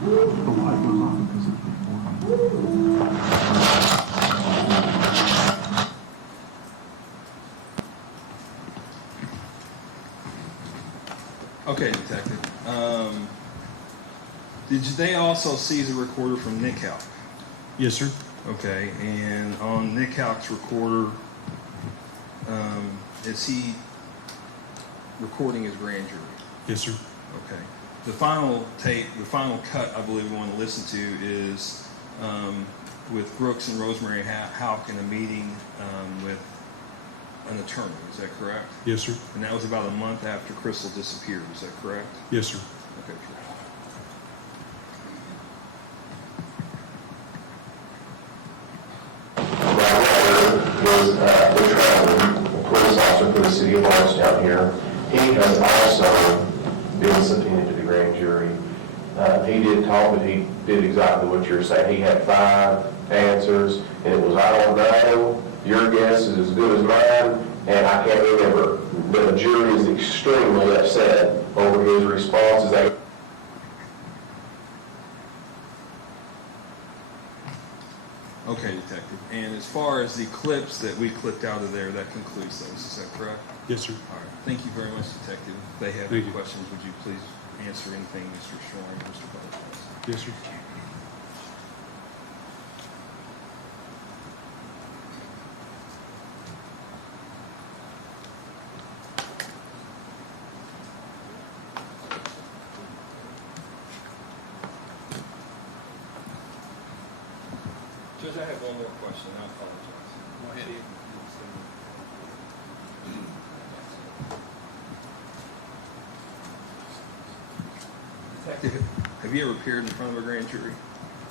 The light goes off because it's Okay, Detective. Did they also seize a recorder from Nick Houck? Yes, sir. Okay, and on Nick Houck's recorder, is he recording his grand jury? Yes, sir. Okay. The final tape, the final cut I believe we want to listen to is with Brooks and Rosemary Houck in a meeting with an attorney. Is that correct? Yes, sir. And that was about a month after Crystal disappeared. Is that correct? Yes, sir. Okay, sure. Was Richard Allen, a police officer for the city of Bardstown here. He has also been subpoenaed to the grand jury. He did talk, but he did exactly what you're saying. He had 5 answers, and it was, I don't know, your guess is as good as mine, and I can't remember. The jury is extremely upset over his responses. Okay, Detective. And as far as the clips that we clipped out of there, that concludes those. Is that correct? Yes, sir. All right. Thank you very much, Detective. If they have Thank any you. questions, would you please answer anything Mr. Strong or Mr. Butler has? Yes, sir. Judge, I have one more question. I apologize. Go ahead. Detective, have you ever appeared in front of a grand jury?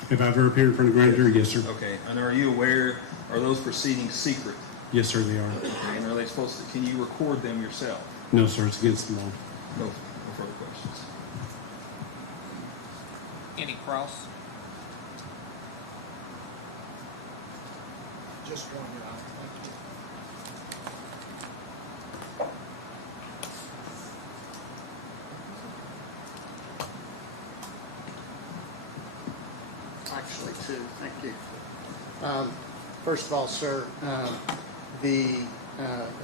If I've ever appeared in front of a grand jury, yes, sir. Okay. And are you aware, are those proceedings secret? Yes, sir, they are. Okay. And are they supposed to, can you record them yourself? No, sir, it's against the law. No further questions. Any cross? Just one, Your Honor. Thank you. Actually, 2. Thank you. First of all, sir, the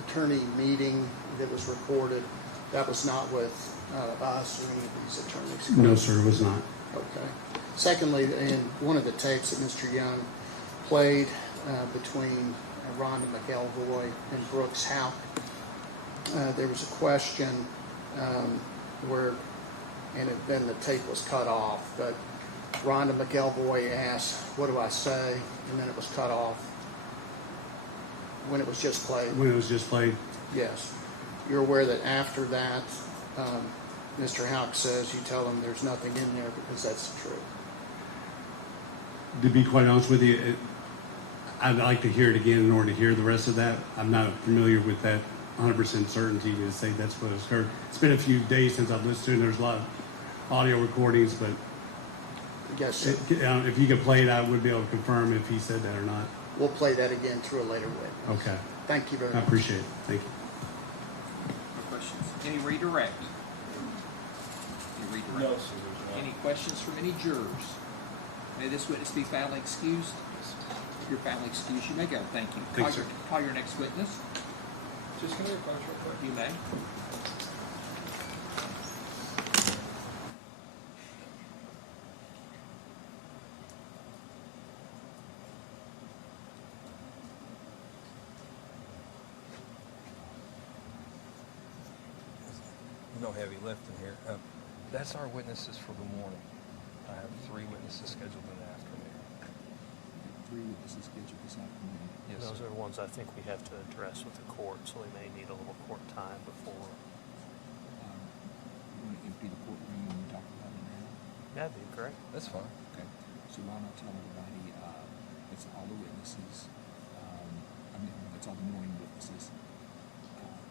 attorney meeting that was recorded, that was not with us or any of these attorneys? No, sir, it was not. Okay. Secondly, in one of the tapes that Mr. Young played between Rhonda McElroy and Brooks Houck, there was a question where and then the tape was cut off. But Rhonda McElvoy asked, what do I say? And then it was cut off when it was just played. When it was just played? Yes. You're aware that after that, Mr. Houck says you tell him there's nothing in there because that's the truth. To be quite honest with you, I'd like to hear it again in order to hear the rest of that. I'm not familiar with that 100% certainty to say that's what has occurred. It's been a few days since I've listened to it, and there's a lot of audio recordings, but yes, if you could play it, I would be able to confirm if he said that or not. We'll play that again through a later witness. Okay. Thank you very I much. appreciate it. Thank you. Questions? Any redirect? Any redirect? No, sir, there's not. Any questions from any jurors? May this witness be family excused? If you're family excused, you may go. Thank you. Thanks, sir. Call your next witness. Just can I approach real quick? You may. No heavy lifting here. That's our witnesses for the morning. I have 3 witnesses scheduled in the afternoon. 3 witnesses scheduled this afternoon. Yes, Those sir. are the ones I think we have to address with the court, so we may need a little court time before. You want to empty the courtroom and we talk about it now? That'd be great. That's fine. Okay. So why not tell everybody, it's all the witnesses, it's all the morning witnesses.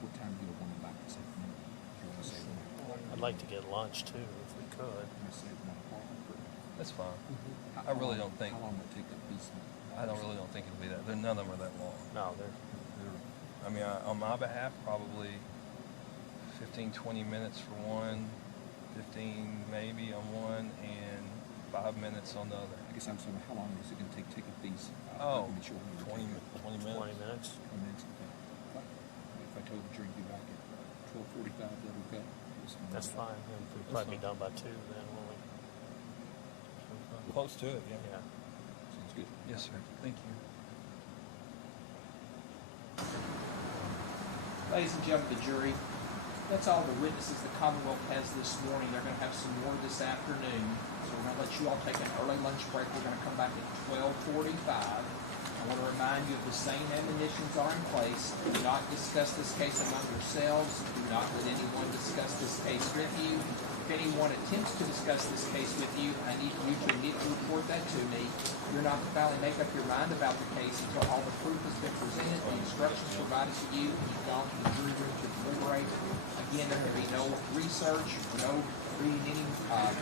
What time do you want them back this afternoon? Do you want to say 1 o'clock? I'd like to get lunch too, if we could. I'm going to say 1 o'clock. That's fine. I really don't think. How long will it take that piece? I really don't think it'll be that. None of them are that long. No, they're I mean, on my behalf, probably 15, 20 minutes for one, 15 maybe on one, and 5 minutes on the other. I guess I'm saying, how long is it going to take a piece? Oh, Let me be sure. 20 minutes. 20 minutes. 20 minutes, okay. If I told the jury to be back at 12:45, is that okay? That's fine. And we'll probably be done by 2 then, won't we? Close to it, yeah. Yeah. Sounds good. Yes, sir. Thank you. Ladies and gentlemen, the jury, that's all the witnesses the Commonwealth has this morning. They're going to have some more this afternoon. So we're going to let you all take an early lunch break. We're going to come back at 12:45. I want to remind you of the same admonitions are in place. Do not discuss this case among yourselves. Do not let anyone discuss this case with you. If anyone attempts to discuss this case with you, I need you to immediately report that to me. You're not to finally make up your mind about the case until all the proof has been presented, the instructions provided to you, and you've gone to the jury room to deliberate. Again, there can be no research, no reading any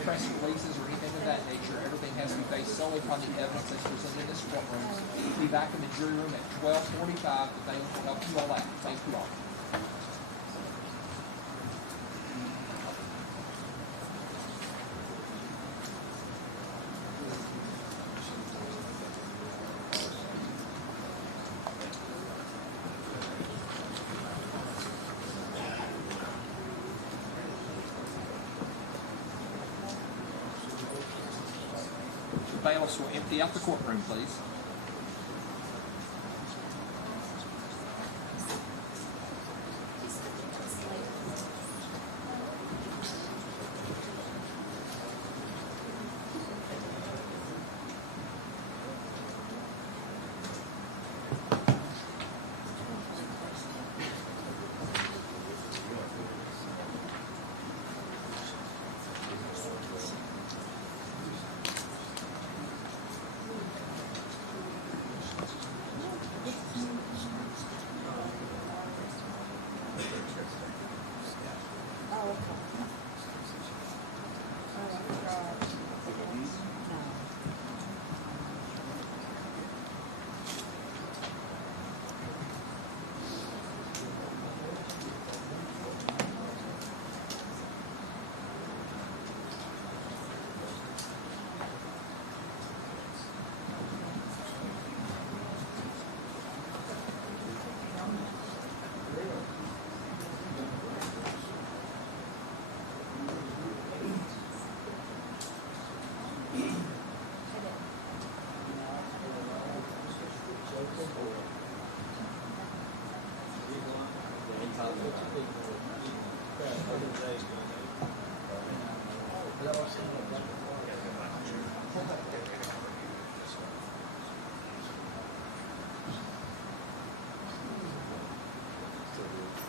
press releases or anything of that nature. Everything has to be based solely upon the evidence that's presented in this courtroom. Be back in the jury room at 12:45. The thing will help you all out. Thank you all. Bailiffs will empty out the courtroom, please.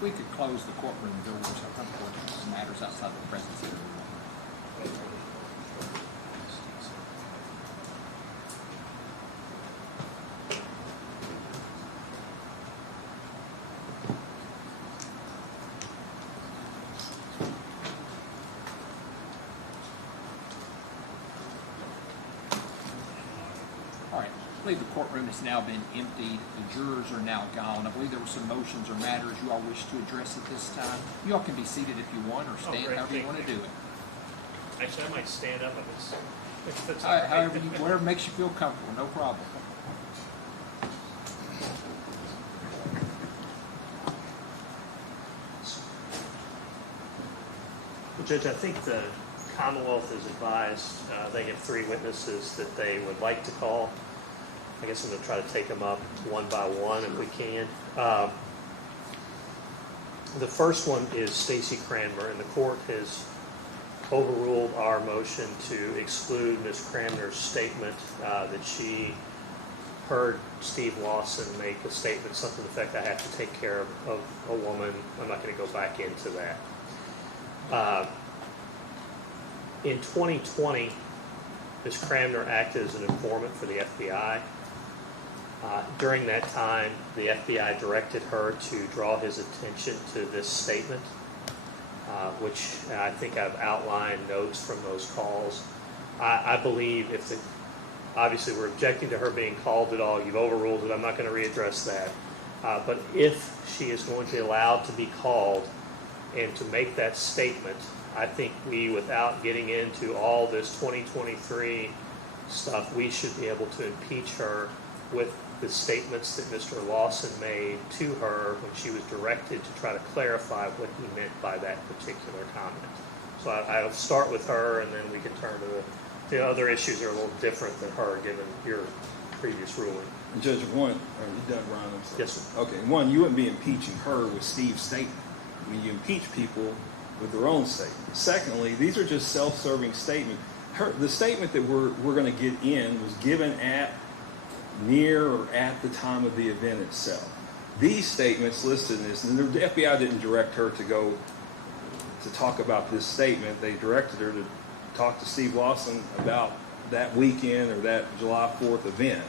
we could close the courtroom doors, I think court matters outside the presence of everyone. All right, I believe the courtroom has now been emptied. The jurors are now gone. I believe there were some motions or matters you all wish to address at this time. You all can be seated if you want, or stand great, however you thank want to you. do it. Actually, I might stand up if it's However, whatever makes you feel comfortable, no problem. Judge, I think the Commonwealth has advised, they have 3 witnesses that they would like to call. I guess I'm going to try to take them up one by one if we can. The first one is Stacy Cranmer, and the court has overruled our motion to exclude Ms. Cranmer's statement that she heard Steve Lawson make a statement, something to the effect, I have to take care of a woman. I'm not going to go back into that. In 2020, Ms. Cranmer acted as an informant for the FBI. During that time, the FBI directed her to draw his attention to this statement, which I think I've outlined notes from those calls. I believe obviously we're objecting to her being called at all. You've overruled it. I'm not going to readdress that. But if she is going to be allowed to be called and to make that statement, I think we, without getting into all this 2023 stuff, we should be able to impeach her with the statements that Mr. Lawson made to her when she was directed to try to clarify what he meant by that particular comment. So I'll start with her, and then we can turn to the other issues that are a little different than her, given your previous ruling. And Judge, one, are you done, Ron? I'm sorry. Yes, sir. Okay, one, you wouldn't be impeaching her with Steve's statement. I mean, you impeach people with their own statement. Secondly, these are just self-serving statements. The statement that we're going to get in was given at, near, or at the time of the event itself. These statements listed in this, and the FBI didn't direct her to go to talk about this statement. They directed her to talk to Steve Lawson about that weekend or that July 4th event.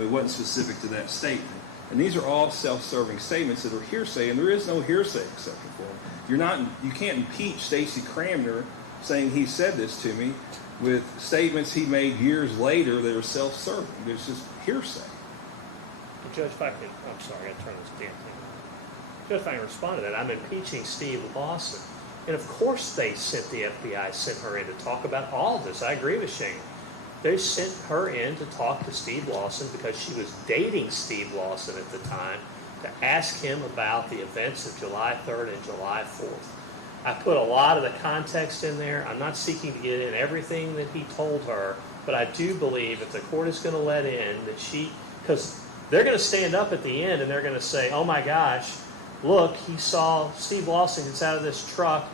It wasn't specific to that statement. And these are all self-serving statements that are hearsay, and there is no hearsay exception for them. You can't impeach Stacy Cranmer saying he said this to me with statements he made years later that are self-serving. It's just hearsay. Judge, if I can, I'm sorry, I got to turn this damn thing on. Judge, if I can respond to that, I'm impeaching Steve Lawson. And of course the FBI sent her in to talk about all of this. I agree with Shane. They sent her in to talk to Steve Lawson because she was dating Steve Lawson at the time, to ask him about the events of July 3rd and July 4th. I put a lot of the context in there. I'm not seeking to get in everything that he told her, but I do believe if the court is going to let in that because they're going to stand up at the end and they're going to say, oh my gosh, look, he saw Steve Lawson gets out of this truck.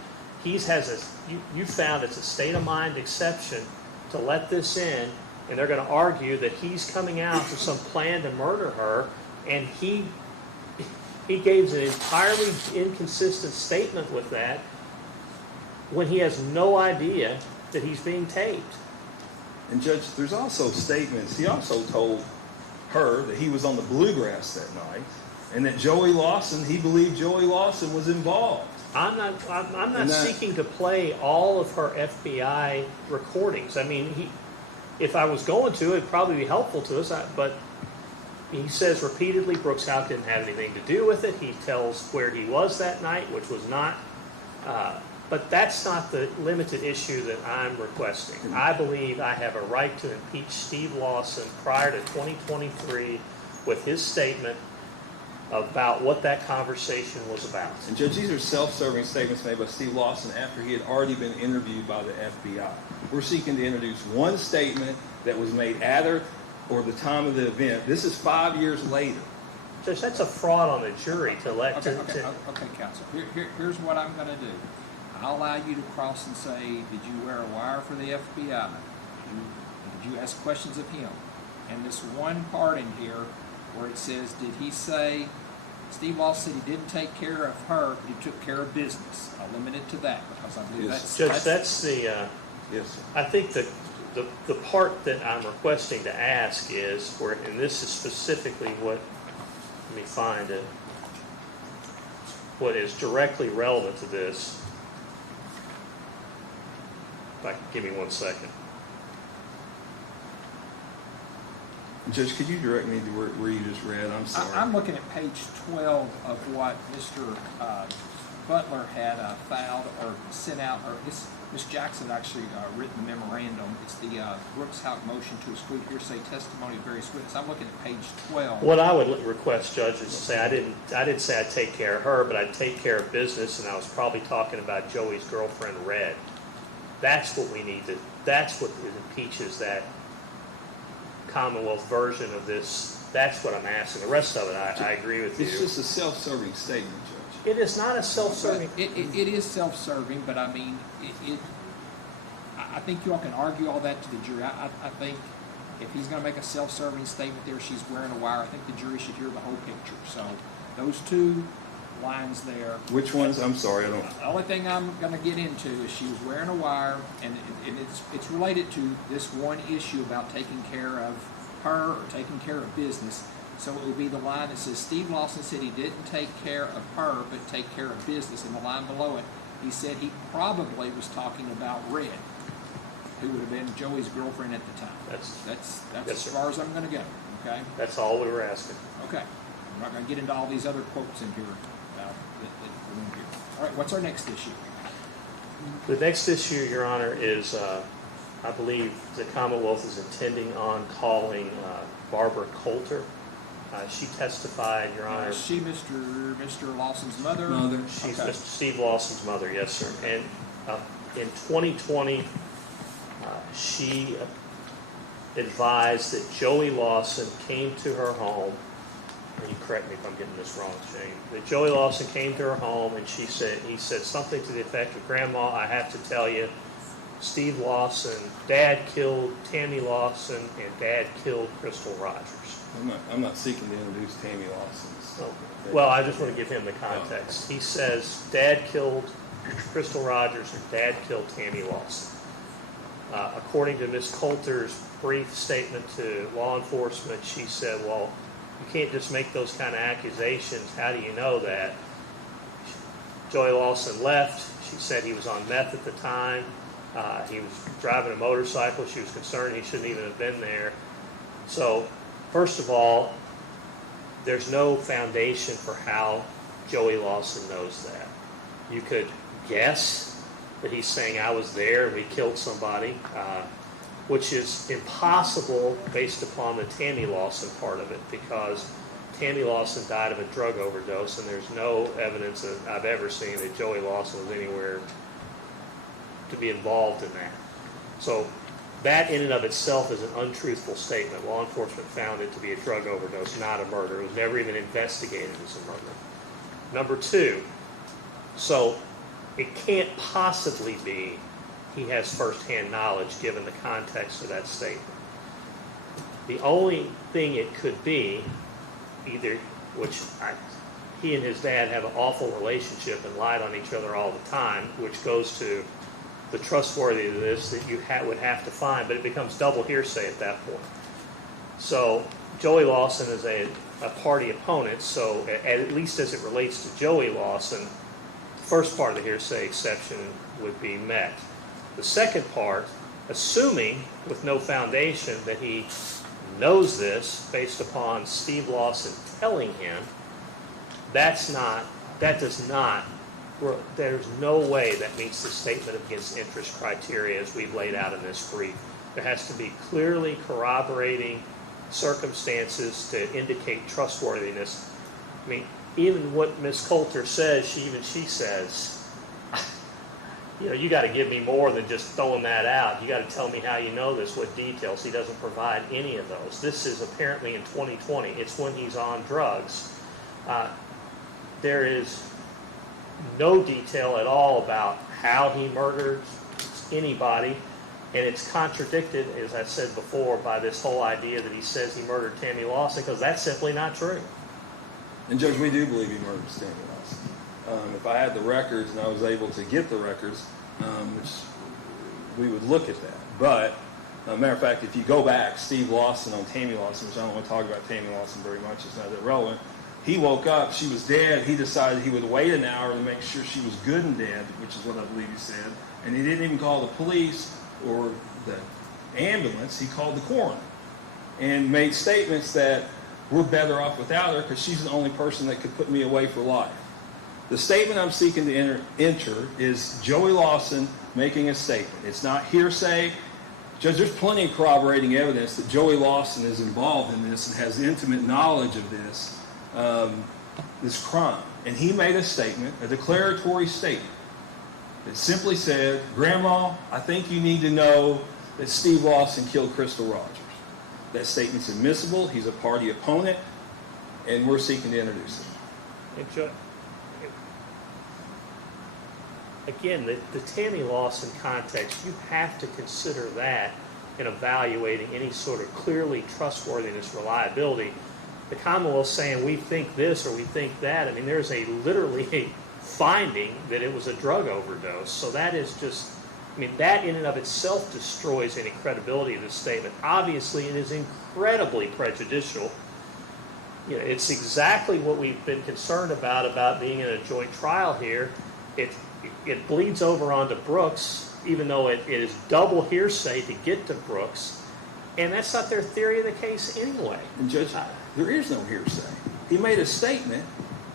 You found it's a state of mind exception to let this in, and they're going to argue that he's coming out to some plan to murder her, and he gave an entirely inconsistent statement with that when he has no idea that he's being taped. And Judge, there's also statements. He also told her that he was on the Bluegrass that night, and that he believed Joey Lawson was involved. I'm not seeking to play all of her FBI recordings. I mean, if I was going to, it'd probably be helpful to us. But he says repeatedly Brooks Houck didn't have anything to do with it. He tells where he was that night, which was not. But that's not the limited issue that I'm requesting. I believe I have a right to impeach Steve Lawson prior to 2023 with his statement about what that conversation was about. And Judge, these are self-serving statements made by Steve Lawson after he had already been interviewed by the FBI. We're seeking to introduce one statement that was made at or the time of the event. This is 5 years later. Judge, that's a fraud on the jury to let... Okay, counsel. Here's what I'm going to do. I'll allow you to cross and say, did you wear a wire for the FBI? Did you ask questions of him? And this one part in here where it says, did he say Steve Lawson said he didn't take care of her, but he took care of business. I'll limit it to that because I believe Yes. Judge, that's the, Yes, sir. I think the part that I'm requesting to ask is, where, and this is specifically what, let me find it, what is directly relevant to this. If I could give me 1 second. Judge, could you direct me to where you just read? I'm sorry. I'm looking at page 12 of what Mr. Butler had filed or sent out, or Ms. Jackson actually written the memorandum. It's the Brooks Houck motion to exclude hearsay testimony of various witnesses. I'm looking at page 12. What I would request, Judge, is to say I didn't say I'd take care of her, but I'd take care of business, and I was probably talking about Joey's girlfriend, Red. That's what we need to. That's what impeaches that Commonwealth version of this. That's what I'm asking. The rest of it, I agree with you. It's just a self-serving statement, Judge. It is not a self-serving. It is self-serving, but I mean, I think you all can argue all that to the jury. I think if he's going to make a self-serving statement there, she's wearing a wire, I think the jury should hear the whole picture. So those two lines there. Which ones? I'm sorry, I don't. The only thing I'm going to get into is she was wearing a wire, and it's related to this one issue about taking care of her or taking care of business. So it would be the line that says, Steve Lawson said he didn't take care of her, but take care of business. And the line below it, he said he probably was talking about Red, who would have been Joey's girlfriend at the time. That's Yes, as sir. far as I'm going to go, okay? That's all we were asking. Okay. I'm not going to get into all these other quotes in here that are in here. All right, what's our next issue? The next issue, Your Honor, is I believe the Commonwealth is intending on calling Barbara Coulter. She testified, Your Honor. Is she Mr. Lawson's mother? She's Okay. Mr. Steve Lawson's mother, yes, sir. And in 2020, she advised that Joey Lawson came to her home, and you correct me if I'm getting this wrong, Shane, that Joey Lawson came to her home and he said something to the effect of, Grandma, I have to tell you, Steve Lawson, Dad killed Tammy Lawson, and Dad killed Crystal Rogers. I'm not seeking to introduce Tammy Lawson's. Oh, well, I just want to give him the context. He says Dad killed Crystal Rogers and Dad killed Tammy Lawson. According to Ms. Coulter's brief statement to law enforcement, she said, well, you can't just make those kind of accusations. How do you know that? Joey Lawson left. She said he was on meth at the time. He was driving a motorcycle. She was concerned he shouldn't even have been there. So, first of all, there's no foundation for how Joey Lawson knows that. You could guess that he's saying, I was there and we killed somebody, which is impossible based upon the Tammy Lawson part of it, because Tammy Lawson died of a drug overdose, and there's no evidence that I've ever seen that Joey Lawson was anywhere to be involved in that. So that in and of itself is an untruthful statement. Law enforcement found it to be a drug overdose, not a murder. It was never even investigated as a murder. Number two, so it can't possibly be he has firsthand knowledge given the context of that statement. The only thing it could be, either, he and his dad have an awful relationship and lied on each other all the time, which goes to the trustworthiness that you would have to find, but it becomes double hearsay at that point. So Joey Lawson is a party opponent, so at least as it relates to Joey Lawson, the first part of the hearsay exception would be met. The second part, assuming with no foundation that he knows this based upon Steve Lawson telling him, there's no way that meets the statement of against interest criteria as we've laid out in this brief. There has to be clearly corroborating circumstances to indicate trustworthiness. I mean, even what Ms. Coulter says, she says, you got to give me more than just throwing that out. You got to tell me how you know this, what details. He doesn't provide any of those. This is apparently in 2020. It's when he's on drugs. There is no detail at all about how he murdered anybody, and it's contradicted, as I said before, by this whole idea that he says he murdered Tammy Lawson, because that's simply not true. And Judge, we do believe he murdered Tammy Lawson. If I had the records and I was able to get the records, which we would look at that. But, matter of fact, if you go back, Steve Lawson on Tammy Lawson, which I don't want to talk about Tammy Lawson very much, it's not that relevant. He woke up, she was dead. He decided he would wait an hour to make sure she was good and dead, which is what I believe he said. And he didn't even call the police or the ambulance. He called the coroner and made statements that we're better off without her because she's the only person that could put me away for life. The statement I'm seeking to enter is Joey Lawson making a statement. It's not hearsay. Judge, there's plenty of corroborating evidence that Joey Lawson is involved in this and has intimate knowledge of this crime. And he made a statement, a declaratory statement, that simply said, Grandma, I think you need to know that Steve Lawson killed Crystal Rogers. That statement's admissible. He's a party opponent, and we're seeking to introduce him. And again, the Tammy Lawson context, you have to consider that in evaluating any sort of clearly trustworthiness, reliability. The Commonwealth saying we think this or we think that, I mean, there's literally a finding that it was a drug overdose. So that is just, I mean, that in and of itself destroys any credibility of this statement. Obviously, it is incredibly prejudicial. You know, it's exactly what we've been concerned about being in a joint trial here. It bleeds over onto Brooks, even though it is double hearsay to get to Brooks. And that's not their theory of the case anyway. And Judge, there is no hearsay. He made a statement.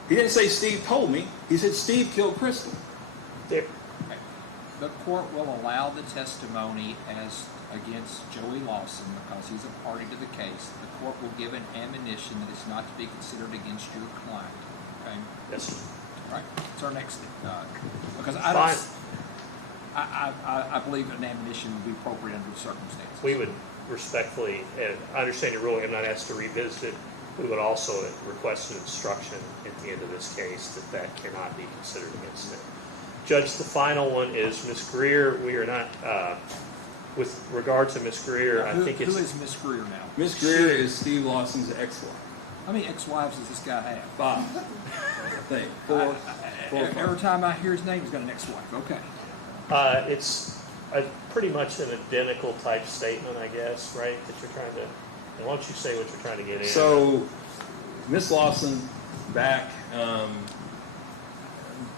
He didn't say Steve told me. He said Steve killed Crystal. The court will allow the testimony as against Joey Lawson because he's a party to the case. The court will give an admonition that it's not to be considered against your client. Okay? Yes. Right. It's our next thing. Because I believe an admonition would be appropriate under the circumstances. We would respectfully, and I understand your ruling, I'm not asked to revisit it. We would also request an instruction at the end of this case that cannot be considered against him. Judge, the final one is Ms. Greer. We are not, with regard to Ms. Greer, Who is Ms. Greer now? Miss Greer is Steve Lawson's ex-wife. How many ex-wives does this guy have? 5. I think. 4. Every time I hear his name, he's got an ex-wife. Okay. It's pretty much an identical type statement, I guess, right? That you're trying to. And why don't you say what you're trying to get in? So, Miss Lawson, back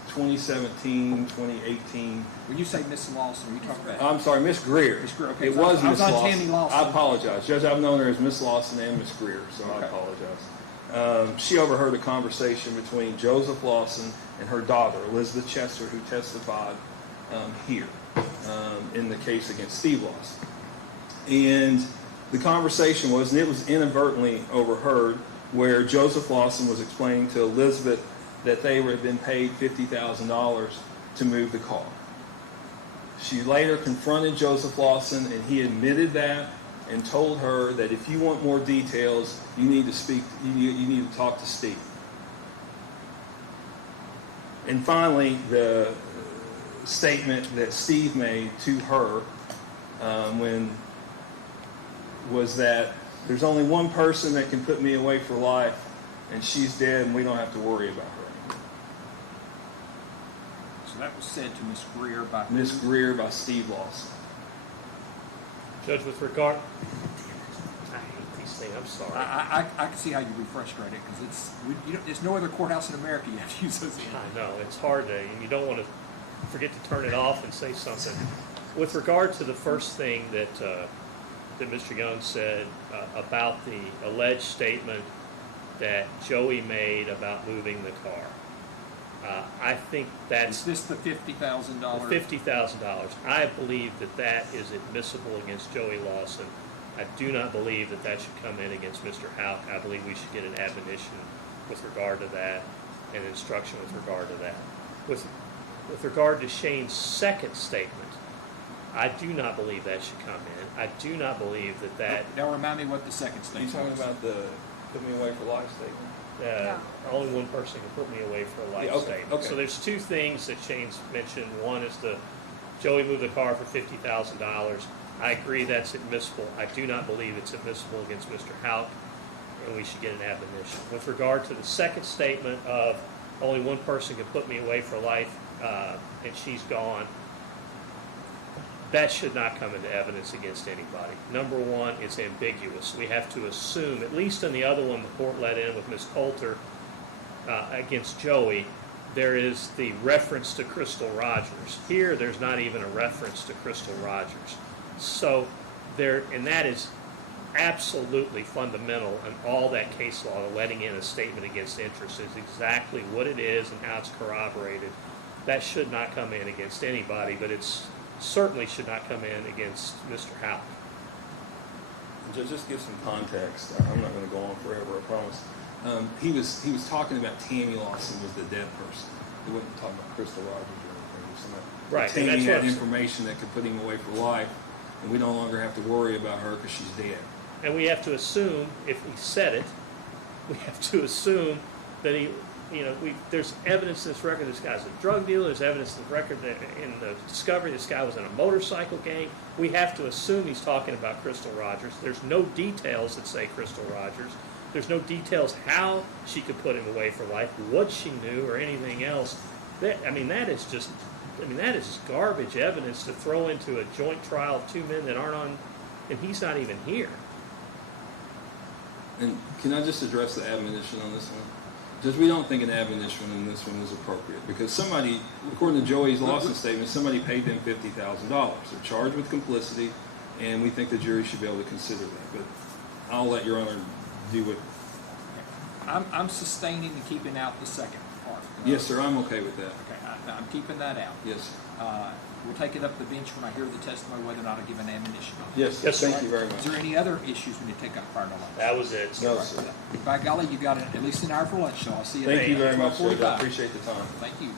2017, 2018. When you say Miss Lawson, are you talking about? I'm sorry, Miss Greer. Miss Greer. Okay. It was Miss Lawson. Tammy Lawson. I apologize, Judge. I've known her as Miss Lawson and Miss Greer, so I apologize. She overheard a conversation between Joseph Lawson and her daughter, Elizabeth Chester, who testified here in the case against Steve Lawson. And the conversation was, and it was inadvertently overheard, where Joseph Lawson was explaining to Elizabeth that they had been paid $50,000 to move the car. She later confronted Joseph Lawson, and he admitted that and told her that if you want more details, you need to talk to Steve. And finally, the statement that Steve made to her was that there's only one person that can put me away for life, and she's dead, and we don't have to worry about her anymore. So that was said to Miss Greer by Miss Greer by Steve Lawson. Judge, with regard, I hate these things. I'm sorry. I can see how you'd be frustrated because there's no other courthouse in America you have to use those in. I know it's hard to, and you don't want to forget to turn it off and say something. With regard to the first thing that Mr. Young said about the alleged statement that Joey made about moving the car, I think that's... Is this the $50,000? $50,000. I believe that is admissible against Joey Lawson. I do not believe that should come in against Mr. Houck. I believe we should get an admonition with regard to that and instruction with regard to that. With regard to Shane's second statement, I do not believe that should come in. I do not believe that... Now remind me what the second Are statement you talking was. about the put me away for life statement? Only one person can put me away for a life statement. Okay. So there's two things that Shane's mentioned. One is Joey moved the car for $50,000. I agree that's admissible. I do not believe it's admissible against Mr. Houck. and we should get an admonition. With regard to the second statement of only one person can put me away for life, and she's gone, that should not come into evidence against anybody. Number one, it's ambiguous. We have to assume, at least in the other one the court let in with Ms. Coulter against Joey, there is the reference to Crystal Rogers. Here, there's not even a reference to Crystal Rogers. So and that is absolutely fundamental in all that case law. The letting in a statement against interest is exactly what it is and how it's corroborated. That should not come in against anybody, but it's certainly should not come in against Mr. Houck. Just give some context. I'm not going to go on forever, I promise. He was talking about Tammy Lawson was the dead person. He wasn't talking about Crystal Rogers or anything. Right. Tammy had information that could put him away for life, and we no longer have to worry about her because she's dead. And we have to assume, if he said it, we have to assume that he, there's evidence in this record this guy's a drug dealer. There's evidence in the record that in the discovery this guy was in a motorcycle gang. We have to assume he's talking about Crystal Rogers. There's no details that say Crystal Rogers. There's no details how she could put him away for life, what she knew, or anything else. That is garbage evidence to throw into a joint trial of two men that aren't on, and he's not even here. And can I just address the admonition on this one? Just we don't think an admonition in this one is appropriate because somebody, according to Joey's Lawson statement, somebody paid them $50,000. They're charged with complicity, and we think the jury should be able to consider that. But I'll let Your Honor do what. I'm sustaining and keeping out the second part. Yes, sir. I'm okay with that. Okay, I'm keeping that out. Yes. We'll take it up the bench when I hear the testimony whether or not I give an admonition. Yes, yes, thank you very much. Is there any other issues we need to take up prior to lunch? That was it. No, sir. By golly, you got at least an hour for lunch, so I'll see you Thank you very much, sir. I 12:45. appreciate the time. Thank you.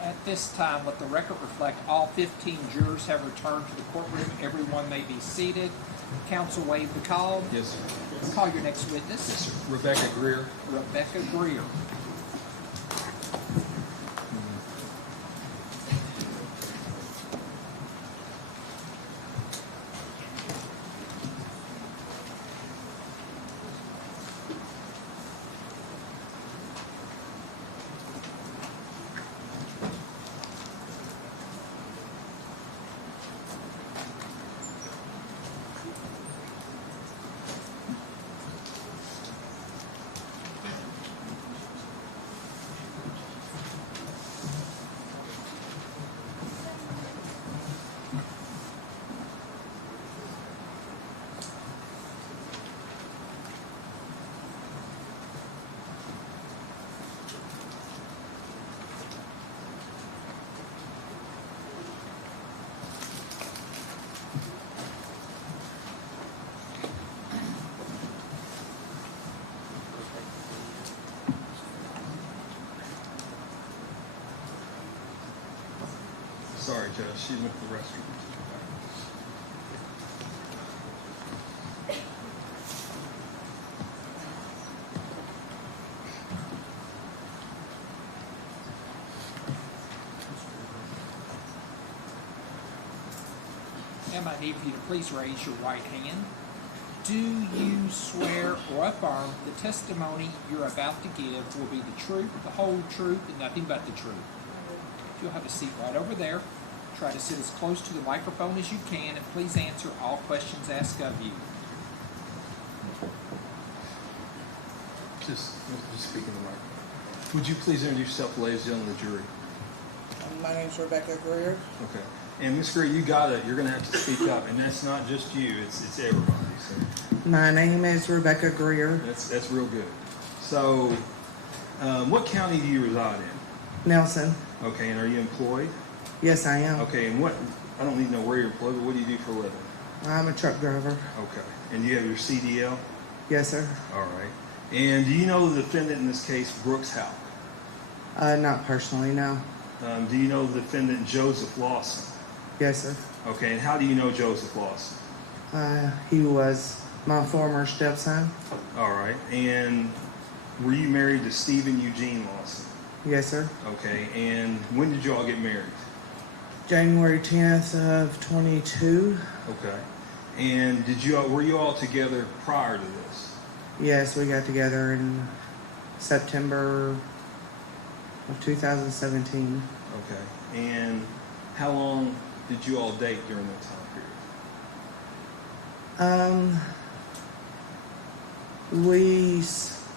At this time, let the record reflect all 15 jurors have returned to the courtroom. Everyone may be seated. Counsel waive the call. Yes, sir. Call your next witness. Yes, sir. Rebecca Greer. Rebecca Greer. Sorry, Judge. She went to the restroom. And I need for you to please raise your right hand. Do you swear or affirm the testimony you're about to give will be the truth, the whole truth, and nothing but the truth? You'll have a seat right over there. Try to sit as close to the microphone as you can, and please answer all questions asked of you. Just speak in the microphone. Would you please introduce yourself, ladies and gentlemen of the jury? My name's Rebecca Greer. Okay. And Ms. Greer, you're going to have to speak up, and that's not just you; it's everybody. So My name is Rebecca Greer. that's real good. So, what county do you reside in? Nelson. Okay, and are you employed? Yes, I am. Okay, and what, I don't need to know where you're employed, but what do you do for a living? I'm a truck driver. Okay, and do you have your CDL? Yes, sir. All right. And do you know the defendant in this case, Brooks Houck? Not personally, no. Do you know the defendant, Joseph Lawson? Yes, sir. Okay, and how do you know Joseph Lawson? He was my former stepson. All right, and were you married to Stephen Eugene Lawson? Yes, sir. Okay, and when did you all get married? January 10th of 22. Okay, and were you all together prior to this? Yes, we got together in September of 2017. Okay, and how long did you all date during that time period?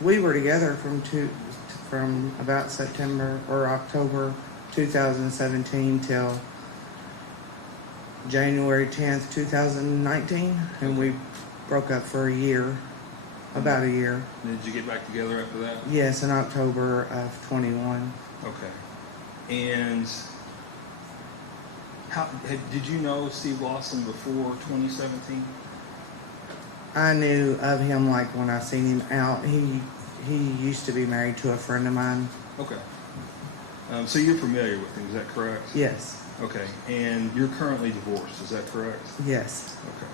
We were together from about September or October 2017 till January 10th, 2019, and we broke up for a year, about a year. Did you get back together after that? Yes, in October of 21. Okay, and did you know Steve Lawson before 2017? I knew of him like when I seen him out. He used to be married to a friend of mine. Okay. So you're familiar with him, is that correct? Yes. Okay, and you're currently divorced, is that correct? Yes. Okay.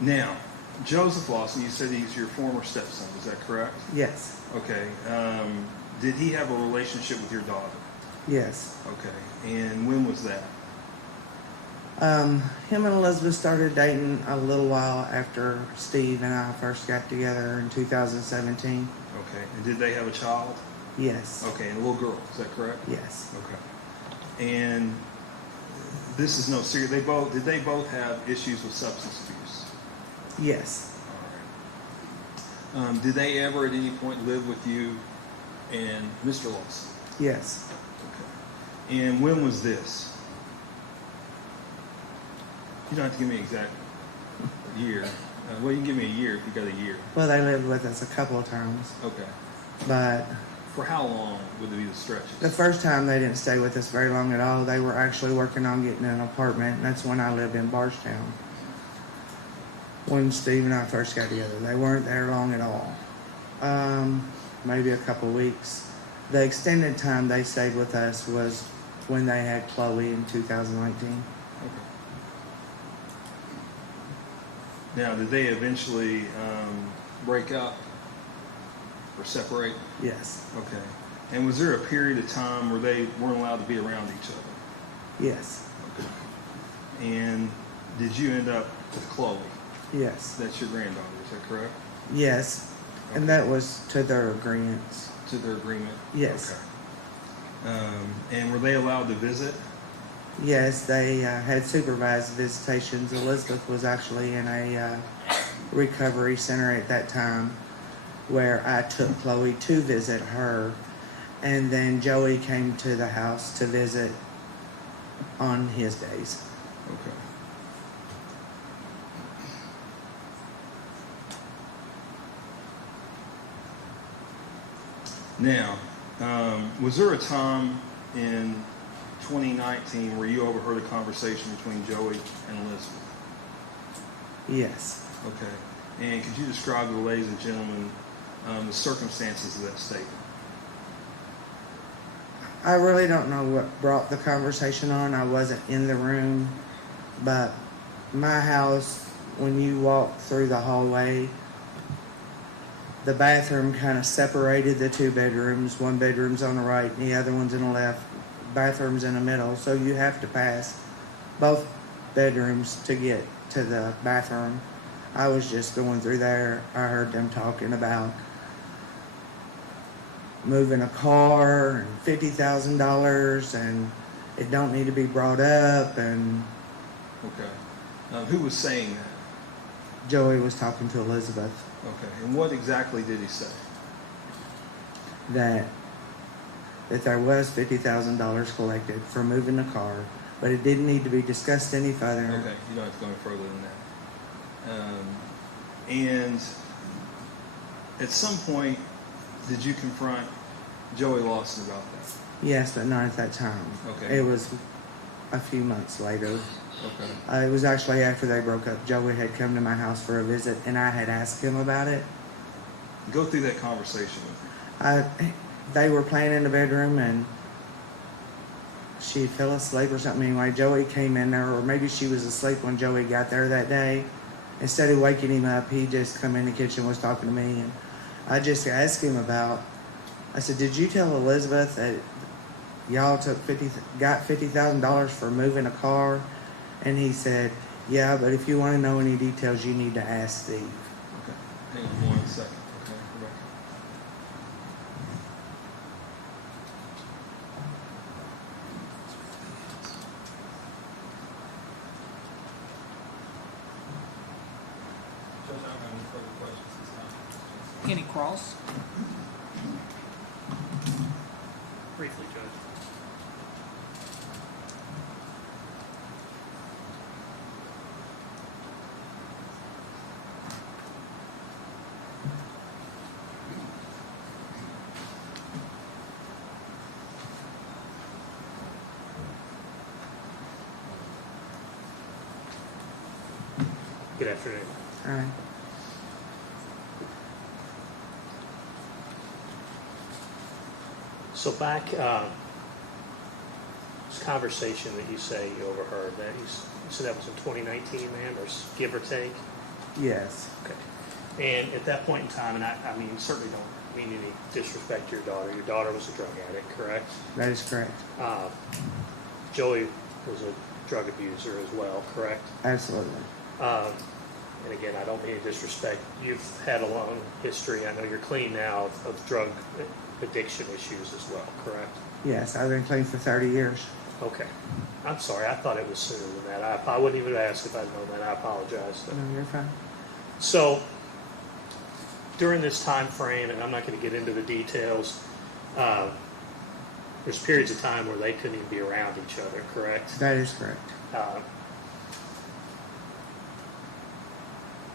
Now, Joseph Lawson, you said he's your former stepson, is that correct? Yes. Okay. Did he have a relationship with your daughter? Yes. Okay, and when was that? Him and Elizabeth started dating a little while after Steve and I first got together in 2017. Okay, and did they have a child? Yes. Okay, and a little girl, is that correct? Yes. Okay. And this is no secret, did they both have issues with substance abuse? Yes. All right. Did they ever at any point live with you and Mr. Lawson? Yes. Okay. And when was this? You don't have to give me an exact year. Well, you can give me a year if you got a year. Well, they lived with us a couple of times. Okay. But for how long would it be the stretches? The first time they didn't stay with us very long at all. They were actually working on getting an apartment, and that's when I lived in Bardstown. When Steve and I first got together, they weren't there long at all. Maybe a couple weeks. The extended time they stayed with us was when they had Chloe in 2019. Okay. Now, did they eventually break up or separate? Yes. Okay. And was there a period of time where they weren't allowed to be around each other? Yes. Okay. And did you end up with Chloe? Yes. That's your granddaughter, is that correct? Yes. Okay. And that was to their agreements. To their agreement? Yes. Okay. And were they allowed to visit? Yes, they had supervised visitations. Elizabeth was actually in a recovery center at that time where I took Chloe to visit her, and then Joey came to the house to visit on his days. Okay. Now, was there a time in 2019 where you overheard a conversation between Joey and Elizabeth? Yes. Okay. And could you describe to the ladies and gentlemen the circumstances of that statement? I really don't know what brought the conversation on. I wasn't in the room, but my house, when you walk through the hallway, the bathroom kind of separated the two bedrooms. One bedroom's on the right and the other one's in the left. Bathroom's in the middle, so you have to pass both bedrooms to get to the bathroom. I was just going through there. I heard them talking about moving a car and $50,000 and it don't need to be brought up, and Okay. Who was saying that? Joey was talking to Elizabeth. Okay. And what exactly did he say? That there was $50,000 collected for moving the car, but it didn't need to be discussed any further. Okay. You don't have to go any further than that. And at some point, did you confront Joey Lawson about that? Yes, but not at that time. Okay. It was a few months later. Okay. It was actually after they broke up. Joey had come to my house for a visit, and I had asked him about it. Go through that conversation with me. They were playing in the bedroom, and she fell asleep or something. Anyway, Joey came in there, or maybe she was asleep when Joey got there that day. Instead of waking him up, he just come in the kitchen and was talking to me, and I just asked him about. I said, "Did you tell Elizabeth that y'all got $50,000 for moving a car?" And he said, "Yeah, but if you want to know any details, you need to ask Steve." Okay. Hang on 1 second. Okay. Go back. Judge, I don't have any further questions this time. Kenny Cross? Briefly, Judge. Good afternoon. All right. So back, this conversation that you say you overheard, that you said that was in 2019, ma'am, or give or take? Yes. Okay. And at that point in time, and I mean, certainly don't mean any disrespect to your daughter. Your daughter was a drug addict, correct? That is correct. Joey was a drug abuser as well, correct? Absolutely. And again, I don't mean any disrespect. You've had a long history. I know you're clean now of drug addiction issues as well, correct? Yes, I've been clean for 30 years. Okay. I'm sorry. I thought it was sooner than that. I wouldn't even ask if I'd known that. I apologize. No, you're fine. So during this time frame, and I'm not going to get into the details, there's periods of time where they couldn't even be around each other, correct? That is correct.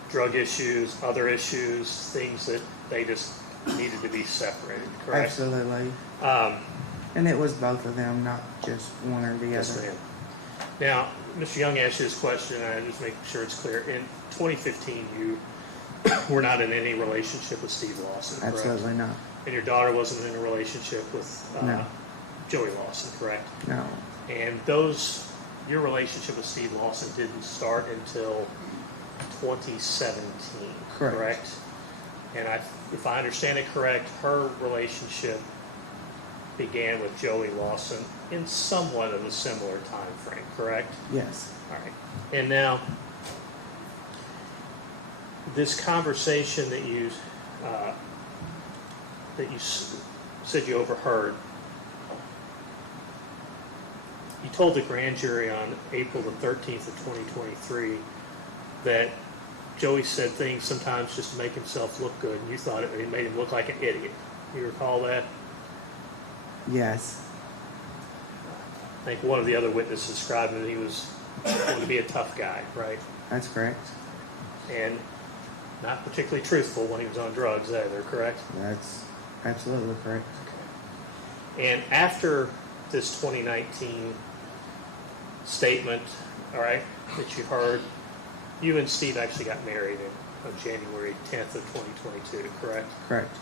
Drug issues, other issues, things that they just needed to be separated, correct? Absolutely. And it was both of them, not just one or the Yes, other. ma'am. Now, Mr. Young asked you this question, and I just make sure it's clear. In 2015, you were not in any relationship with Steve Lawson, correct? Absolutely not. And your daughter wasn't in a relationship with No. Joey Lawson, correct? No. And your relationship with Steve Lawson didn't start until 2017, correct? And if I understand it correct, her relationship began with Joey Lawson in somewhat of a similar time frame, correct? Yes. All right. And now, this conversation that you said you overheard, you told the grand jury on April the 13th of 2023 that Joey said things sometimes just to make himself look good, and you thought it made him look like an idiot. You recall that? Yes. I think one of the other witnesses described him that he was going to be a tough guy, right? That's correct. And not particularly truthful when he was on drugs either, correct? That's absolutely correct. And after this 2019 statement, all right, that you heard, you and Steve actually got married on January 10th of 2022, correct? Correct.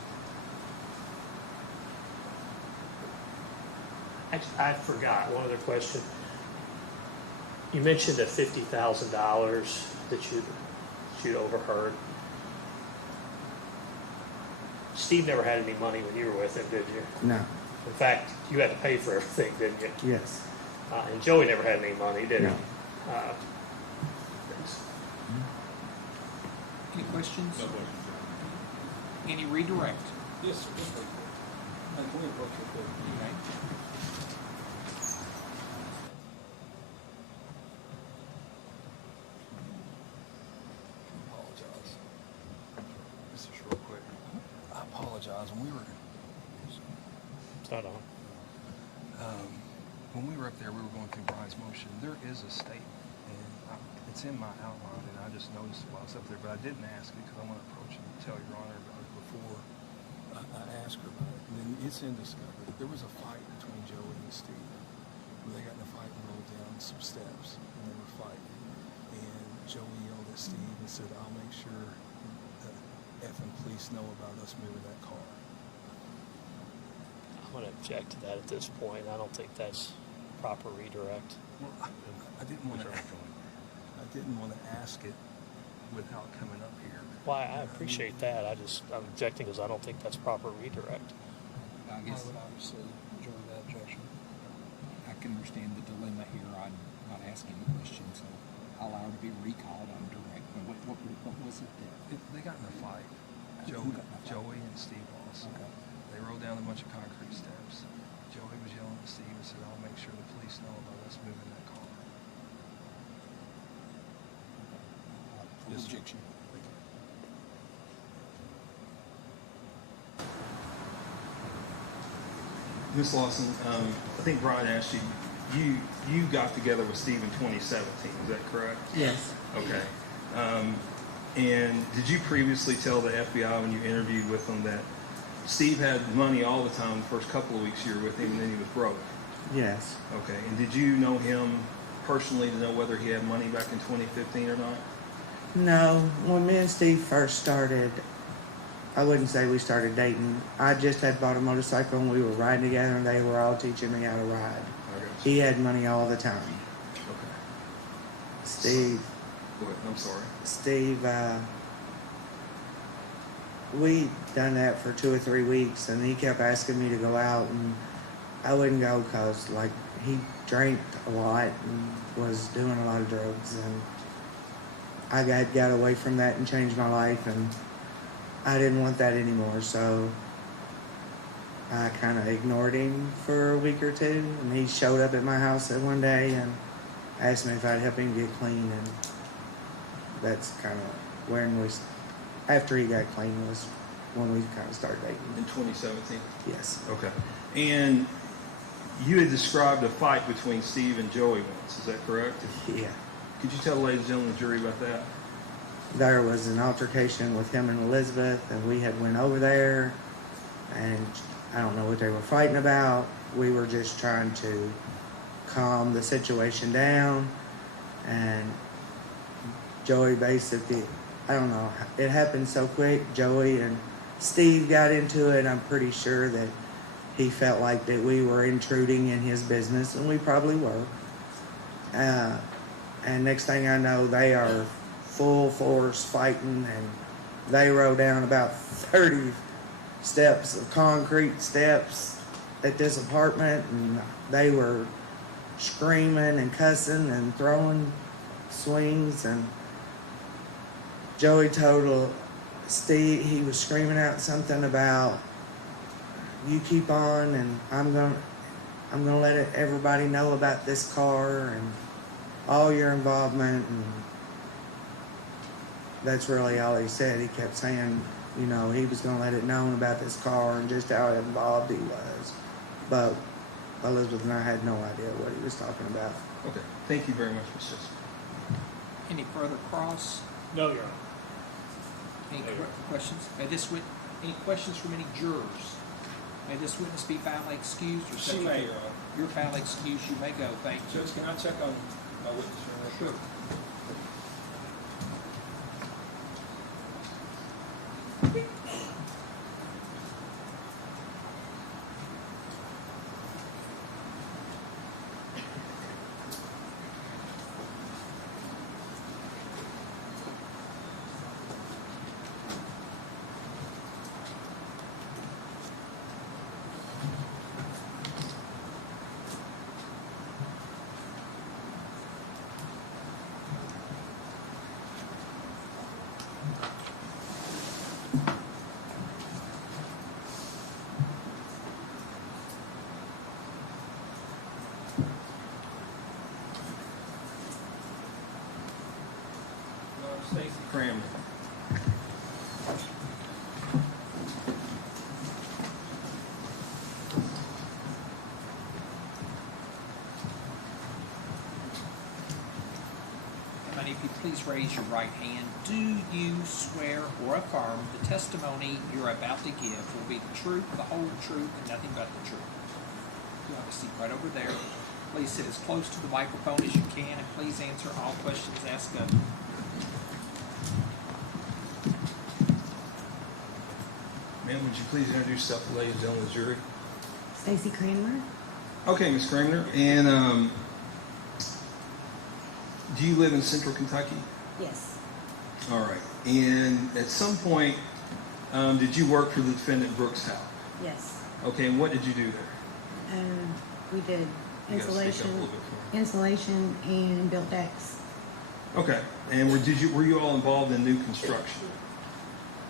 I forgot one other question. You mentioned the $50,000 that you'd overheard. Steve never had any money when you were with him, did you? No. In fact, you had to pay for everything, didn't you? Yes. And Joey never had any money, did he? No. Thanks. Any questions? No questions. Any redirect? Yes, sir. Yes, sir. Can we approach your court? Okay. Apologize. This is real quick. I apologize. When we were It's not on. when we were up there, we were going through Brian's motion. There is a statement, and it's in my outline, and I just noticed it while I was up there, but I didn't ask it because I want to approach and tell Your Honor about it before I I asked her about it, and then it's in discovery. There was a fight between Joey and Steve, where they got in a fight and rolled down some steps, and they were fighting. And Joey yelled at Steve and said, "I'll make sure the effing police know about us moving that car." I'm going to object to that at this point. I don't think that's proper redirect. Well, I didn't want to ask it without coming up here. Well, I appreciate that. I'm objecting because I don't think that's proper redirect. I guess I would obviously join that objection. I can understand the dilemma here. I'm not asking the question, so I'll allow her to be recalled on direct. But what was it that? They got in a fight. Who got in a fight? Joey and Steve Lawson. Okay. They rolled down a bunch of concrete steps. Joey was yelling at Steve and said, "I'll make sure the police know about us moving that car." Yes, objection. Ms. Lawson, I think Brian asked you, you got together with Steve in 2017, is that correct? Yes. Okay. And did you previously tell the FBI when you interviewed with them that Steve had money all the time the first couple of weeks you were with him and then he was broke? Yes. Okay. And did you know him personally to know whether he had money back in 2015 or not? No, when me and Steve first started, I wouldn't say we started dating. I just had bought a motorcycle and we were riding together and they were all teaching me how to ride. Okay. He had money all the time. Okay. Steve, Go ahead. I'm sorry. Steve, we done that for 2 or 3 weeks and he kept asking me to go out and I wouldn't go because like he drank a lot and was doing a lot of drugs and I got away from that and changed my life and I didn't want that anymore, so I kind of ignored him for a week or two and he showed up at my house one day and asked me if I'd help him get clean and that's kind of when we, after he got clean was when we kind of started dating. In 2017? Yes. Okay. And you had described a fight between Steve and Joey once, is that correct? Yeah. Could you tell the ladies and gentlemen of the jury about that? There was an altercation with him and Elizabeth and we had went over there and I don't know what they were fighting about. We were just trying to calm the situation down and Joey basically, I don't know, it happened so quick. Joey and Steve got into it. I'm pretty sure that he felt like that we were intruding in his business and we probably were. And next thing I know, they are full force fighting and they rode down about 30 steps of concrete steps at this apartment and they were screaming and cussing and throwing swings and Joey told Steve, he was screaming out something about you keep on and I'm gonna let everybody know about this car and all your involvement and that's really all he said. He kept saying, you know, he was gonna let it known about this car and just how involved he was. But Elizabeth and I had no idea what he was talking about. Okay. Thank you very much, Mr. Any further cross? No, Your Honor. Any questions? Any questions from any jurors? May this witness be found excused or She may, Your Honor. You're found excused. You may go. Thank you. Judge, can I check on my witness? Sure. Stacey Cramley. If you please raise your right hand. Do you swear or affirm the testimony you're about to give will be the truth, the whole truth, and nothing but the truth? You have a seat right over there. Please sit as close to the microphone as you can, and please answer all questions asked of you. Ma'am, would you please introduce yourself to the ladies and gentlemen of the jury? Stacy Cranmer. Okay, Ms. Cranmer. And do you live in Central Kentucky? Yes. All right. And at some point, did you work for the defendant Brooks Houck? Yes. Okay, and what did you do there? We did You gotta speak up a insulation, little bit for me. insulation, and built decks. Okay. And were you all involved in new construction?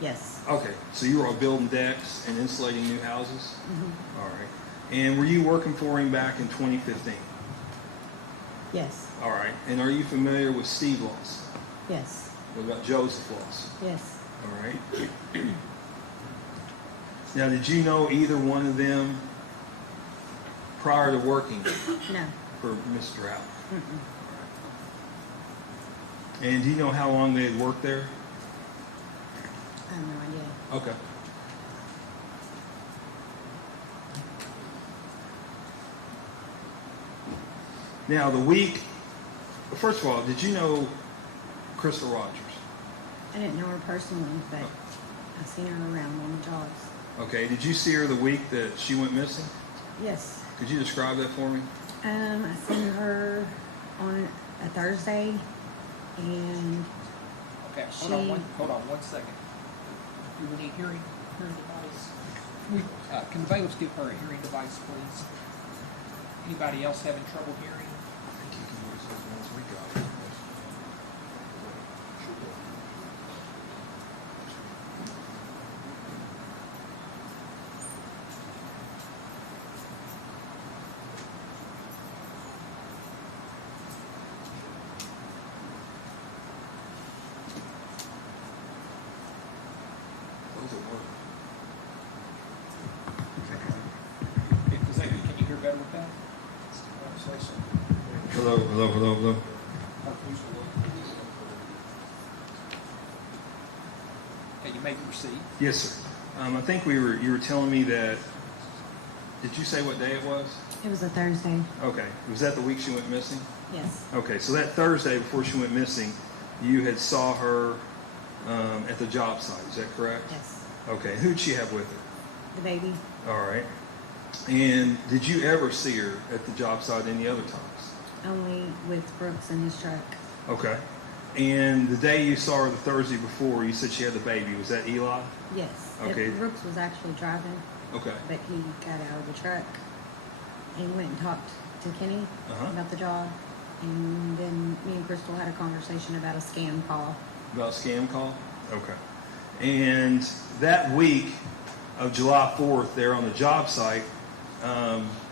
Yes. Okay. So you were all building decks and insulating new houses? Mm-hmm. All right. And were you working for him back in 2015? Yes. All right. And are you familiar with Steve Lawson? Yes. What about Joseph Lawson? Yes. All right. Now, did you know either one of them prior to working No. for Mr. Houck? Mm-mm. And do you know how long they had worked there? I have no idea. Okay. Now, first of all, did you know Crystal Rogers? I didn't know her personally, but I've seen her around on the jobs. Okay. Did you see her the week that she went missing? Yes. Could you describe that for me? I seen her on a Thursday, and Okay, hold on one second. Do we need hearing device? Can the bailiffs give her a hearing device, please? Anybody else having trouble hearing? Can you hear better with that? Hello. Okay, you may proceed. Yes, sir. I think you were telling me that. Did you say what day it was? it was a Thursday. Okay. Was that the week she went missing? Yes. Okay. So that Thursday before she went missing, you had saw her at the job site. Is that correct? Yes. Okay. Who'd she have with her? The baby. All right. And did you ever see her at the job site any other times? Only with Brooks in his truck. Okay. And the day you saw her the Thursday before, you said she had the baby. Was that Eli? Yes. Okay. Brooks was actually driving, Okay. but he got out of the truck and went and talked to Kenny about the job. And then me and Crystal had a conversation about a scam call. About a scam call? Okay. And that week of July 4th there on the job site,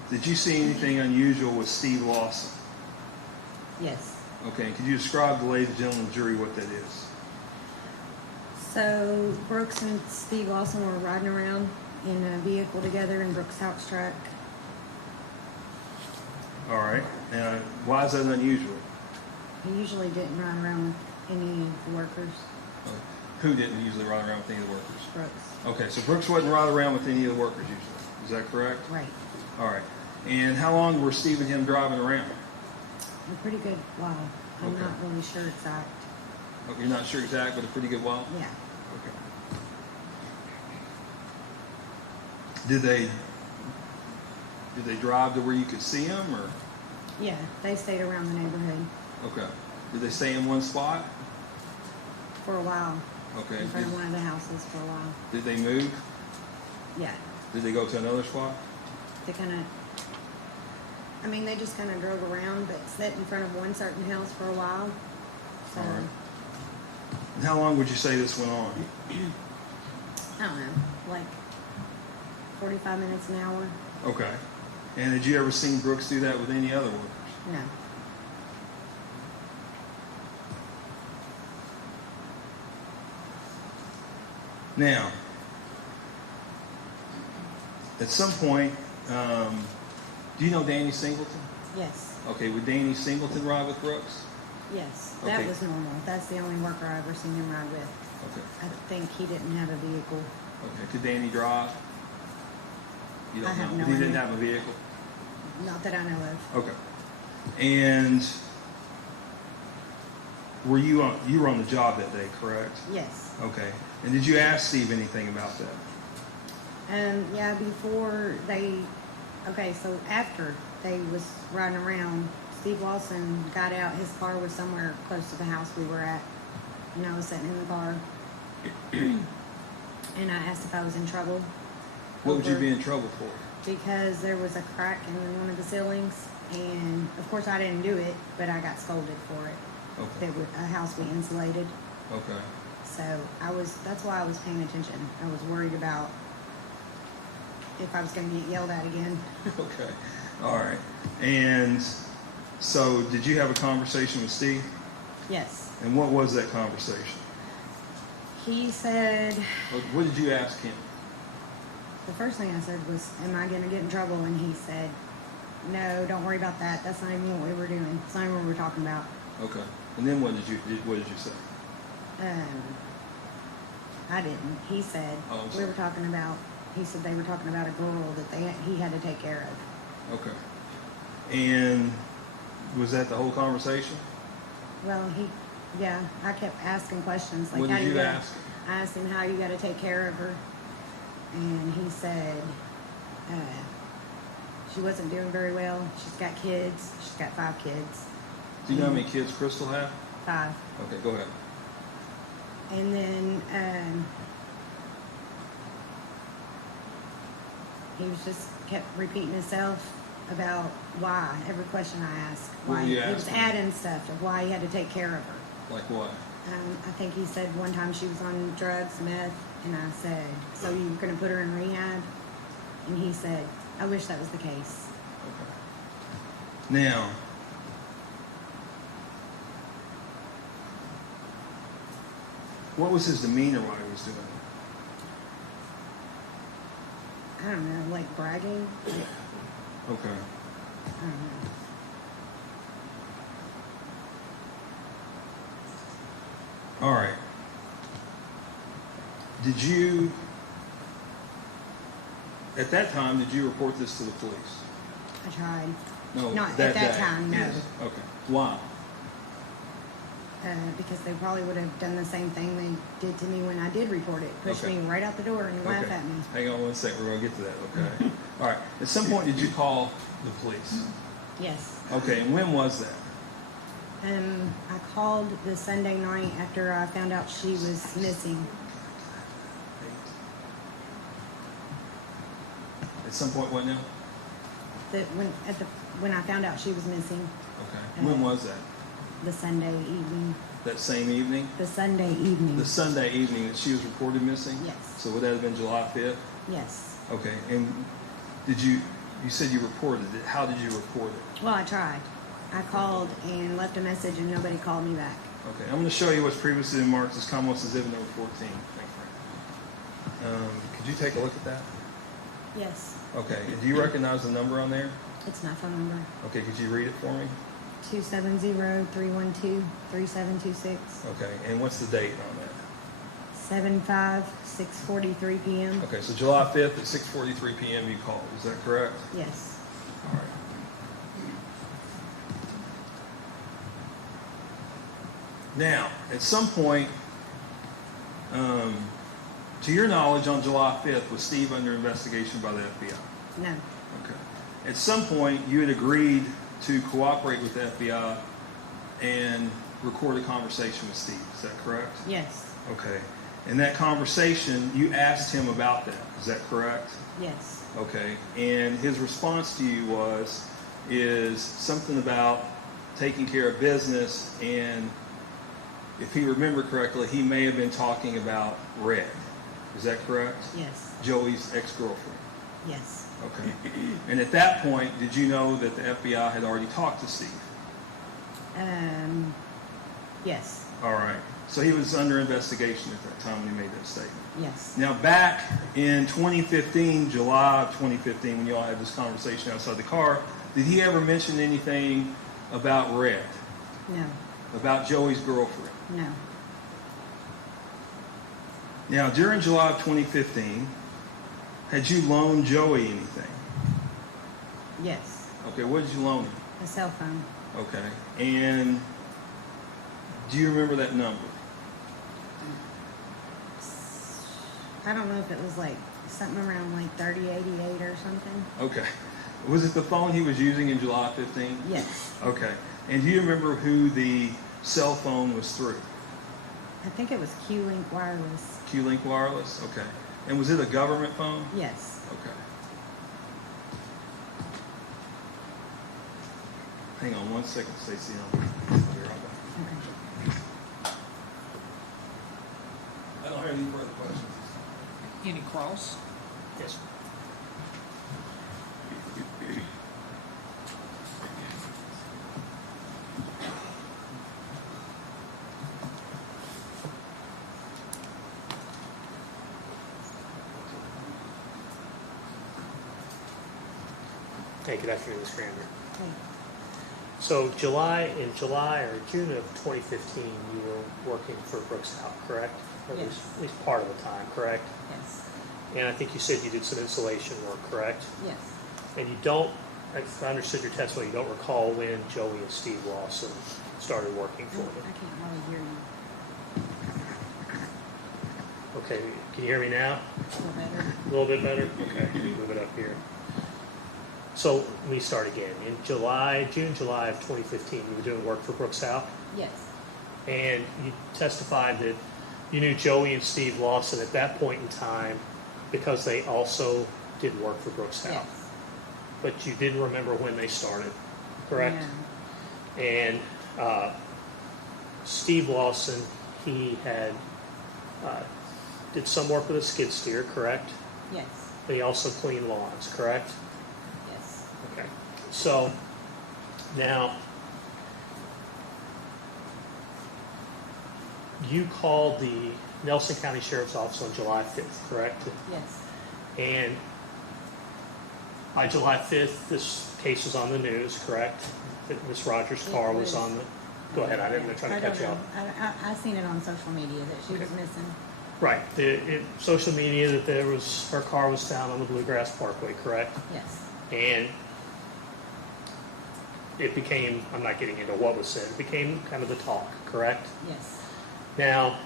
did you see anything unusual with Steve Lawson? Yes. Okay. Could you describe to the ladies and gentlemen of the jury what that is? So Brooks and Steve Lawson were riding around in a vehicle together in Brooks' house truck. All right. And why is that unusual? He usually didn't ride around with any of the workers. Who didn't usually ride around with any of the workers? Brooks. Okay, so Brooks wasn't riding around with any of the workers usually. Is that correct? Right. All right. And how long were Steve and him driving around? A pretty good while. I'm Okay. not really sure exact. Okay, you're not sure exact, but a pretty good while? Yeah. Okay. Did they drive to where you could see them, or? Yeah, they stayed around the neighborhood Okay. Did they stay in one spot? for a while. Okay. In front of one of the houses for a while. Did they move? Yeah. Did they go to another spot? They they just kind of drove around, but sat in front of one certain house for a while. So, All right. And how long would you say this went on? I don't know, like 45 minutes, an hour. Okay. And had you ever seen Brooks do that with any other workers? No. Now, at some point, do you know Danny Singleton? Yes. Okay, would Danny Singleton ride with Brooks? Yes, that Okay. was normal. That's the only worker I ever seen him ride with. Okay. I think he didn't have a vehicle. Okay. Could Danny drive? You don't I have know. no He didn't idea. have a vehicle. Not that I know of. Okay. And were you were on the job that day, correct? Yes. Okay. And did you ask Steve anything about that? Yeah, before so after they was riding around, Steve Lawson got out. His car was somewhere close to the house we were at. And I was sitting in the car. And I asked if I was in trouble. What would you be in trouble for? Because there was a crack in one of the ceilings. And of course I didn't do it, but I got scolded for it. Okay. There was a house we insulated. Okay. So that's why I was paying attention. I was worried about if I was going to get yelled at again. Okay. All right. And so did you have a conversation with Steve? Yes. And what was that conversation? He said, What did you ask him? the first thing I said was, am I going to get in trouble? And he said, no, don't worry about that. That's not even what we were doing. It's not even what we were talking about. Okay. And then what did you say? I didn't. He said, Oh, I'm we sorry. were talking about, he said they were talking about a girl that he had to take care of. Okay. And was that the whole conversation? Well, I kept asking questions. Like, What did you ask? I asked him how you got to take care of her. And he said, she wasn't doing very well. She's got kids. She's got 5 kids. Do you know how many kids Crystal had? 5. Okay, go ahead. And then he was just kept repeating himself about why, every question I asked. What Why were you he was asking? adding stuff of why he had to take care of her. Like what? I think he said one time she was on drugs, meth, and I said, so you were going to put her in rehab? And he said, I wish that was the case. Okay. Now, what was his demeanor while he was doing it? I don't know, like bragging? Okay. I don't know. All right. Did you, at that time, did you report this to the police? I tried. No, Not at that that day. time, no. Yes. Okay. Why? Because they probably would have done the same thing they did to me when I did report it. Pushed Okay. me right out the door and laughed Okay. at me. Hang on one second. We're going to get to that. Okay. All right. At some point, did you call the police? Yes. Okay. And when was that? I called the Sunday night after I found out she was missing. At some point, what now? When I found out she was missing, Okay. When was that? the Sunday evening. That same evening? The Sunday evening. The Sunday evening that she was reported missing? Yes. So would that have been July 5th? Yes. Okay. And did you said you reported it. How did you report it? Well, I tried. I called and left a message and nobody called me back. Okay. I'm going to show you what's previously been marked as Commonwealth's Exhibit number 14. Thank you. Could you take a look at that? Yes. Okay. And do you recognize the number on there? It's my phone number. Okay. Could you read it for me? 270-312-3726. Okay. And what's the date on that? 7/5/6:43 p.m. Okay. So July 5th at 6:43 p.m. you called. Is that correct? Yes. All right. Now, at some point, to your knowledge, on July 5th, was Steve under investigation by the FBI? No. Okay. At some point, you had agreed to cooperate with the FBI and record a conversation with Steve. Is that correct? Yes. Okay. In that conversation, you asked him about that. Is that correct? Yes. Okay. And his response to you is something about taking care of business, and if he remembered correctly, he may have been talking about Red. Is that correct? Yes. Joey's ex-girlfriend. Yes. Okay. And at that point, did you know that the FBI had already talked to Steve? Yes. All right. So he was under investigation at that time when he made that statement. Yes. Now, back in 2015, July of 2015, when you all had this conversation outside the car, did he ever mention anything about Red? No. about Joey's girlfriend. No. Now, during July of 2015, had you loaned Joey anything? Yes. Okay, what did you loan him? A cell phone. Okay, and do you remember that number? I don't know if it was like something around like 3088 or something. Okay. Was it the phone he was using in July 15? Yes. Okay. And do you remember who the cell phone was through? I think it was Q-Link Wireless. Q-Link Wireless? Okay. And was it a government phone? Yes. Okay. Hang on one second, Stacy. I'll be right back. I don't have any further questions. Any cross? Yes. Hey, good afternoon, Ms. Cranmer. Hey. So in July or June of 2015, you were working for Brooks Houck, correct? Or Yes. At least part of the time, correct? Yes. And I think you said you did some insulation work, correct? Yes. And you don't, if I understood your testimony, you don't recall when Joey and Steve Lawson started working for I you. can't really hear you. Okay, can you hear me now? A little better. A little bit better? Okay, let me move it up here. So let me start again. In June, July of 2015, you were doing work for Brooks Houck, Yes. and you testified that you knew Joey and Steve Lawson at that point in time because they also did work for Brooks Houck. Yes. But you didn't remember when they started, correct? No. And Steve Lawson, he had did some work with a skid steer, correct? Yes. But he also cleaned lawns, correct? Yes. Okay. So now you called the Nelson County Sheriff's Office on July 5th, correct? Yes. And by July 5th, this case was on the news, correct? That Miss Rogers' car was on the. Go ahead. I didn't try to cut you off. I seen it on social media that she was missing. Right. Social media that her car was found on the Bluegrass Parkway, correct? Yes. And it became, I'm not getting into what was said, it became kind of the talk, correct? Yes. Now,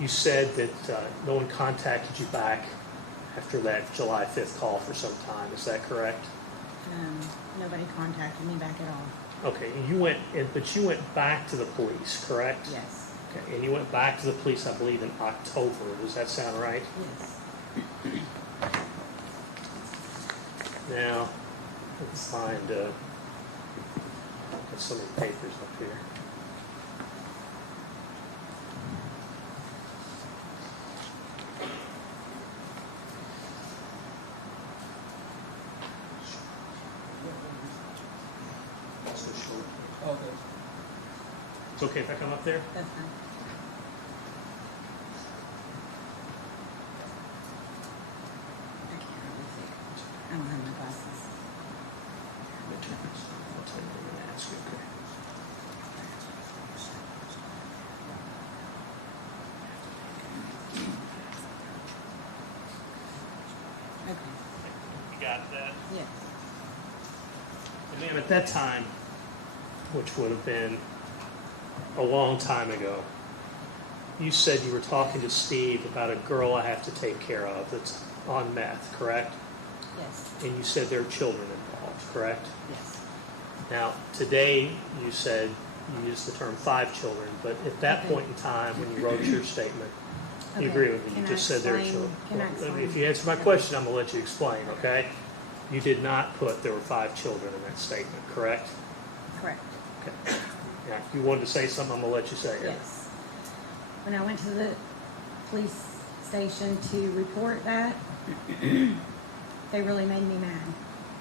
you said that no one contacted you back after that July 5th call for some time, is that correct? Nobody contacted me back at all. Okay, but you went back to the police, correct? Yes. Okay, and you went back to the police, I believe, in October, does that sound right? Yes. Now, let's find, got so many papers up here. Okay. It's okay if I come up there? That's fine. I can't really see it. I don't have my glasses. I'll tell you what I'm gonna ask you, okay? Okay. You got that? Yes. And ma'am, at that time, which would have been a long time ago, you said you were talking to Steve about a girl I have to take care of that's on meth, correct? Yes. And you said there are children involved, correct? Yes. Now, today, you said you used the term 5 children, but at that Okay. point in time, when you wrote your statement, you Okay. agree with me, Can you I just said there are explain- children. can I Well, explain? if you answer my question, I'm gonna let you explain, okay? You did not put there were 5 children in that statement, correct? Correct. Okay. Now, if you wanted to say something, I'm gonna let you say it. Yes. When I went to the police station to report that, they really made me mad.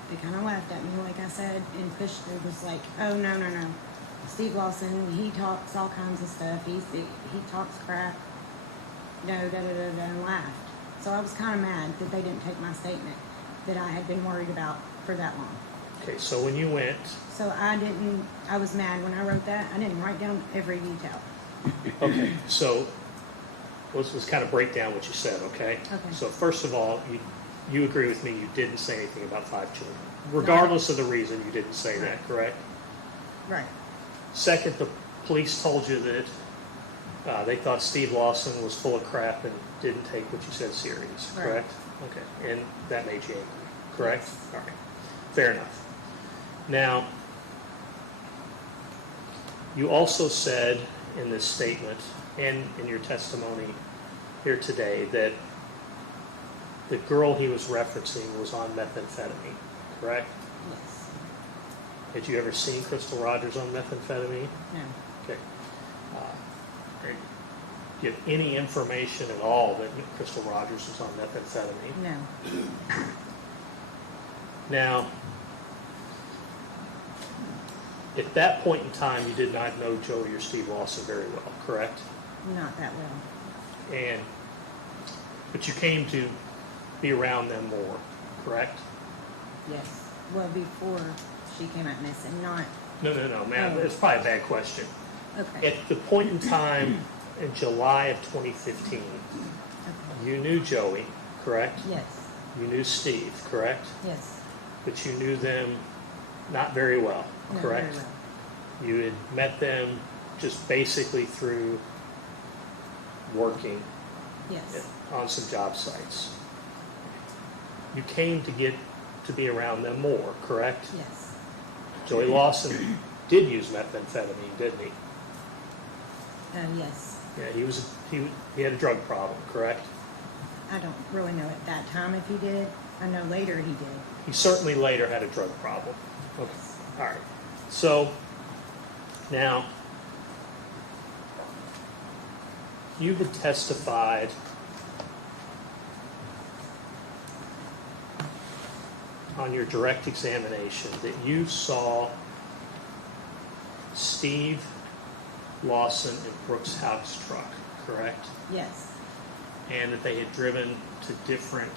They kind of laughed at me, like I said, and pushed it was like, oh, no, no, no. Steve Lawson, he talks all kinds of stuff. He talks crap. No, da-da-da-da, and laughed. So I was kind of mad that they didn't take my statement that I had been worried about for that long. Okay, so when you went, So I was mad when I wrote that. I didn't write down every detail. okay, so let's kind of break down what you said, okay? Okay. So first of all, you agree with me, you didn't say anything about 5 children. Regardless of the reason, you didn't say that, correct? Right. Second, the police told you that they thought Steve Lawson was full of crap and didn't take what you said serious, Right. correct? Okay, and that made you angry, correct? Yes. All right, fair enough. Now, you also said in this statement and in your testimony here today that the girl he was referencing was on methamphetamine, correct? Yes. Had you ever seen Crystal Rogers on methamphetamine? No. Okay. Do you have any information at all that Crystal Rogers was on methamphetamine? No. Now, at that point in time, you did not know Joey or Steve Lawson very well, correct? Not that well. But you came to be around them more, correct? Yes. Well, before she came out missing, not. No, ma'am. Oh. It's probably a bad question. Okay. At the point in time in July of 2015, Okay. you knew Joey, correct? Yes. You knew Steve, correct? Yes. But you knew them not very well, Not correct? very well. You had met them just basically through working Yes. on some job sites. You came to get to be around them more, correct? Yes. Joey Lawson did use methamphetamine, didn't he? Yes. Yeah, he had a drug problem, correct? I don't really know at that time if he did. I know later he did. He certainly later had a drug problem. Okay, all right. So now you had testified on your direct examination that you saw Steve Lawson in Brooks Houck's truck, correct? Yes. And that they had driven to different,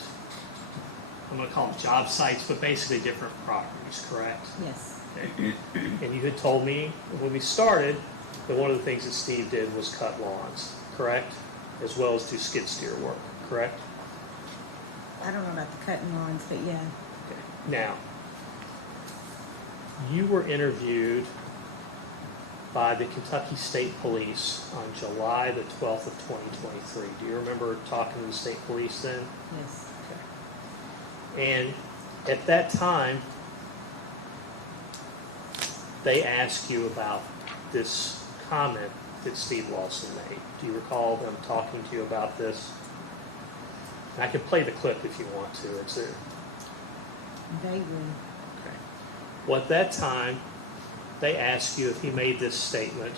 I'm going to call them job sites, but basically different properties, correct? Yes. Okay. And you had told me when we started that one of the things that Steve did was cut lawns, correct? As well as do skid steer work, correct? I don't know about the cutting lawns, but yeah. Okay. Now, you were interviewed by the Kentucky State Police on July the 12th of 2023. Do you remember talking to the state police then? Yes. Okay. And at that time, they asked you about this comment that Steve Lawson made. Do you recall them talking to you about this? And I can play the clip if you want to. It's there. Vaguely. Okay. Well, at that time, they asked you if he made this statement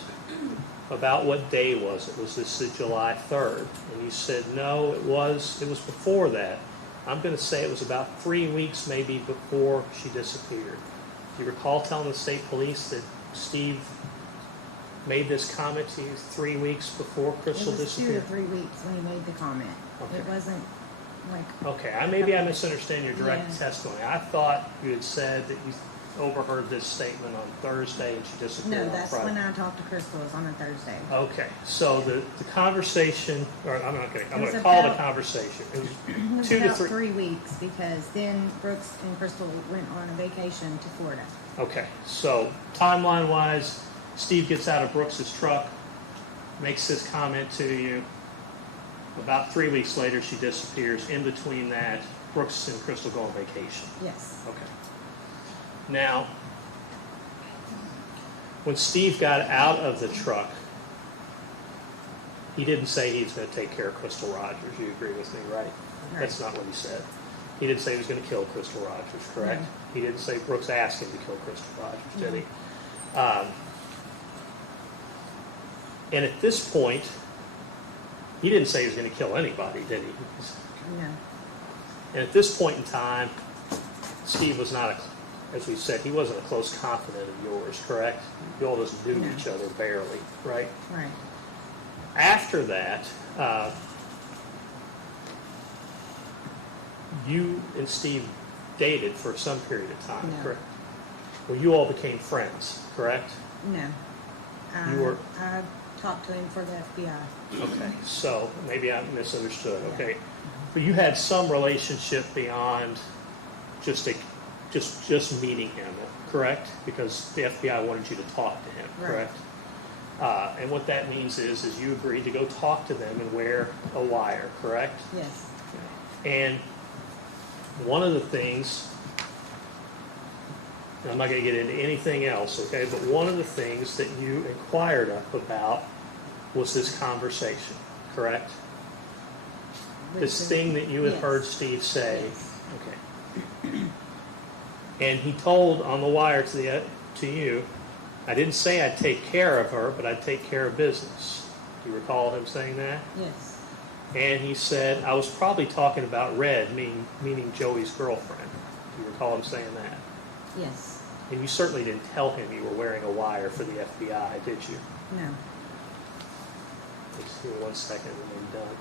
about what day was it. Was this July 3rd? And you said, no, it was before that. I'm going to say it was about 3 weeks maybe before she disappeared. Do you recall telling the state police that Steve made this comment to you 3 weeks before Crystal It was 2 to disappeared? 3 weeks when he made the comment. Okay. It wasn't like. Okay, maybe I misunderstand your direct Yeah. testimony. I thought you had said that you overheard this statement on Thursday and she disappeared No, on that's Friday. when I talked to Crystal. It was on a Thursday. Okay, so the conversation, or I'm It going was to call it a about- conversation. It was It was 2 to about 3. 3 weeks because then Brooks and Crystal went on a vacation to Florida. Okay, so timeline-wise, Steve gets out of Brooks's truck, makes this comment to you. About 3 weeks later, she disappears. In between that, Brooks and Crystal go on vacation. Yes. Okay. Now, when Steve got out of the truck, he didn't say he was going to take care of Crystal Rogers. You agree with me, right? Right. That's not what he said. He didn't say he was going to kill Crystal Rogers, correct? No. He didn't say Brooks asked him to kill Crystal Rogers, did he? And at this point, he didn't say he was going to kill anybody, did he? No. And at this point in time, Steve was not, as we said, he wasn't a close confidant of yours, correct? You all just knew No. each other barely, right? Right. After that, you and Steve dated for some period of time, No. correct? Well, you all became friends, correct? No. You were- I talked to him for the FBI. Okay, so maybe I misunderstood, Yeah. okay. But you had some relationship beyond just meeting him, correct? Because the FBI wanted you to talk to him, Right. correct? And what that means is you agreed to go talk to them and wear a wire, correct? Yes. And one of the things, and I'm not going to get into anything else, okay, but one of the things that you inquired about was this conversation, correct? This thing that you had Yes. heard Steve say. Yes. Okay. And he told on the wire to you, I didn't say I'd take care of her, but I'd take care of business. Do you recall him saying that? Yes. And he said, I was probably talking about Red, meaning Joey's girlfriend. Do you recall him saying that? Yes. And you certainly didn't tell him you were wearing a wire for the FBI, did you? No. Just give me 1 second and I'm done.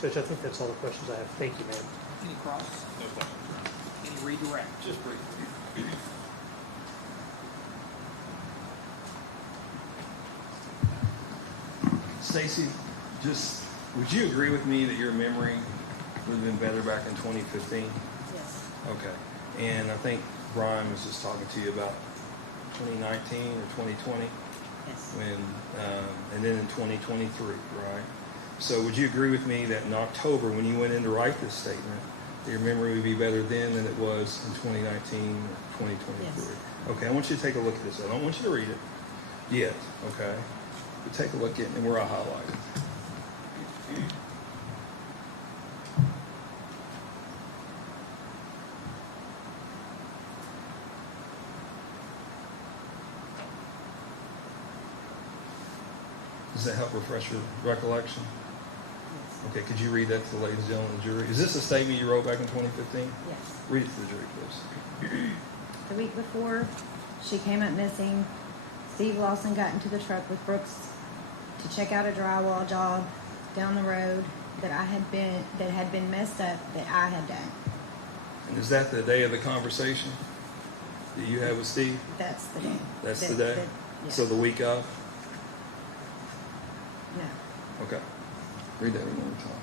Judge, I think that's all the questions I have. Thank you, ma'am. Any cross? No question. Any redirect? Just briefly. Stacy, just would you agree with me that your memory would have been better back in 2015? Yes. Okay. And I think Brian was just talking to you about 2019 or 2020, Yes. when, and then in 2023, right? So would you agree with me that in October, when you went in to write this statement, that your memory would be better then than it was in 2019 or 2023? Yes. Okay, I want you to take a look at this. I don't want you to read it yet, okay? But take a look at it and where I highlight it. Does that help refresh your recollection? Okay, could you read that to the ladies and gentlemen of the jury? Is this a statement you wrote back in 2015? Yes. Read it to the jury, please. The week before she came up missing, Steve Lawson got into the truck with Brooks to check out a drywall job down the road that had been messed up that I had done. And is that the day of the conversation that you had with Steve? That's the day. That's the day? Yeah. So the week of? No, Okay. Read that one more time.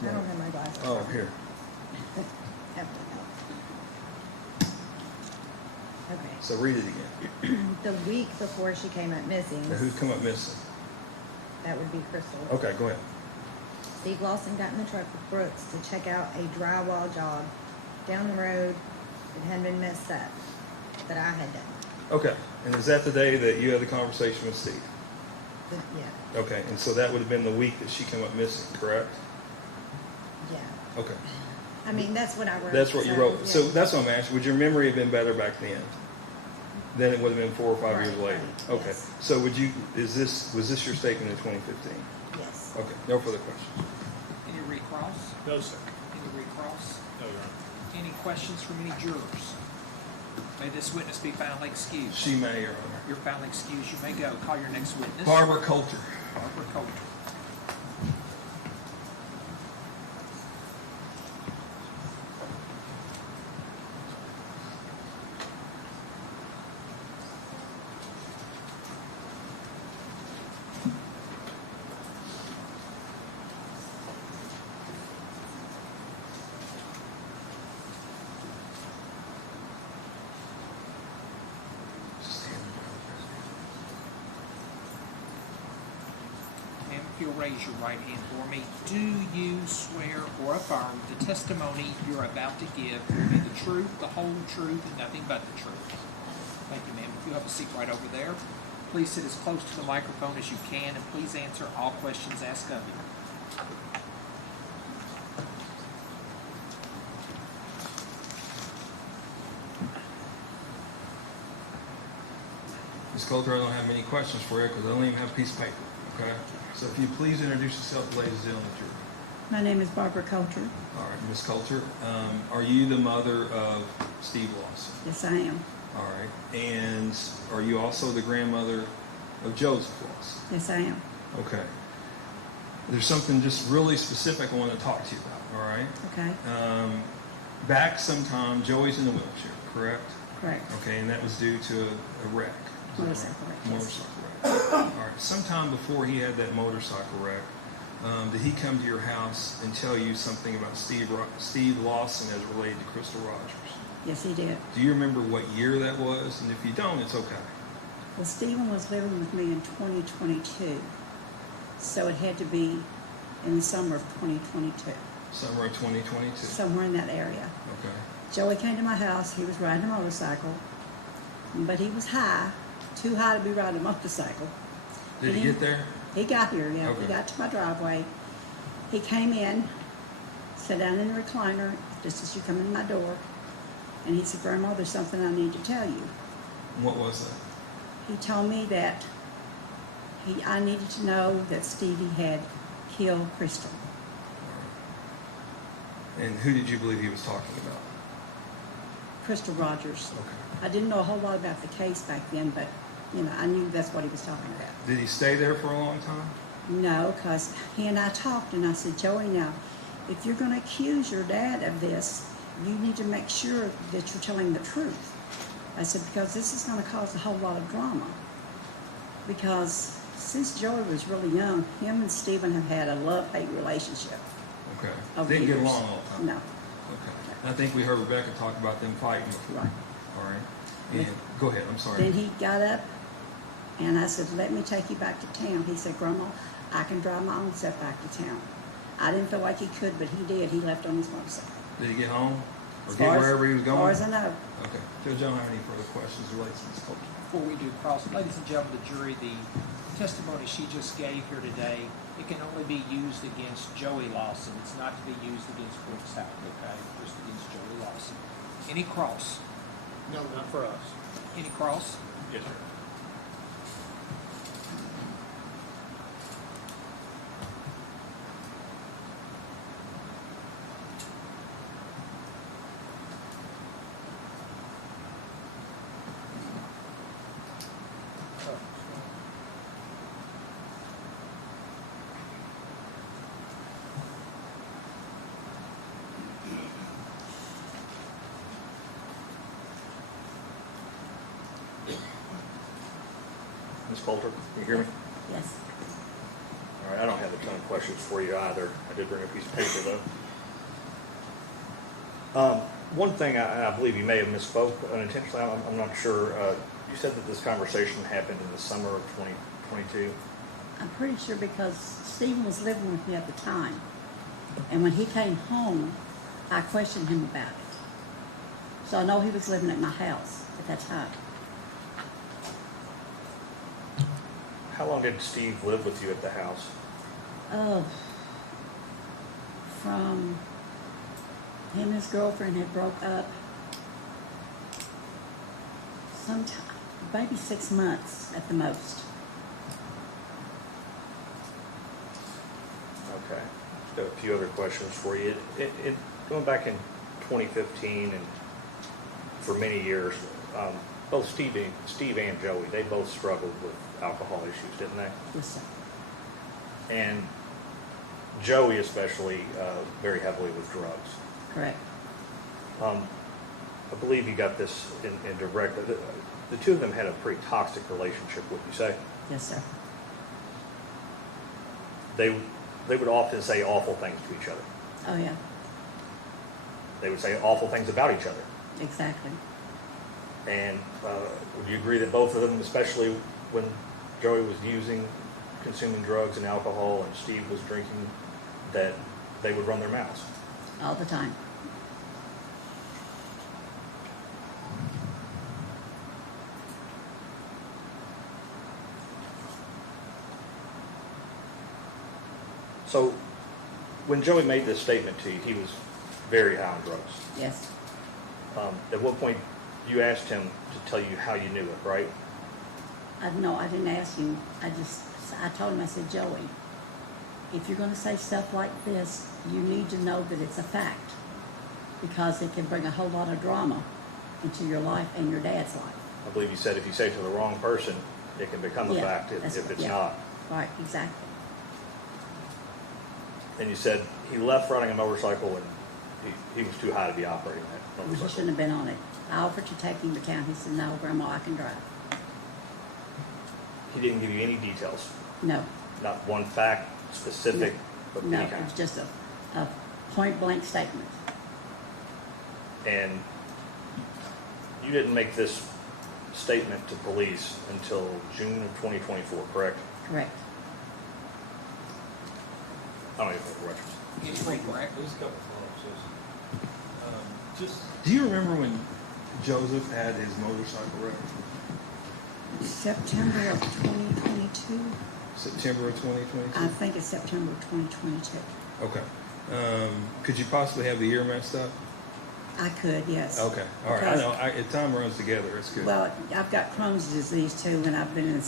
sorry. I don't have my glasses. Oh, here. After that. Okay. So read it again. The week before she came up missing, Now, who's come up missing? that would be Crystal. Okay, go ahead. Steve Lawson got in the truck with Brooks to check out a drywall job down the road that had been messed up that I had done. Okay. And is that the day that you had the conversation with Steve? Yeah, Okay. And so that would have been the week that she came up missing, correct? yeah. Okay. I mean, that's what I wrote. That's what you so, wrote. yeah. So that's what I'm asking. Would your memory have been better back then? Then it would have been 4 or 5 years Right, later. right, Okay. yes. So was this your statement in 2015? Yes. Okay. No further questions. Any recross? No, sir. Any recross? No, Your Honor. Any questions from any jurors? May this witness be found excused. She may, Your Honor. You're found excused. You may go. Call your next witness. Barbara Coulter. Barbara Coulter. And if you'll raise your right hand for me, do you swear or affirm the testimony you're about to give will be the truth, the whole truth, and nothing but the truth? Thank you, ma'am. If you have a seat right over there, please sit as close to the microphone as you can, and please answer all questions asked of you. Ms. Coulter, I don't have many questions for you because I don't even have a piece of paper. Okay? So if you please introduce yourself, ladies and gentlemen, of the jury. My name is Barbara Coulter. All right, Ms. Coulter, are you the mother of Steve Lawson? Yes, I am. All right, and are you also the grandmother of Joseph Lawson? Yes, I am. Okay. There's something just really specific I want to talk to you about, all right? Okay. Back sometime, Joey's in a wheelchair, correct? Correct. Okay, and that was due to a wreck. Is that Motorcycle right? wreck, yes. Motorcycle wreck. All right, sometime before he had that motorcycle wreck, did he come to your house and tell you something about Steve Lawson as related to Crystal Rogers? Yes, he did. Do you remember what year that was? And if you don't, it's okay. Well, Stephen was living with me in 2022, so it had to be in the summer of 2022. Summer of 2022. Somewhere in that area. Okay. Joey came to my house. He was riding a motorcycle, but he was high, too high to be riding a motorcycle. Did he get there? He got here, yeah. Okay. He got to my driveway. He came in, sat down in the recliner, just as you come in my door, and he said, Grandma, there's something I need to tell you. What was that? He told me that I needed to know that Stevie had killed Crystal. And who did you believe he was talking about? Crystal Rogers. Okay. I didn't know a whole lot about the case back then, but, you know, I knew that's what he was talking about. Did he stay there for a long time? No, because he and I talked, and I said, Joey, now, if you're going to accuse your dad of this, you need to make sure that you're telling the truth. I said, because this is going to cause a whole lot of drama. Because since Joey was really young, him and Stephen have had a love-hate relationship. Okay. Over Didn't get years. along all the time? No. Okay. I think we heard Rebecca talk about them fighting before. Right. All right. And go ahead, I'm sorry. Then he got up, and I said, let me take you back to town. He said, Grandma, I can drive my own self back to town. I didn't feel like he could, but he did. He left on his motorcycle. Did he get home? Or As get far as- wherever he was going? As far as I know. Okay. Judge, I don't have any further questions related to this culture. Before we do cross, ladies and gentlemen, the jury, the testimony she just gave here today, it can only be used against Joey Lawson. It's not to be used against Brooks Houck, okay? Just against Joey Lawson. Any cross? No, not for us. Any cross? Yes, sir. Ms. Coulter, can you hear me? Yes. All right, I don't have a ton of questions for you either. I did bring a piece of paper, though. One thing, I believe you may have misspoke unintentionally. I'm not sure. You said that this conversation happened in the summer of 2022. I'm pretty sure because Stephen was living with me at the time. And when he came home, I questioned him about it. So I know he was living at my house at that time. How long did Steve live with you at the house? From him and his girlfriend had broke up sometime, maybe 6 months at the most. Okay. Got a few other questions for you. Going back in 2015 and for many years, both Steve and Joey, they both struggled with alcohol issues, didn't they? Yes, sir. And Joey especially very heavily with drugs. Correct. I believe you got this in direct. The two of them had a pretty toxic relationship, would you say? Yes, sir. They would often say awful things to each other. Oh, yeah. They would say awful things about each other. Exactly. And would you agree that both of them, especially when Joey was consuming drugs and alcohol, and Steve was drinking, that they would run their mouths? All the time. So when Joey made this statement to you, he was very high on drugs. Yes. At what point you asked him to tell you how you knew it, right? No, I didn't ask him. I told him, I said, Joey, if you're gonna say stuff like this, you need to know that it's a fact, because it can bring a whole lot of drama into your life and your dad's life. I believe you said if you say it to the wrong person, it can become a Yeah, fact that's if what- it's yeah. not. Right, exactly. And you said he left riding a motorcycle and he was too high to be operating that He motorcycle. shouldn't have been on it. I offered to take him to town. He said, no, Grandma, I can drive. He didn't give you any details, No, not one fact specific of no, any it kind. was just a point blank statement. And you didn't make this statement to police until June of 2024, correct? Correct. I don't even know the reference. It's correct. There's a couple of follow-ups. Just Do you remember when Joseph had his motorcycle wreck? September of 2022. September of 2022? I think it's September of 2022. Okay. Could you possibly have the year messed up? I could, yes. Okay. All right. I Because- know. Time runs together. It's good. Well, I've got Crohn's disease too, and I've been in and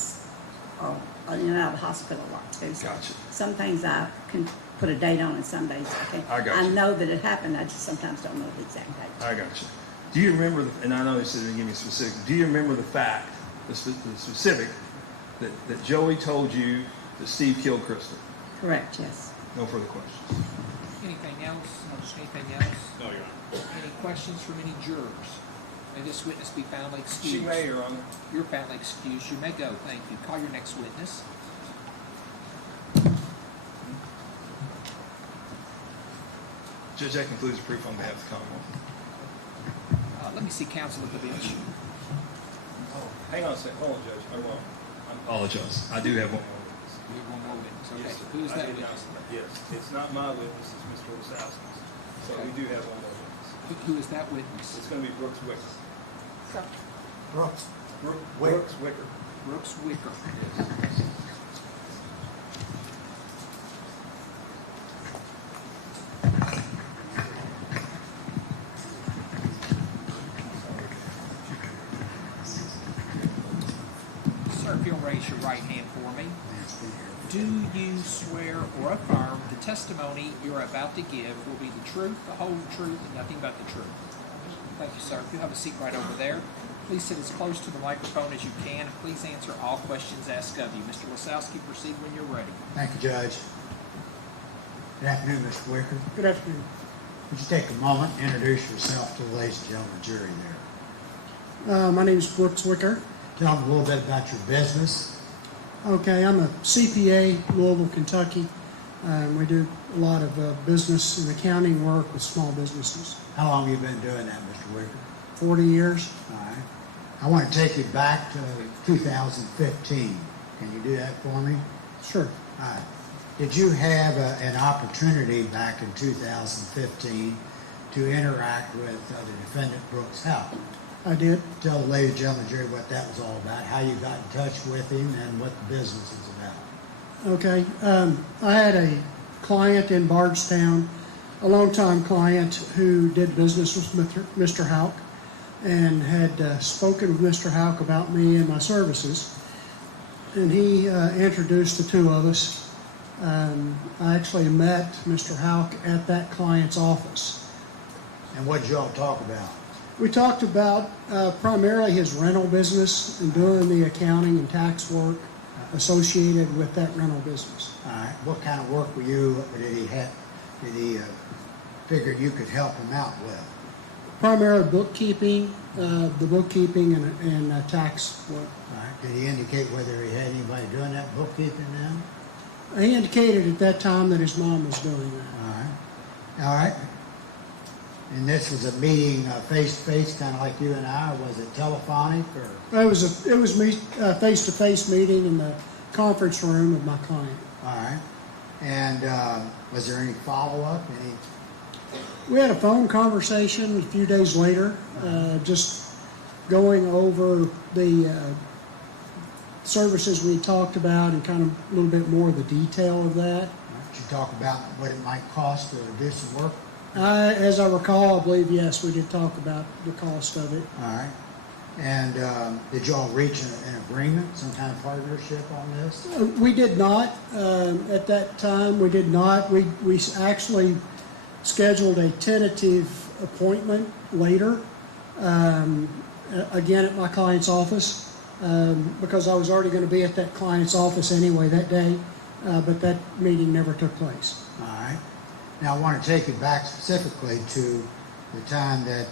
out of the hospital a lot too. So Gotcha. some things I can put a date on, and some days I can't. I got I you. know that it happened. I just sometimes don't know the exact date. I got you. Do you remember, and I know you said you didn't give me specific, do you remember the fact, the specific, that Joey told you that Steve killed Crystal? Correct. Yes. No further questions. Anything else? Anything else? No, Your Honor. Any questions from any jurors? May this witness be foundly excused? She may, Your Honor. You're foundly excused. You may go. Thank you. Call your next witness. Judge, that concludes the proof on behalf of the Commonwealth. Let me see counsel at the bench. Oh, hang on a second. Hold on, Judge. I'm wrong. Apologize. I do have one. We have one more witness. Okay. Yes, sir. Who is I that did witness? not- Yes, it's not my witness, it's Mr. Wasowski's. So we do have one more witness. Who is that witness? It's gonna be Brooks Wicker. Brooks. Brooks Wicker. Brooks Wicker. Sir, if you'll raise your right hand for me. Do you swear or affirm the testimony you're about to give will be the truth, the whole truth, and nothing but the truth? Thank you, sir. If you have a seat right over there, please sit as close to the microphone as you can, and please answer all questions asked of you. Mr. Wasowski, proceed when you're ready. Thank you, Judge. Good afternoon, Mr. Wicker. Good afternoon. Would you take a moment and introduce yourself to the ladies and gentlemen jury there? My name is Brooks Wicker. Tell them a little bit about your business. Okay, I'm a CPA, Louisville, Kentucky. We do a lot of business and accounting work with small businesses. How long have you been doing that, Mr. Wicker? 40 years. All right. I want to take you back to 2015. Can you do that for me? Sure. All right. Did you have an opportunity back in 2015 to interact with the defendant Brooks Houck? I did. Tell the ladies and gentlemen jury what that was all about, how you got in touch with him, and what the business is about. Okay. I had a client in Bardstown, a longtime client who did business with Mr. Houck and had spoken with Mr. Houck about me and my services. And he introduced the two of us. I actually met Mr. Houck at that client's office. And what did you all talk about? We talked about primarily his rental business and doing the accounting and tax work associated with that rental business. All right. What kind of work did he figure you could help him out with? Primarily bookkeeping, the bookkeeping and tax work. All right. Did he indicate whether he had anybody doing that bookkeeping now? He indicated at that time that his mom was doing that. All right. All right. And this was a meeting face-to-face, kind of like you and I, or was it telephonic? Or? It was me face-to-face meeting in the conference room of my client. All right. And was there any follow-up? We had a phone conversation a few days later, just going over the services we talked about and kind of a little bit more of the detail of that. Did you talk about what it might cost to do some work? As I recall, I believe, yes, we did talk about the cost of it. All right. And did y'all reach an agreement, some kind of partnership on this? We did not, at that time, we did not. We actually scheduled a tentative appointment later, again at my client's office, because I was already going to be at that client's office anyway that day, but that meeting never took place. All right. Now, I want to take you back specifically to the time that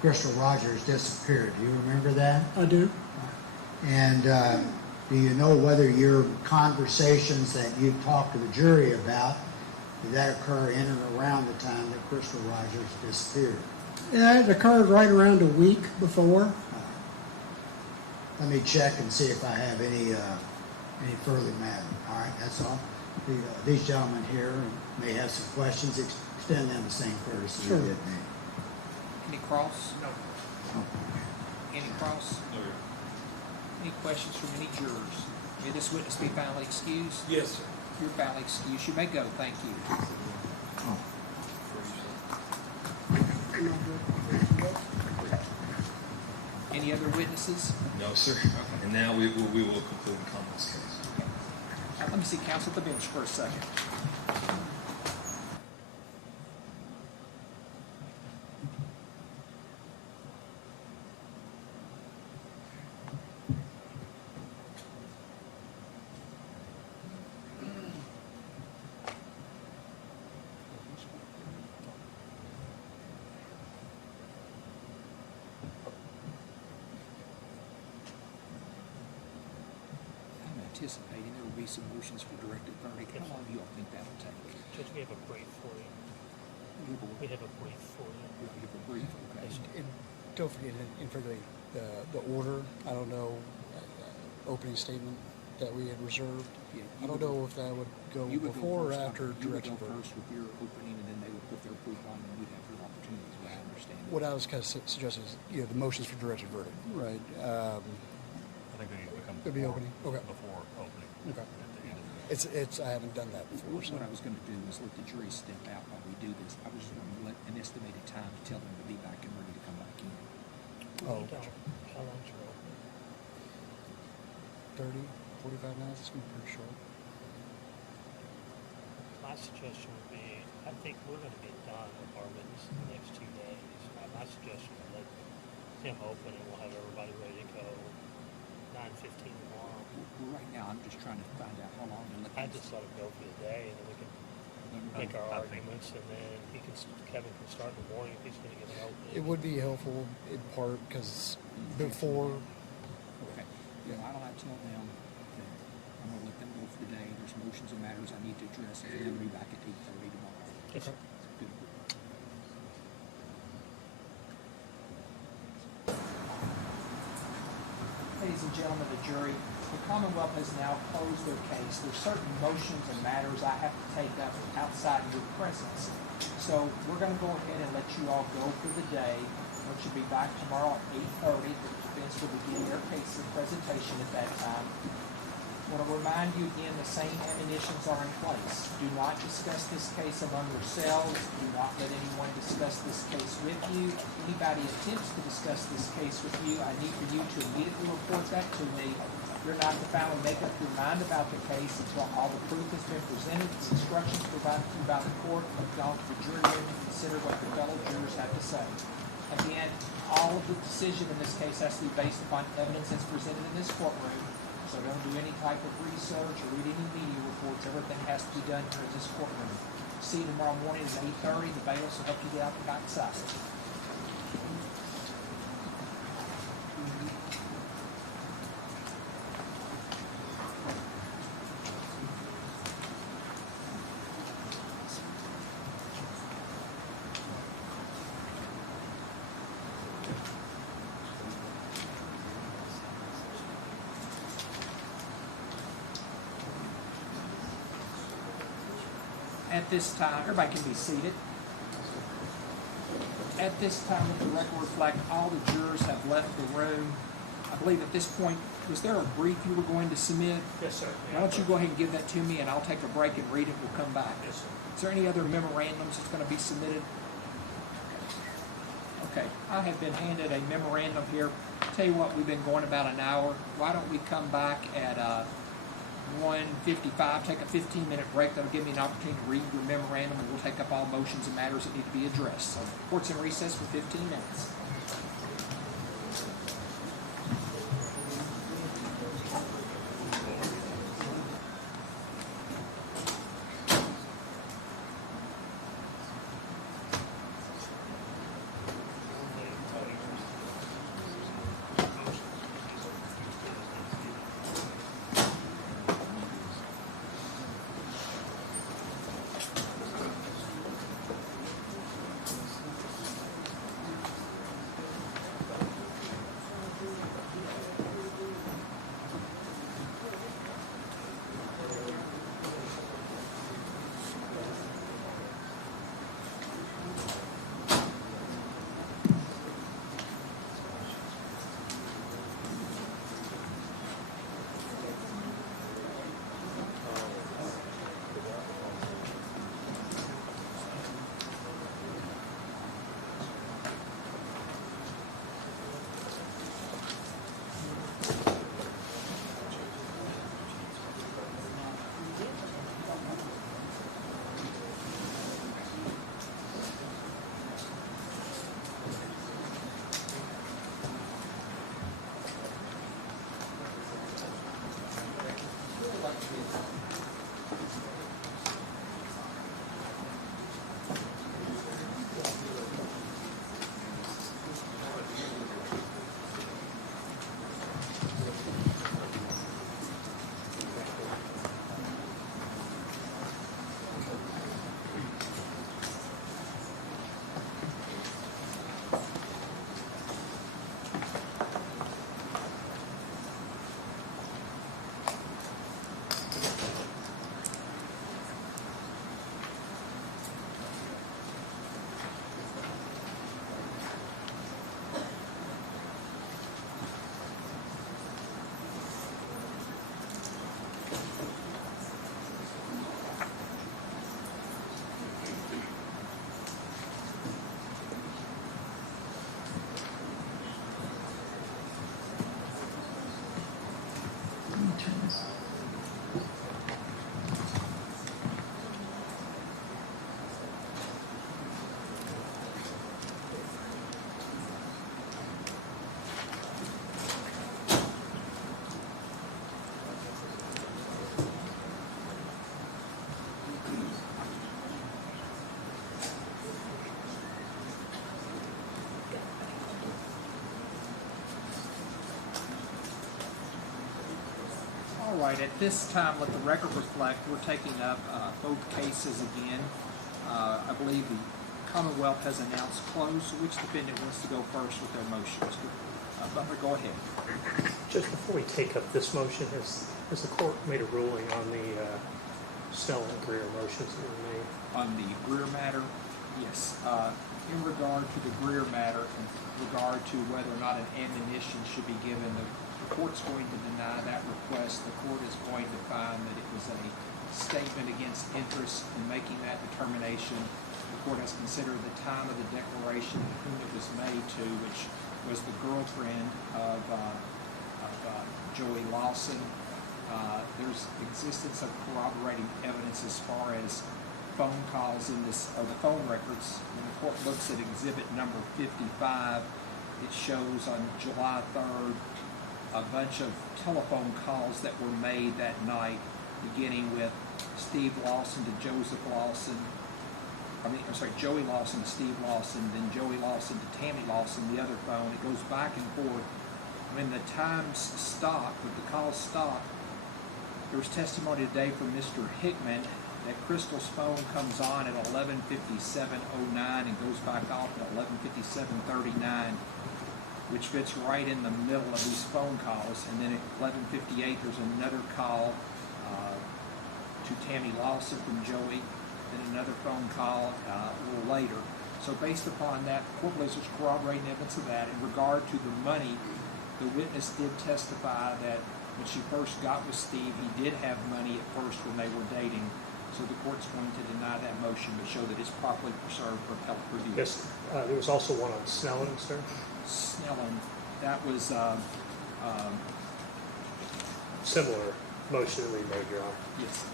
Crystal Rogers disappeared. Do you remember that? I do. And do you know whether your conversations that you talked to the jury about, did that occur in and around the time that Crystal Rogers disappeared? Yeah, it occurred right around a week before. Let me check and see if I have any further matter. All right, that's all. These gentlemen here may have some questions. Extend them the same courtesy you did me. Any cross? No. Any cross? No. Any questions from any jurors? May this witness be finally excused? Yes, sir. You're finally excused. You may go. Thank you. Any other witnesses? No, sir. And now we will conclude the comments case. Let me see counsel at the bench for a second. Anticipating there will be some motions for directed verdict. How long do you all think that'll take? Judge, we have a brief for you. We have a brief for you. We have a brief, okay. And don't forget, in for the order, I don't know, opening statement that we had reserved. Yeah, I don't know if that would go before or after directed verdict. You would go verdict. first with your opening, and then they would put their proof on, and we'd have your opportunities, what I understand. What I was kind of suggesting is, the motions for directed verdict, right? I think they need to become It'd be opening, okay. before opening. Okay. I haven't done that before. So. What I was going to do is let the jury step out while we do this. I was just going to let an estimated time to tell them to be back and ready to come back in. Oh. How long's your open? 30, 45 minutes, it's going to be pretty short. My suggestion would be, I think we're going to get done with our witness in the next 2 days. My suggestion would let him open and we'll have everybody ready to go 9:15 tomorrow. Well, right now, I'm just trying to find out how long to let I just let him go for the day and then we can make our arguments and then Kevin can start in the morning if he's going to get an opening. It would be helpful in part because before. Okay. Yeah, I don't have to tell them that I'm going to let them go for the day. There's motions and matters I need to address, and then be back at 8:30 tomorrow. Yes, sir. Good. Ladies and gentlemen of the jury, the Commonwealth has now closed their case. There's certain motions and matters I have to take up outside your presence. So we're going to go ahead and let you all go for the day. We should be back tomorrow at 8:30. The defense will begin their case and presentation at that time. I want to remind you again, the same admonitions are in place. Do not discuss this case among yourselves. Do not let anyone discuss this case with you. If anybody attempts to discuss this case with you, I need for you to immediately report that to me. You're not to finally make up your mind about the case until all the proof has been presented, the instructions provided to you by the court have gone to the jury room to consider what the fellow jurors have to say. Again, all of the decision in this case has to be based upon evidence that's presented in this courtroom. So don't do any type of research or read any media reports. Everything has to be done here in this courtroom. See you tomorrow morning at 8:30. The bailiffs will help you get out the backside. At this time, everybody can be seated. At this time, let the record reflect all the jurors have left the room. I believe at this point, was there a brief you were going to submit? Yes, sir. Why don't you go ahead and give that to me, and I'll take a break and read it. We'll come back. Yes, sir. Is there any other memorandums that's going to be submitted? Okay, I have been handed a memorandum here Tell you what, we've been going about an hour. Why don't we come back at 1:55, take a 15-minute break. That'll give me an opportunity to read your memorandum, and we'll take up all motions and matters that need to be addressed. So, court's in recess for 15 minutes. All right, at this time, let the record reflect, we're taking up both cases again. I believe the Commonwealth has announced closed, so which defendant wants to go first with their motions? Butler, go ahead. Just before we take up this motion, has the court made a ruling on the Snell and Greer motions that were made? On the Greer matter, yes. In regard to the Greer matter, in regard to whether or not an ammunition should be given, the court's going to deny that request. The court is going to find that it was a statement against interest in making that determination. The court has considered the time of the declaration and whom it was made to, which was the girlfriend of Joey Lawson. There's existence of corroborating evidence as far as phone calls in this, or the phone records. When the court looks at exhibit number 55, it shows on July 3rd a bunch of telephone calls that were made that night, beginning with Steve Lawson to Joseph Lawson. Joey Lawson to Steve Lawson, then Joey Lawson to Tammy Lawson, the other phone. It goes back and forth. When the times stop, when the calls stop, there was testimony today from Mr. Hickman that Crystal's phone comes on at 11:57:09 and goes back off at 11:57:39, which fits right in the middle of these phone calls. And then at 11:58, there's another call to Tammy Lawson from Joey, then another phone call a little later. So based upon that, the court believes there's corroborating evidence of that. In regard to the money, the witness did testify that when she first got with Steve, he did have money at first when they were dating. So the court's going to deny that motion but show that it's properly preserved for appellate review. Yes, there was also one on Snellen, sir. Snellen. that was, Similar motion that we made, Your Honor. yes.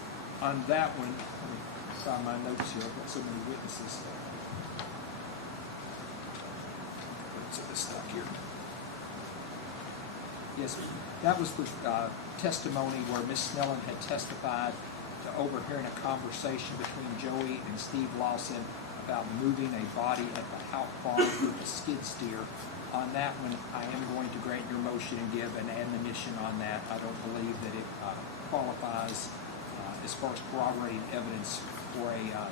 On that one, let me find my notes here, I've got so many witnesses. What's this stuff here? Yes, that was the testimony where Miss Snellen had testified to overhearing a conversation between Joey and Steve Lawson about moving a body at the Houck farm with a skid steer. On that one, I am going to grant your motion and give an admonition on that. I don't believe that it qualifies as far as corroborating evidence for a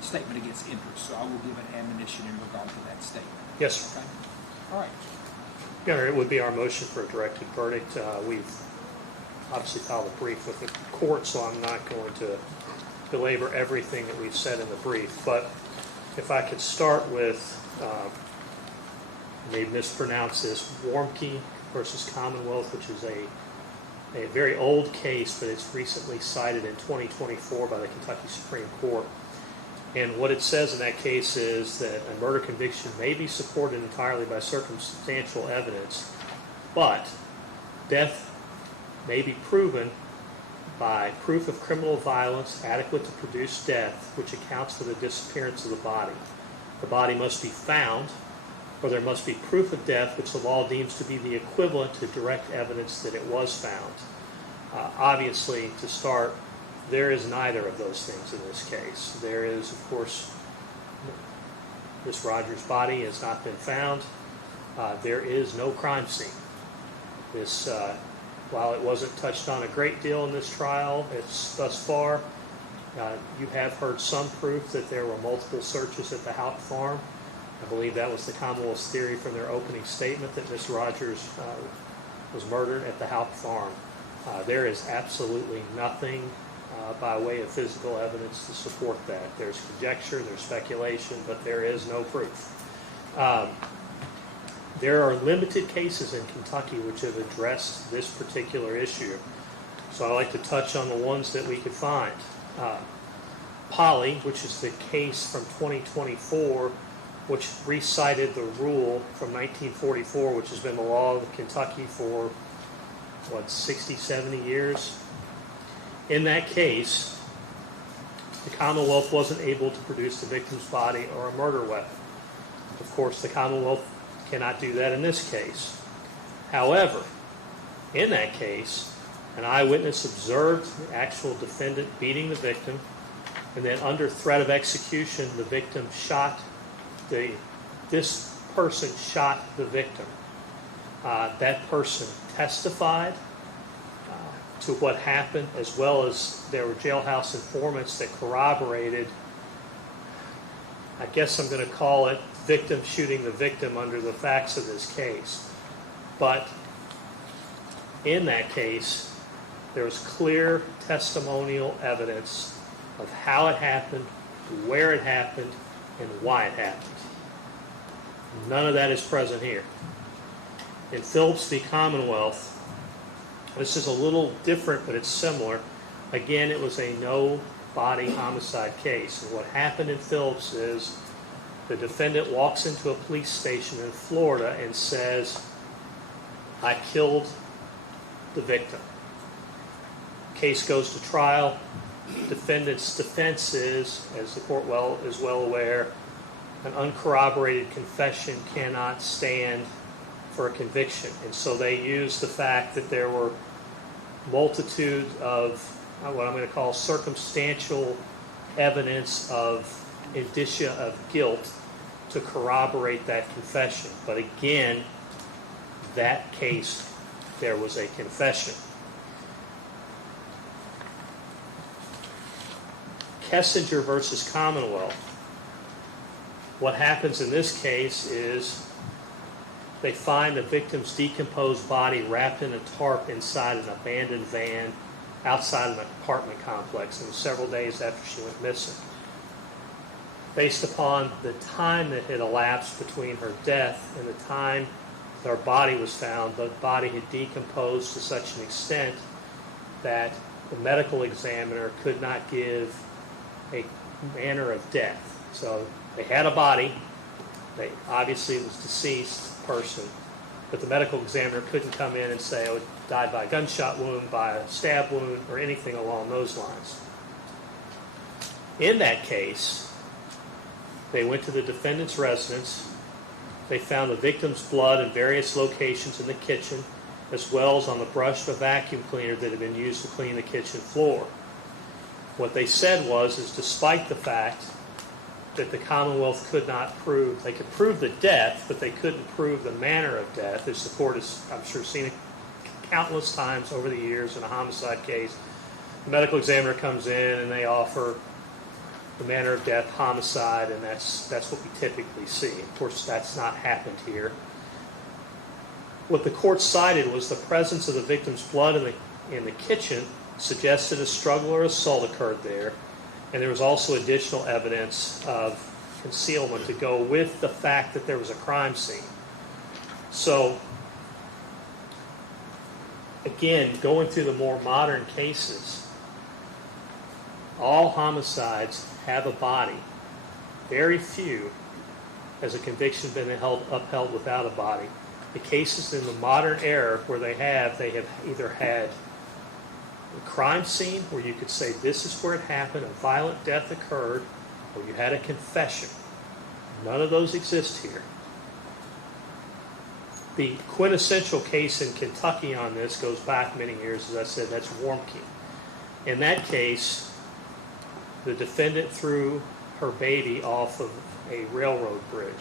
statement against interest. So I will give an admonition in regard to that statement. Yes, sir. Okay? All right. Your Honor, it would be our motion for a directed verdict. We've obviously filed a brief with the court, so I'm not going to belabor everything that we've said in the brief. But if I could start with, may mispronounce this, Warmke versus Commonwealth, which is a very old case, but it's recently cited in 2024 by the Kentucky Supreme Court. And what it says in that case is that a murder conviction may be supported entirely by circumstantial evidence, but death may be proven by proof of criminal violence adequate to produce death, which accounts for the disappearance of the body. The body must be found, or there must be proof of death, which the law deems to be the equivalent to direct evidence that it was found. Obviously, to start, there is neither of those things in this case. There is, of course, Miss Rogers' body has not been found. There is no crime scene. This, while it wasn't touched on a great deal in this trial, it's thus far, you have heard some proof that there were multiple searches at the Houck farm. I believe that was the Commonwealth's theory from their opening statement, that Miss Rogers was murdered at the Houck farm. There is absolutely nothing by way of physical evidence to support that. There's conjecture, there's speculation, but there is no proof. There are limited cases in Kentucky which have addressed this particular issue. So I'd like to touch on the ones that we could find. Polly, which is the case from 2024, which recited the rule from 1944, which has been the law of Kentucky for, 60, 70 years? In that case, the Commonwealth wasn't able to produce the victim's body or a murder weapon. Of course, the Commonwealth cannot do that in this case. However, in that case, an eyewitness observed the actual defendant beating the victim, and then under threat of execution, the victim shot this person shot the victim. That person testified to what happened, as well as there were jailhouse informants that corroborated, I guess I'm going to call it victim shooting the victim under the facts of this case. But in that case, there was clear testimonial evidence of how it happened, where it happened, and why it happened. None of that is present here. In Phillips v. Commonwealth, this is a little different, but it's similar. Again, it was a no-body homicide case. And what happened in Phillips is the defendant walks into a police station in Florida and says, "I killed the victim." Case goes to trial. Defendant's defense is, as the court is well aware, an uncorroborated confession cannot stand for a conviction. And so they use the fact that there were multitude of what I'm going to call circumstantial evidence of indicia of guilt to corroborate that confession. But again, that case, there was a confession. Kessinger versus Commonwealth. What happens in this case is they find the victim's decomposed body wrapped in a tarp inside an abandoned van outside an apartment complex, and several days after she went missing. Based upon the time that had elapsed between her death and the time her body was found, the body had decomposed to such an extent that the medical examiner could not give a manner of death. So they had a body, Obviously it was deceased person, but the medical examiner couldn't come in and say, oh, it died by a gunshot wound, by a stab wound, or anything along those lines. In that case, they went to the defendant's residence. They found the victim's blood in various locations in the kitchen, as well as on the brush of a vacuum cleaner that had been used to clean the kitchen floor. What they said is despite the fact that the Commonwealth could not prove, they could prove the death, but they couldn't prove the manner of death, as the court has, I'm sure, seen it countless times over the years in a homicide case. The medical examiner comes in and they offer the manner of death, homicide, and that's what we typically see. Of course, that's not happened here. What the court cited was the presence of the victim's blood in the kitchen suggested a struggle or assault occurred there, and there was also additional evidence of concealment to go with the fact that there was a crime scene. So, again, going through the more modern cases, all homicides have a body. Very few has a conviction been upheld without a body. The cases in the modern era where they have either had a crime scene where you could say this is where it happened, a violent death occurred, or you had a confession. None of those exist here. The quintessential case in Kentucky on this goes back many years, as I said, that's Warmke. In that case, the defendant threw her baby off of a railroad bridge.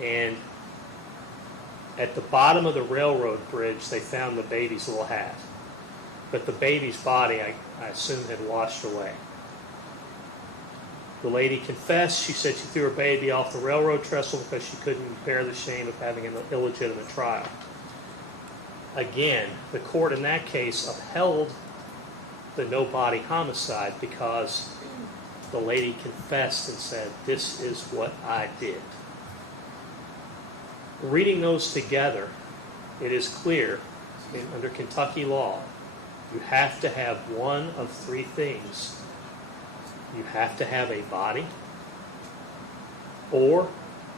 And at the bottom of the railroad bridge, they found the baby's little hat. But the baby's body, I assume, had washed away. The lady confessed. She said she threw her baby off the railroad trestle because she couldn't bear the shame of having an illegitimate trial. Again, the court in that case upheld the no-body homicide because the lady confessed and said, this is what I did. Reading those together, it is clear under Kentucky law, you have to have one of three things. You have to have a body, or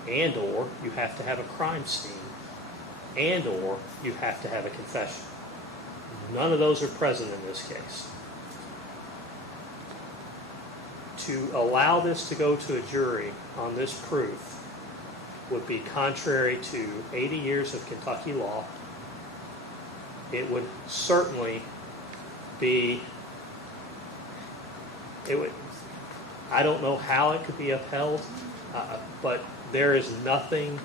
you have to have a crime scene, or you have to have a confession. None of those are present in this case. To allow this to go to a jury on this proof would be contrary to 80 years of Kentucky law. It would certainly be, I don't know how it could be upheld, but there is nothing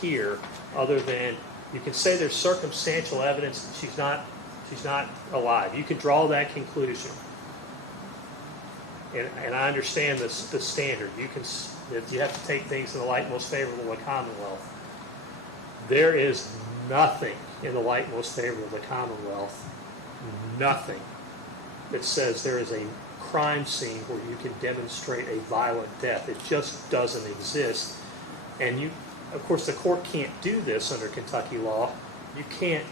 here other than, you can say there's circumstantial evidence that she's not alive. You can draw that conclusion. And I understand the standard. You have to take things in the light most favorable of the Commonwealth. There is nothing in the light most favorable of the Commonwealth, nothing that says there is a crime scene where you can demonstrate a violent death. It just doesn't exist. And of course, the court can't do this under Kentucky law. You can't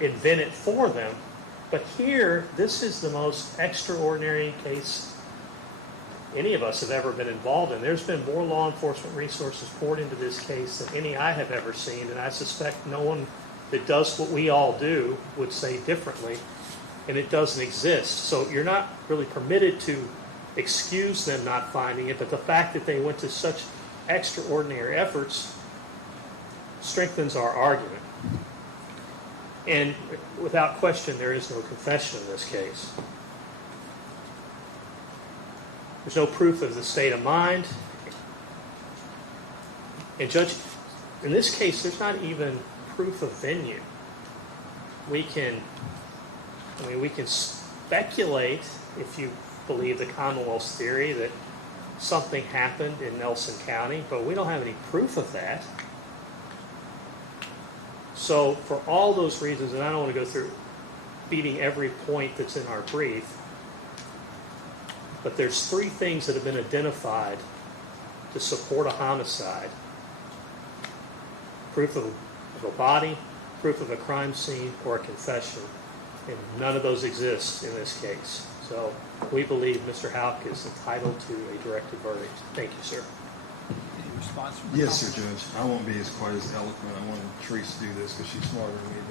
invent it for them. But here, this is the most extraordinary case any of us have ever been involved in. There's been more law enforcement resources poured into this case than any I have ever seen, and I suspect no one that does what we all do would say differently, and it doesn't exist. So you're not really permitted to excuse them not finding it, but the fact that they went to such extraordinary efforts strengthens our argument. And without question, there is no confession in this case. There's no proof of the state of mind. And Judge, in this case, there's not even proof of venue. We can speculate, if you believe the Commonwealth's theory, that something happened in Nelson County, but we don't have any proof of that. So for all those reasons, and I don't want to go through beating every point that's in our brief, but there's three things that have been identified to support a homicide. Proof of a body, proof of a crime scene, or a confession. And none of those exist in this case. So we believe Mr. Houck is entitled to a directed verdict. Thank you, sir. Any response from the Yes, sir, council? Judge. I won't be as quite as eloquent. I wanted Teresa to do this because she's smarter than me.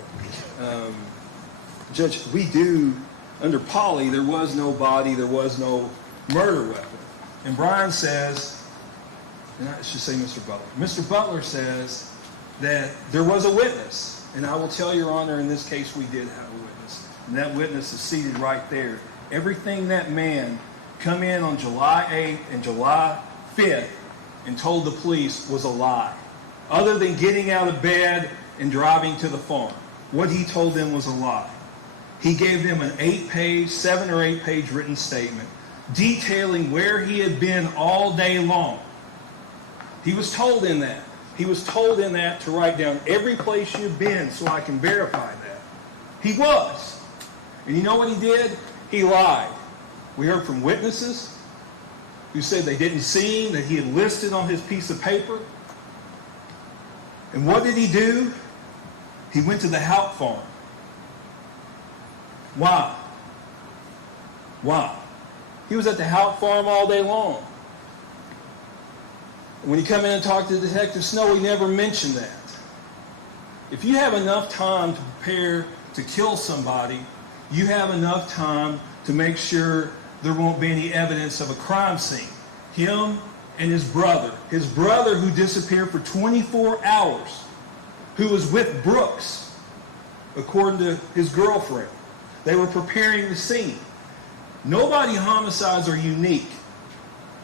But, Judge, we do, under Polly, there was no body, there was no murder weapon. And Brian says, and I should say Mr. Butler. Mr. Butler says that there was a witness. And I will tell Your Honor, in this case, we did have a witness. And that witness is seated right there. Everything that man come in on July 8th and July 5th and told the police was a lie. Other than getting out of bed and driving to the farm. What he told them was a lie. He gave them an 7 or 8 page written statement detailing where he had been all day long. He was told in that. He was told in that to write down every place you've been so I can verify that. He was. And you know what he did? He lied. We heard from witnesses who said they didn't see him, that he had listed on his piece of paper. And what did he do? He went to the Houck farm. Why? Why? He was at the Houck farm all day long. When he come in and talked to Detective Snow, he never mentioned that. If you have enough time to prepare to kill somebody, you have enough time to make sure there won't be any evidence of a crime scene. Him and his brother who disappeared for 24 hours, who was with Brooks, according to his girlfriend. They were preparing the scene. Nobody homicides are unique.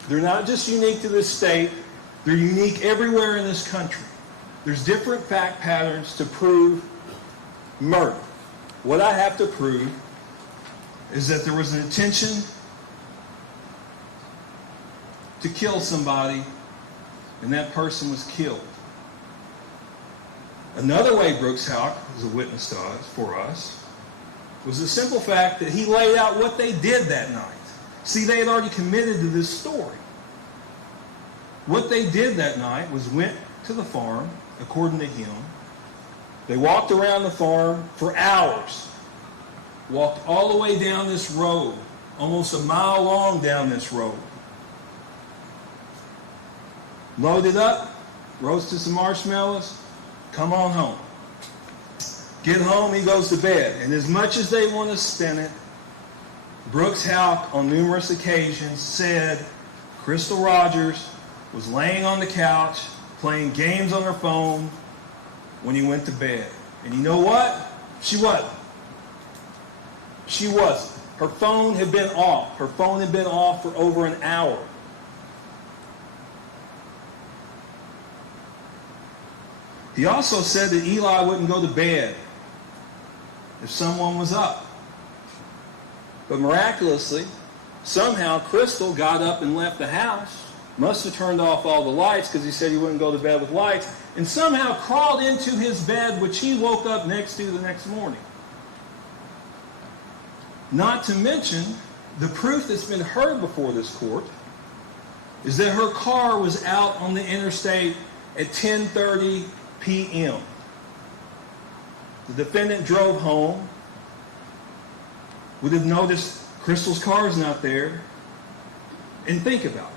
They're not just unique to this state. They're unique everywhere in this country. There's different fact patterns to prove murder. What I have to prove is that there was an intention to kill somebody, and that person was killed. Another way Brooks Houck was a witness to us, for us, was the simple fact that he laid out what they did that night. See, they had already committed to this story. What they did that night was went to the farm, according to him. They walked around the farm for hours. Walked all the way down this road, almost a mile long down this road. Loaded up, roasted some marshmallows, come on home. Get home, he goes to bed. And as much as they want to spin it, Brooks Houck on numerous occasions said Crystal Rogers was laying on the couch playing games on her phone when he went to bed. And you know what? She wasn't. She wasn't. Her phone had been off. Her phone had been off for over an hour. He also said that Eli wouldn't go to bed if someone was up. But miraculously, somehow Crystal got up and left the house, must have turned off all the lights because he said he wouldn't go to bed with lights, and somehow crawled into his bed, which he woke up next to the next morning. Not to mention, the proof that's been heard before this court is that her car was out on the interstate at 10:30 p.m. The defendant drove home, would have noticed Crystal's car is not there, and think about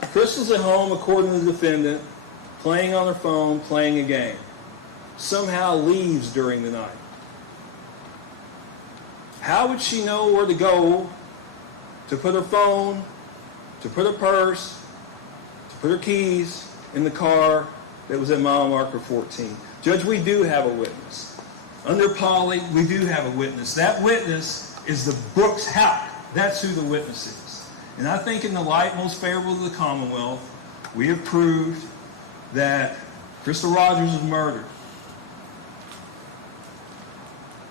it. Crystal's at home, according to the defendant, playing on her phone, playing a game. Somehow leaves during the night. How would she know where to go to put her phone, to put her purse, to put her keys in the car that was at mile marker 14? Judge, we do have a witness. Under Polly, we do have a witness. That witness is the Brooks Houck. That's who the witness is. And I think in the light most favorable to the Commonwealth, we have proved that Crystal Rogers was murdered.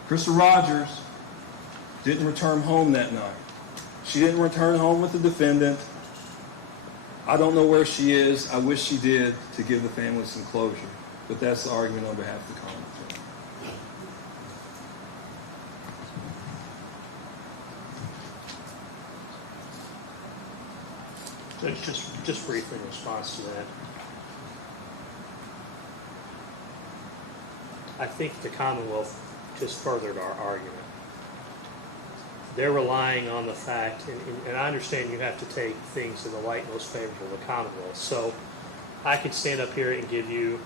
Crystal Rogers didn't return home that night. She didn't return home with the defendant. I don't know where she is. I wish she did, to give the family some closure. But that's the argument on behalf of the Commonwealth. Just briefly in response to that. I think the Commonwealth just furthered our argument. They're relying on the fact, and I understand you have to take things in the light most favorable to the Commonwealth. So I could stand up here and give you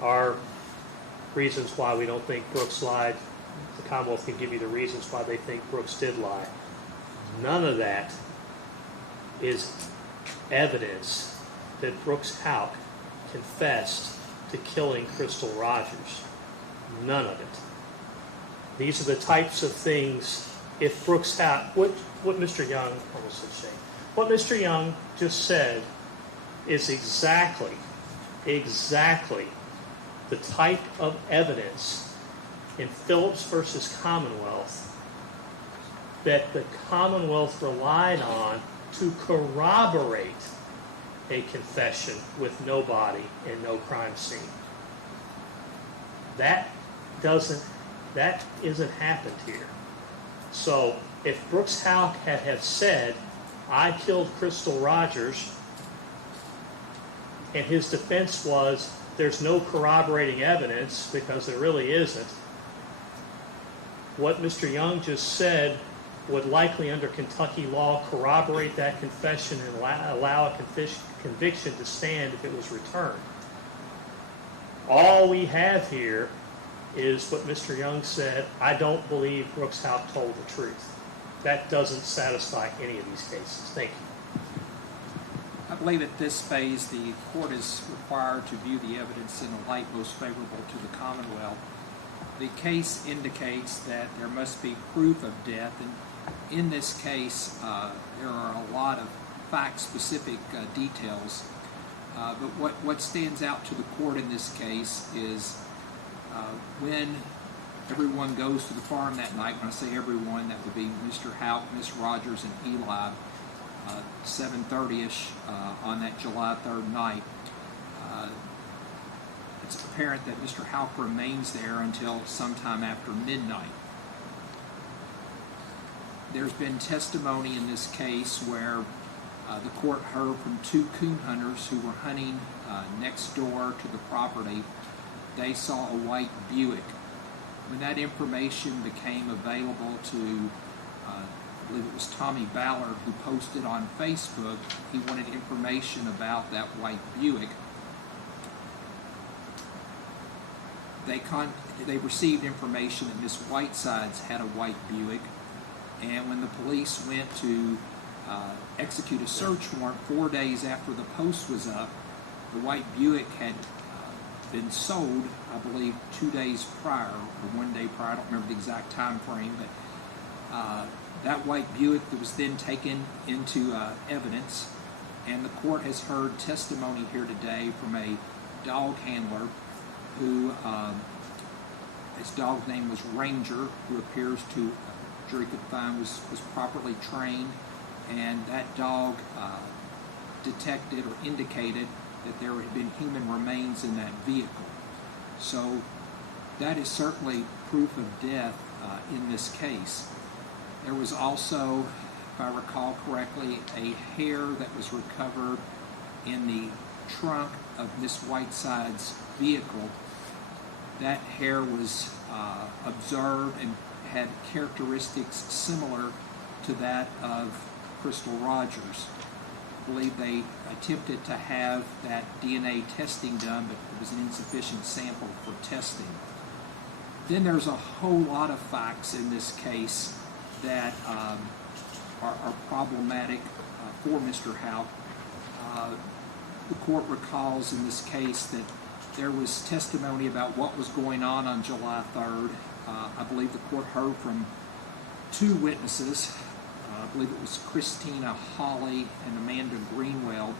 our reasons why we don't think Brooks lied. The Commonwealth can give you the reasons why they think Brooks did lie. None of that is evidence that Brooks Houck confessed to killing Crystal Rogers. None of it. These are the types of things, if Brooks Houck, what Mr. Young, almost said Shane, what Mr. Young just said is exactly the type of evidence in Phillips versus Commonwealth that the Commonwealth relied on to corroborate a confession with no body and no crime scene. That isn't happened here. So if Brooks Houck had have said, I killed Crystal Rogers, and his defense was, there's no corroborating evidence because there really isn't, what Mr. Young just said would likely under Kentucky law corroborate that confession and allow a conviction to stand if it was returned. All we have here is what Mr. Young said, I don't believe Brooks Houck told the truth. That doesn't satisfy any of these cases. Thank you. I believe at this phase the court is required to view the evidence in the light most favorable to the Commonwealth. The case indicates that there must be proof of death, and in this case there are a lot of fact-specific details. But what stands out to the court in this case is when everyone goes to the farm that night. When I say everyone, that would be Mr. Houck, Miss Rogers, and Eli, 7:30ish on that July 3rd night. It's apparent that Mr. Houck remains there until sometime after midnight. There's been testimony in this case where the court heard from two coon hunters who were hunting next door to the property. They saw a white Buick. When that information became available to, I believe it was Tommy Ballard, who posted on Facebook, he wanted information about that white Buick. They received information that Miss Whitesides had a white Buick, and when the police went to execute a search warrant 4 days after the post was up, the white Buick had been sold, I believe, 2 days prior, or 1 day prior, I don't remember the exact time frame, but that white Buick was then taken into evidence, and the court has heard testimony here today from a dog handler who, his dog's name was Ranger, who appears to, jury could find, was properly trained, and that dog detected or indicated that there had been human remains in that vehicle. So that is certainly proof of death in this case. There was also, if I recall correctly, a hair that was recovered in the trunk of Miss Whiteside's vehicle. That hair was observed and had characteristics similar to that of Crystal Rogers. I believe they attempted to have that DNA testing done, but it was an insufficient sample for testing. Then there's a whole lot of facts in this case that are problematic for Mr. Houck. The court recalls in this case that there was testimony about what was going on July 3rd. I believe the court heard from two witnesses. I believe it was Christina Hawley and Amanda Greenwell,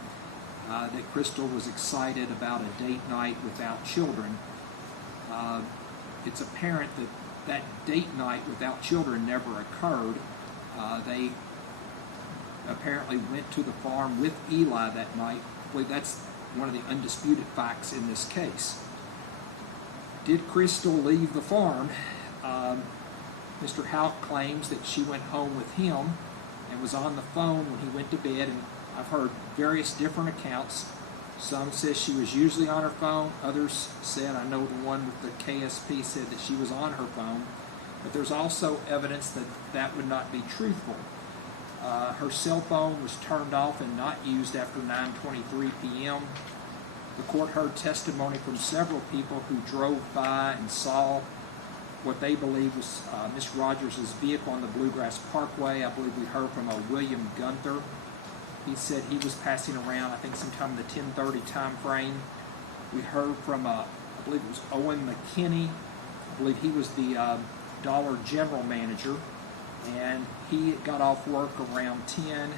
that Crystal was excited about a date night without children. It's apparent that that date night without children never occurred. They apparently went to the farm with Eli that night. I believe that's one of the undisputed facts in this case. Did Crystal leave the farm? Mr. Houck claims that she went home with him and was on the phone when he went to bed, and I've heard various different accounts. Some says she was usually on her phone. Others said, I know the one with the KSP said that she was on her phone. But there's also evidence that that would not be truthful. Her cell phone was turned off and not used after 9:23 p.m. The court heard testimony from several people who drove by and saw what they believe was Miss Rogers' vehicle on the Bluegrass Parkway. I believe we heard from a William Gunther. He said he was passing around, I think sometime in the 10:30 time frame. We heard from, I believe it was Owen McKinney. I believe he was the Dollar General manager, and he got off work around 10.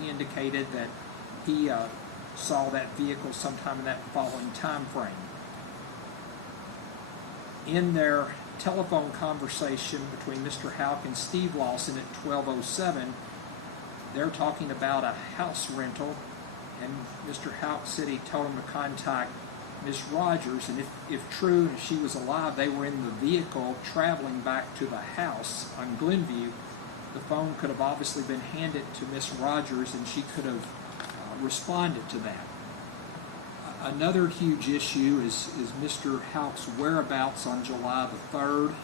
He indicated that he saw that vehicle sometime in that following time frame. In their telephone conversation between Mr. Houck and Steve Lawson at 12:07, they're talking about a house rental, and Mr. Houck said he told him to contact Miss Rogers, and if true, and if she was alive, they were in the vehicle traveling back to the house on Glenview. The phone could have obviously been handed to Miss Rogers, and she could have responded to that. Another huge issue is Mr. Houck's whereabouts on July the 3rd.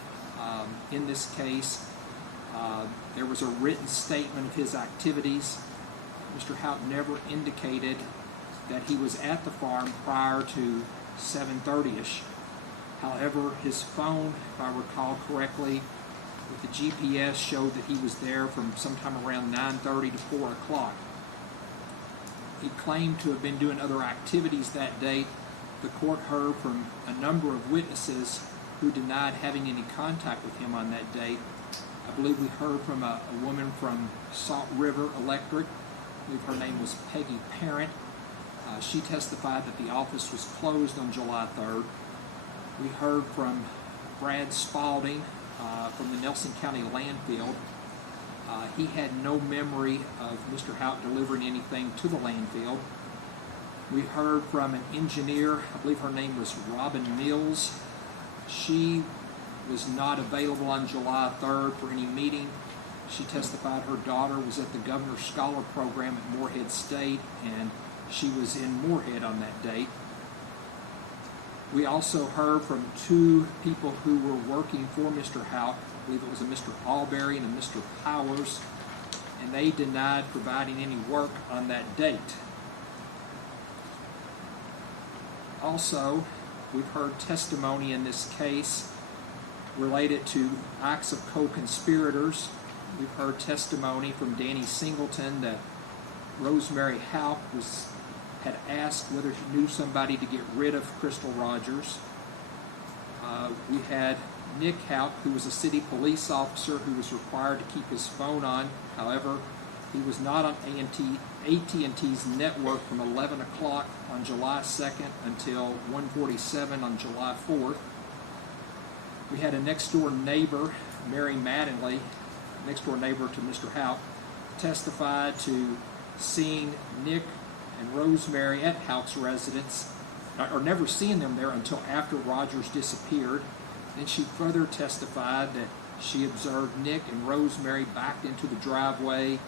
In this case, there was a written statement of his activities. Mr. Houck never indicated that he was at the farm prior to 7:30ish. However, his phone, if I recall correctly, with the GPS showed that he was there from sometime around 9:30 to 4 o'clock. He claimed to have been doing other activities that day. The court heard from a number of witnesses who denied having any contact with him on that day. I believe we heard from a woman from Salt River Electric. I believe her name was Peggy Parent. She testified that the office was closed on July 3rd. We heard from Brad Spalding from the Nelson County landfill. He had no memory of Mr. Houck delivering anything to the landfill. We heard from an engineer, I believe her name was Robin Mills. She was not available on July 3rd for any meeting. She testified her daughter was at the Governor's Scholar Program at Morehead State, and she was in Morehead on that date. We also heard from two people who were working for Mr. Houck. I believe it was a Mr. Alberry and a Mr. Powers, and they denied providing any work on that date. Also, we've heard testimony in this case related to acts of co-conspirators. We've heard testimony from Danny Singleton that Rosemary Houck had asked whether she knew somebody to get rid of Crystal Rogers. We had Nick Houck, who was a city police officer who was required to keep his phone on. However, he was not on AT&T's network from 11 o'clock on July 2nd until 1:47 on July 4th. We had a next-door neighbor, Mary Mattingly, next-door neighbor to Mr. Houck, testified to seeing Nick and Rosemary at Houck's residence, or never seeing them there until after Rogers disappeared. Then she further testified that she observed Nick and Rosemary backed into the driveway,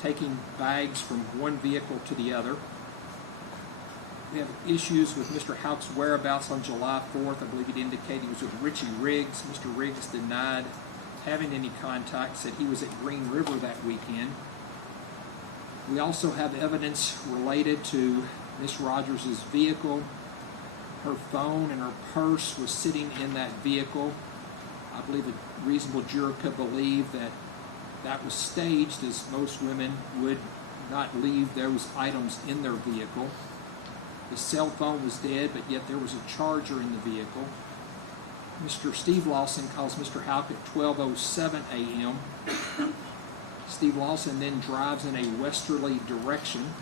taking bags from one vehicle to the other. We have issues with Mr. Houck's whereabouts on July 4th. I believe he'd indicated he was with Richie Riggs. Mr. Riggs denied having any contact, said he was at Green River that weekend. We also have evidence related to Miss Rogers' vehicle. Her phone and her purse was sitting in that vehicle. I believe a reasonable juror could believe that that was staged, as most women would not leave those items in their vehicle. The cell phone was dead, but yet there was a charger in the vehicle. Mr. Steve Lawson calls Mr. Houck at 12:07 a.m. Steve Lawson then drives in a westerly direction.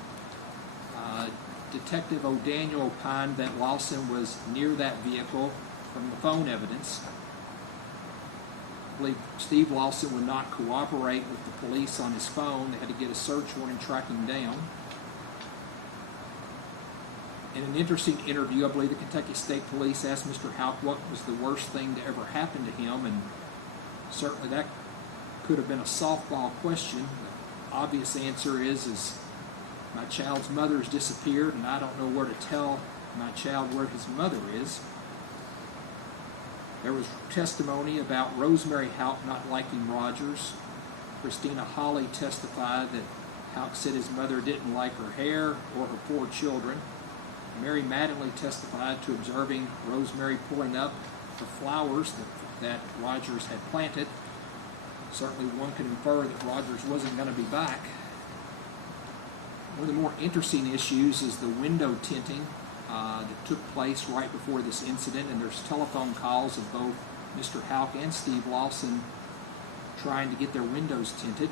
Detective O'Daniel opined that Lawson was near that vehicle from the phone evidence. I believe Steve Lawson would not cooperate with the police on his phone. They had to get a search warrant and track him down. In an interesting interview, I believe the Kentucky State Police asked Mr. Houck what was the worst thing to ever happen to him, and certainly that could have been a softball question. The obvious answer is My child's mother has disappeared, and I don't know where to tell my child where his mother is. There was testimony about Rosemary Houck not liking Rogers. Christina Hawley testified that Houck said his mother didn't like her hair or her 4 children. Mary Mattingly testified to observing Rosemary pulling up the flowers that Rogers had planted. Certainly one could infer that Rogers wasn't going to be back. One of the more interesting issues is the window tinting that took place right before this incident, and there's telephone calls of both Mr. Houck and Steve Lawson trying to get their windows tinted.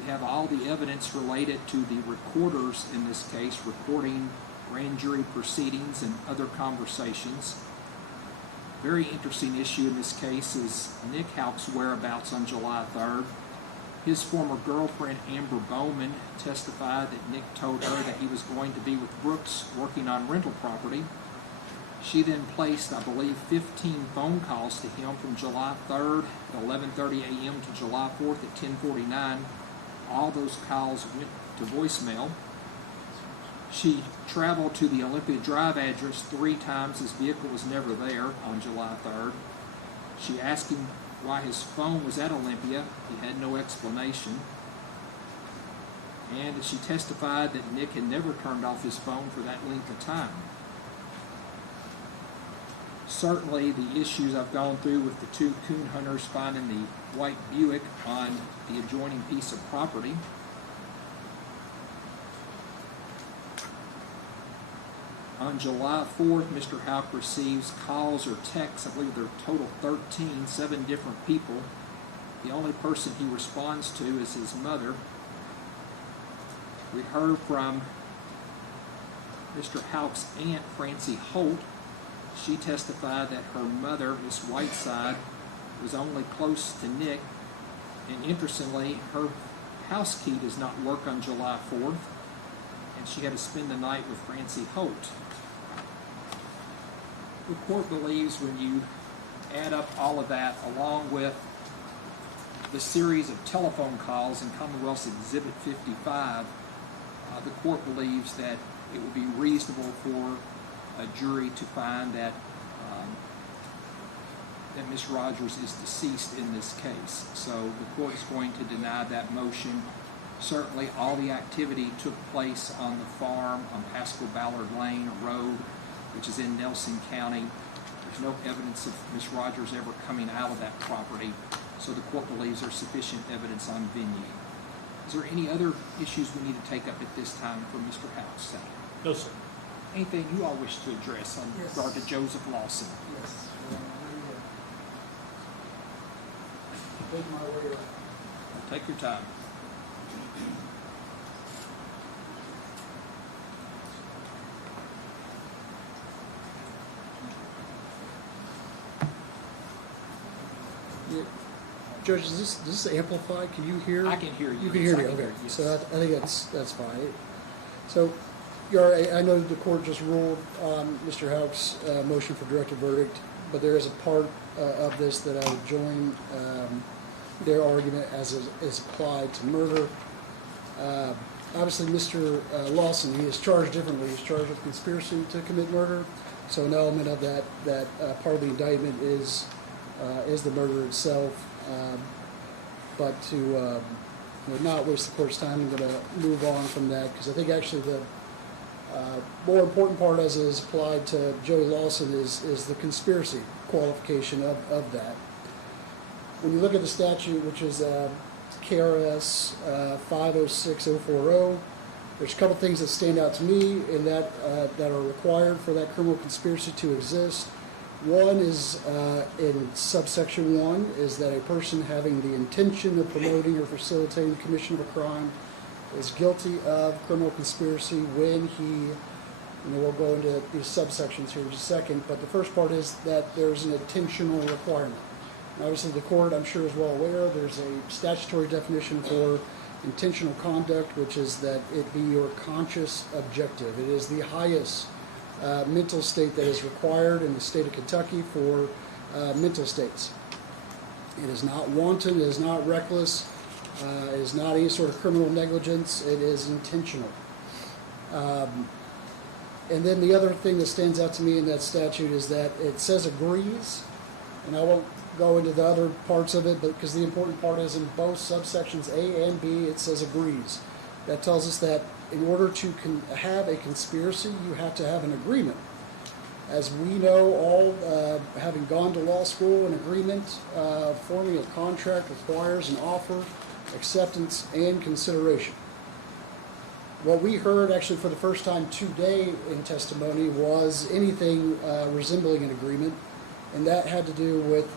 We have all the evidence related to the recorders in this case, recording grand jury proceedings and other conversations. Very interesting issue in this case is Nick Houck's whereabouts on July 3rd. His former girlfriend, Amber Bowman, testified that Nick told her that he was going to be with Brooks working on rental property. She then placed, I believe, 15 phone calls to him from July 3rd at 11:30 a.m. to July 4th at 10:49. All those calls went to voicemail. She traveled to the Olympia Drive address 3 times. His vehicle was never there on July 3rd. She asked him why his phone was at Olympia. He had no explanation. And she testified that Nick had never turned off his phone for that length of time. Certainly the issues I've gone through with the 2 coon hunters finding the white Buick on the adjoining piece of property. On July 4th, Mr. Houck receives calls or texts, I believe there are total 13, 7 different people. The only person he responds to is his mother. We heard from Mr. Houck's aunt, Francie Holt. She testified that her mother, Miss Whiteside, was only close to Nick, and interestingly, her house key does not work on July 4th, and she had to spend the night with Francie Holt. The court believes when you add up all of that, along with the series of telephone calls in Commonwealth's Exhibit 55, the court believes that it would be reasonable for a jury to find that that Ms. Rogers is deceased in this case. So the court is going to deny that motion. Certainly all the activity took place on the farm on Pascal Ballard Lane, a road which is in Nelson County. There's no evidence of Ms. Rogers ever coming out of that property, so the court believes there's sufficient evidence on venue. Is there any other issues we need to take up at this time for Mr. Houck's sake? No, sir. Anything you all wish to address on regard to Joseph Lawson? Yes. Take my way around. Take your time. Yeah. Judge, is this amplified? Can you hear? I can hear you. You can hear me, Yes, I can okay. hear you, yes. So I think that's fine. So, I know the court just ruled on Mr. Houck's motion for directed verdict, but there is a part of this that I would join their argument as is applied to murder. Obviously, Mr. Lawson, he is charged differently. He's charged with conspiracy to commit murder. So an element of that part of the indictment is the murder itself. But to not waste the court's time, I'm going to move on from that because I think actually the more important part as it is applied to Joey Lawson is the conspiracy qualification of that. When you look at the statute, which is KRS 506040, there's a couple things that stand out to me in that are required for that criminal conspiracy to exist. One is in subsection 1 is that a person having the intention of promoting or facilitating the commission of a crime is guilty of criminal conspiracy when he, we'll go into these subsections here in just a second, but the first part is that there's an intentional requirement. And obviously the court, I'm sure, is well aware there's a statutory definition for intentional conduct, which is that it be your conscious objective. It is the highest mental state that is required in the state of Kentucky for mental states. It is not wanton, it is not reckless, It is not any sort of criminal negligence. It is intentional. And then the other thing that stands out to me in that statute is that it says agrees, and I won't go into the other parts of it, but because the important part is in both subsections A and B, it says agrees. That tells us that in order to have a conspiracy, you have to have an agreement. As we know, all having gone to law school, an agreement, forming a contract requires an offer, acceptance, and consideration. What we heard actually for the first time today in testimony was anything resembling an agreement, and that had to do with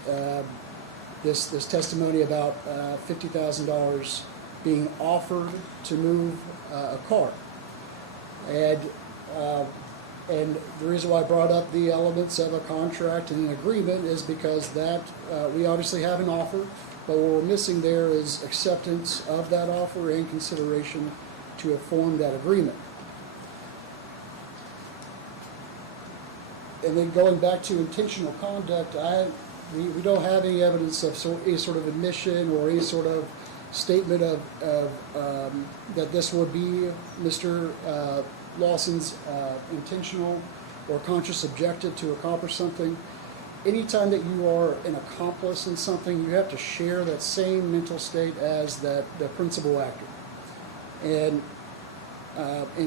this testimony about $50,000 being offered to move a car. And the reason why I brought up the elements of a contract and an agreement is because that we obviously have an offer, but what we're missing there is acceptance of that offer and consideration to have formed that agreement. And then going back to intentional conduct, we don't have any evidence of any sort of admission or any sort of statement of that this would be Mr. Lawson's intentional or conscious objective to accomplish something. Anytime that you are an accomplice in something, you have to share that same mental state as the principal actor. And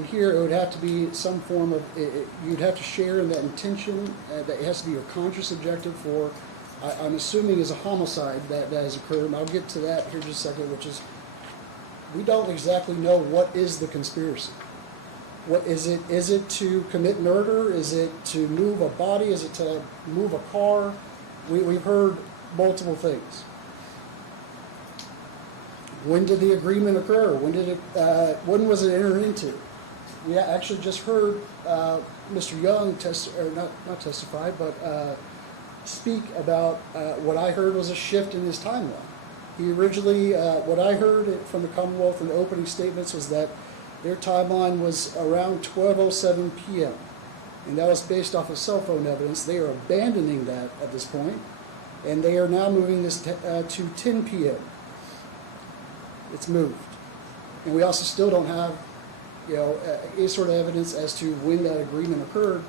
here it would have to be some form of, you'd have to share in that intention, that it has to be your conscious objective for, I'm assuming is a homicide that has occurred, and I'll get to that here in just a second, which is, we don't exactly know what is the conspiracy. What is it? Is it to commit murder? Is it to move a body? Is it to move a car? We've heard multiple things. When did the agreement occur? When was it entered into? We actually just heard Mr. Young not testify, but speak about what I heard was a shift in his timeline. He originally, what I heard from the Commonwealth in the opening statements was that their timeline was around 12:07 p.m. And that was based off of cell phone evidence. They are abandoning that at this point, and they are now moving this to 10 p.m. It's moved. And we also still don't have, any sort of evidence as to when that agreement occurred,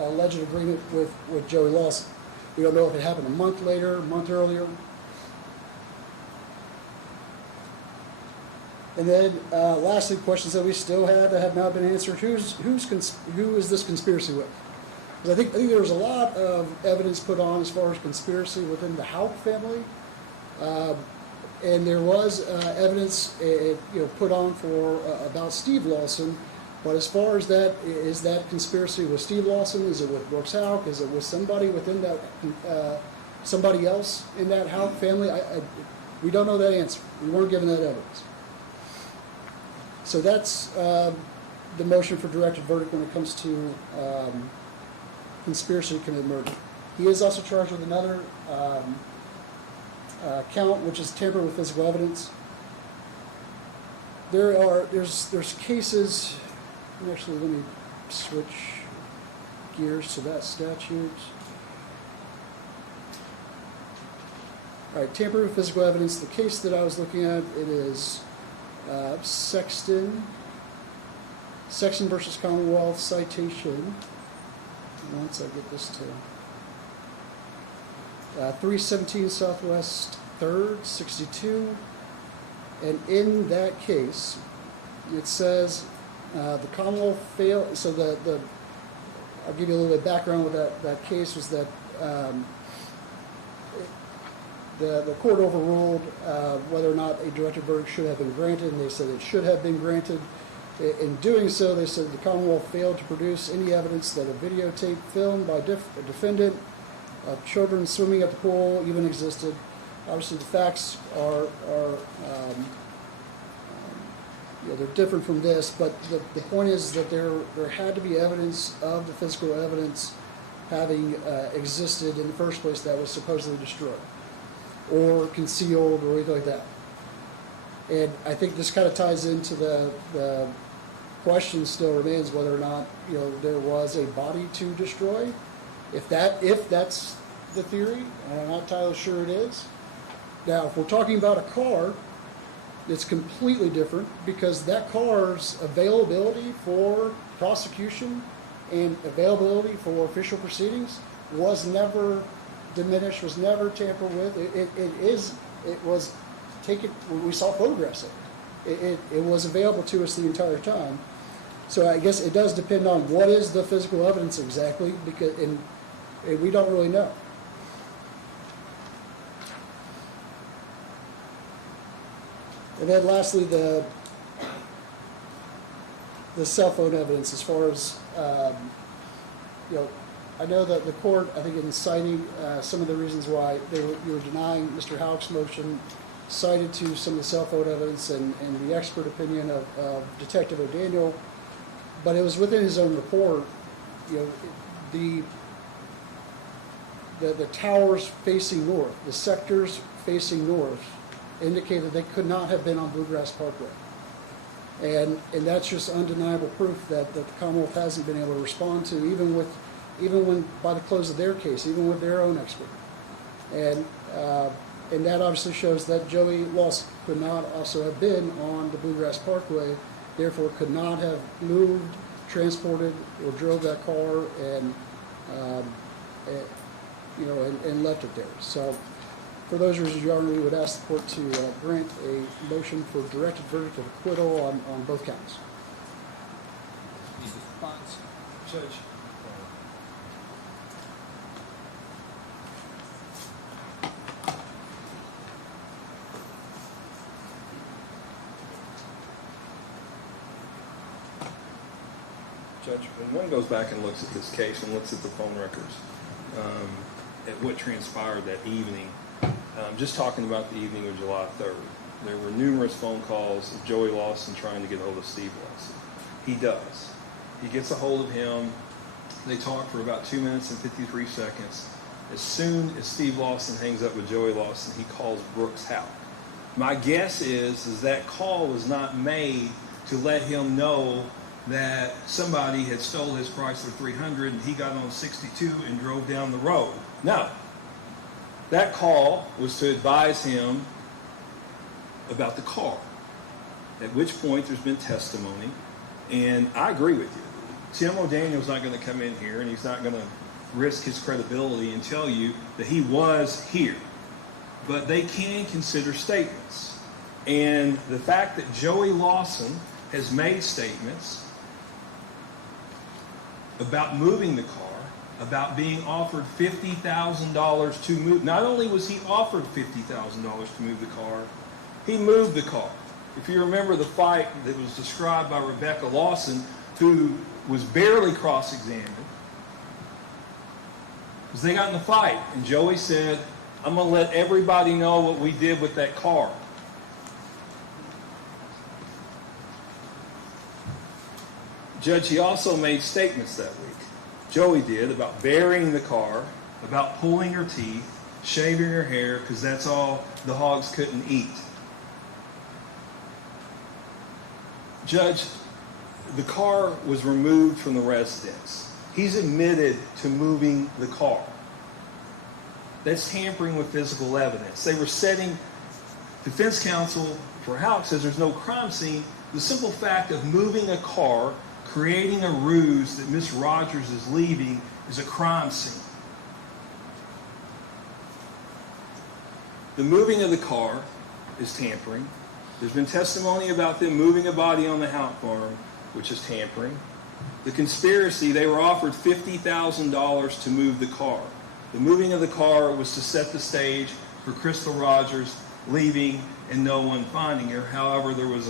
alleged agreement with Joey Lawson. We don't know if it happened a month later, a month earlier. And then, lastly, questions that we still have that have not been answered. Who is this conspiracy with? Because I think there's a lot of evidence put on as far as conspiracy within the Houck family. And there was evidence put on for about Steve Lawson. But as far as that, is that conspiracy with Steve Lawson? Is it with Brooks Houck? Is it with somebody within that, somebody else in that Houck family? We don't know that answer. We weren't given that evidence. So that's the motion for directed verdict when it comes to conspiracy to commit murder. He is also charged with another count, which is tampering with physical evidence. There's cases. Actually, let me switch gears to that statute. All right, tampering with physical evidence. The case that I was looking at, it is Sexton versus Commonwealth, citation. Once I get this to 317 Southwest 3rd, 62. And in that case, it says the Commonwealth failed. So I'll give you a little bit of background with that case was that the court overruled whether or not a directed verdict should have been granted, and they said it should have been granted. In doing so, they said the Commonwealth failed to produce any evidence that a videotape filmed by a defendant of children swimming at the pool even existed. Obviously, the facts are they're different from this, but the point is that there had to be evidence of the physical evidence having existed in the first place that was supposedly destroyed or concealed or anything like that. And I think this kind of ties into the question still remains whether or not there was a body to destroy. If that's the theory, and I'm not entirely sure it is, Now, if we're talking about a car, it's completely different because that car's availability for prosecution and availability for official proceedings was never diminished, was never tampered with. It was taken, we saw photographs of it. It was available to us the entire time. So I guess it does depend on what is the physical evidence exactly, because and we don't really know. And then lastly, the cell phone evidence, as far as, I know that the court, I think in citing some of the reasons why you were denying Mr. Houck's motion, cited to some of the cell phone evidence and the expert opinion of Detective O'Daniel, but it was within his own report, the towers facing north, the sectors facing north, indicated they could not have been on Bluegrass Parkway. And that's just undeniable proof that the Commonwealth hasn't been able to respond to, even when by the close of their case, even with their own expert. And that obviously shows that Joey Lawson could not also have been on the Bluegrass Parkway, therefore could not have moved, transported, or drove that car and left it there. So for those reasons, Your Honor, we would ask the court to grant a motion for directed verdict of acquittal on both counts. Response? Judge, when one goes back and looks at this case and looks at the phone records, at what transpired that evening, just talking about the evening of July 3rd, there were numerous phone calls of Joey Lawson trying to get a hold of Steve Lawson. He does. He gets a hold of him. They talk for about 2 minutes and 53 seconds. As soon as Steve Lawson hangs up with Joey Lawson, he calls Brooks Houck. My guess is that call was not made to let him know that somebody had stole his Chrysler 300 and he got on 62 and drove down the road. No. That call was to advise him about the car, at which point there's been testimony. And I agree with you. Tim O'Daniel's not going to come in here and he's not going to risk his credibility and tell you that he was here. But they can consider statements. And the fact that Joey Lawson has made statements about moving the car, about being offered $50,000 to move. Not only was he offered $50,000 to move the car, he moved the car. If you remember the fight that was described by Rebecca Lawson, who was barely cross-examined, because they got in a fight, and Joey said, I'm going to let everybody know what we did with that car. Judge, he also made statements that week. Joey did, about burying the car, about pulling her teeth, shaving her hair, because that's all the hogs couldn't eat. Judge, the car was removed from the residence. He's admitted to moving the car. That's tampering with physical evidence. They were setting, defense counsel for Houck says there's no crime scene. The simple fact of moving a car, creating a ruse that Miss Rogers is leaving, is a crime scene. The moving of the car is tampering. There's been testimony about them moving a body on the Houck farm, which is tampering. The conspiracy, they were offered $50,000 to move the car. The moving of the car was to set the stage for Crystal Rogers leaving and no one finding her. However, there was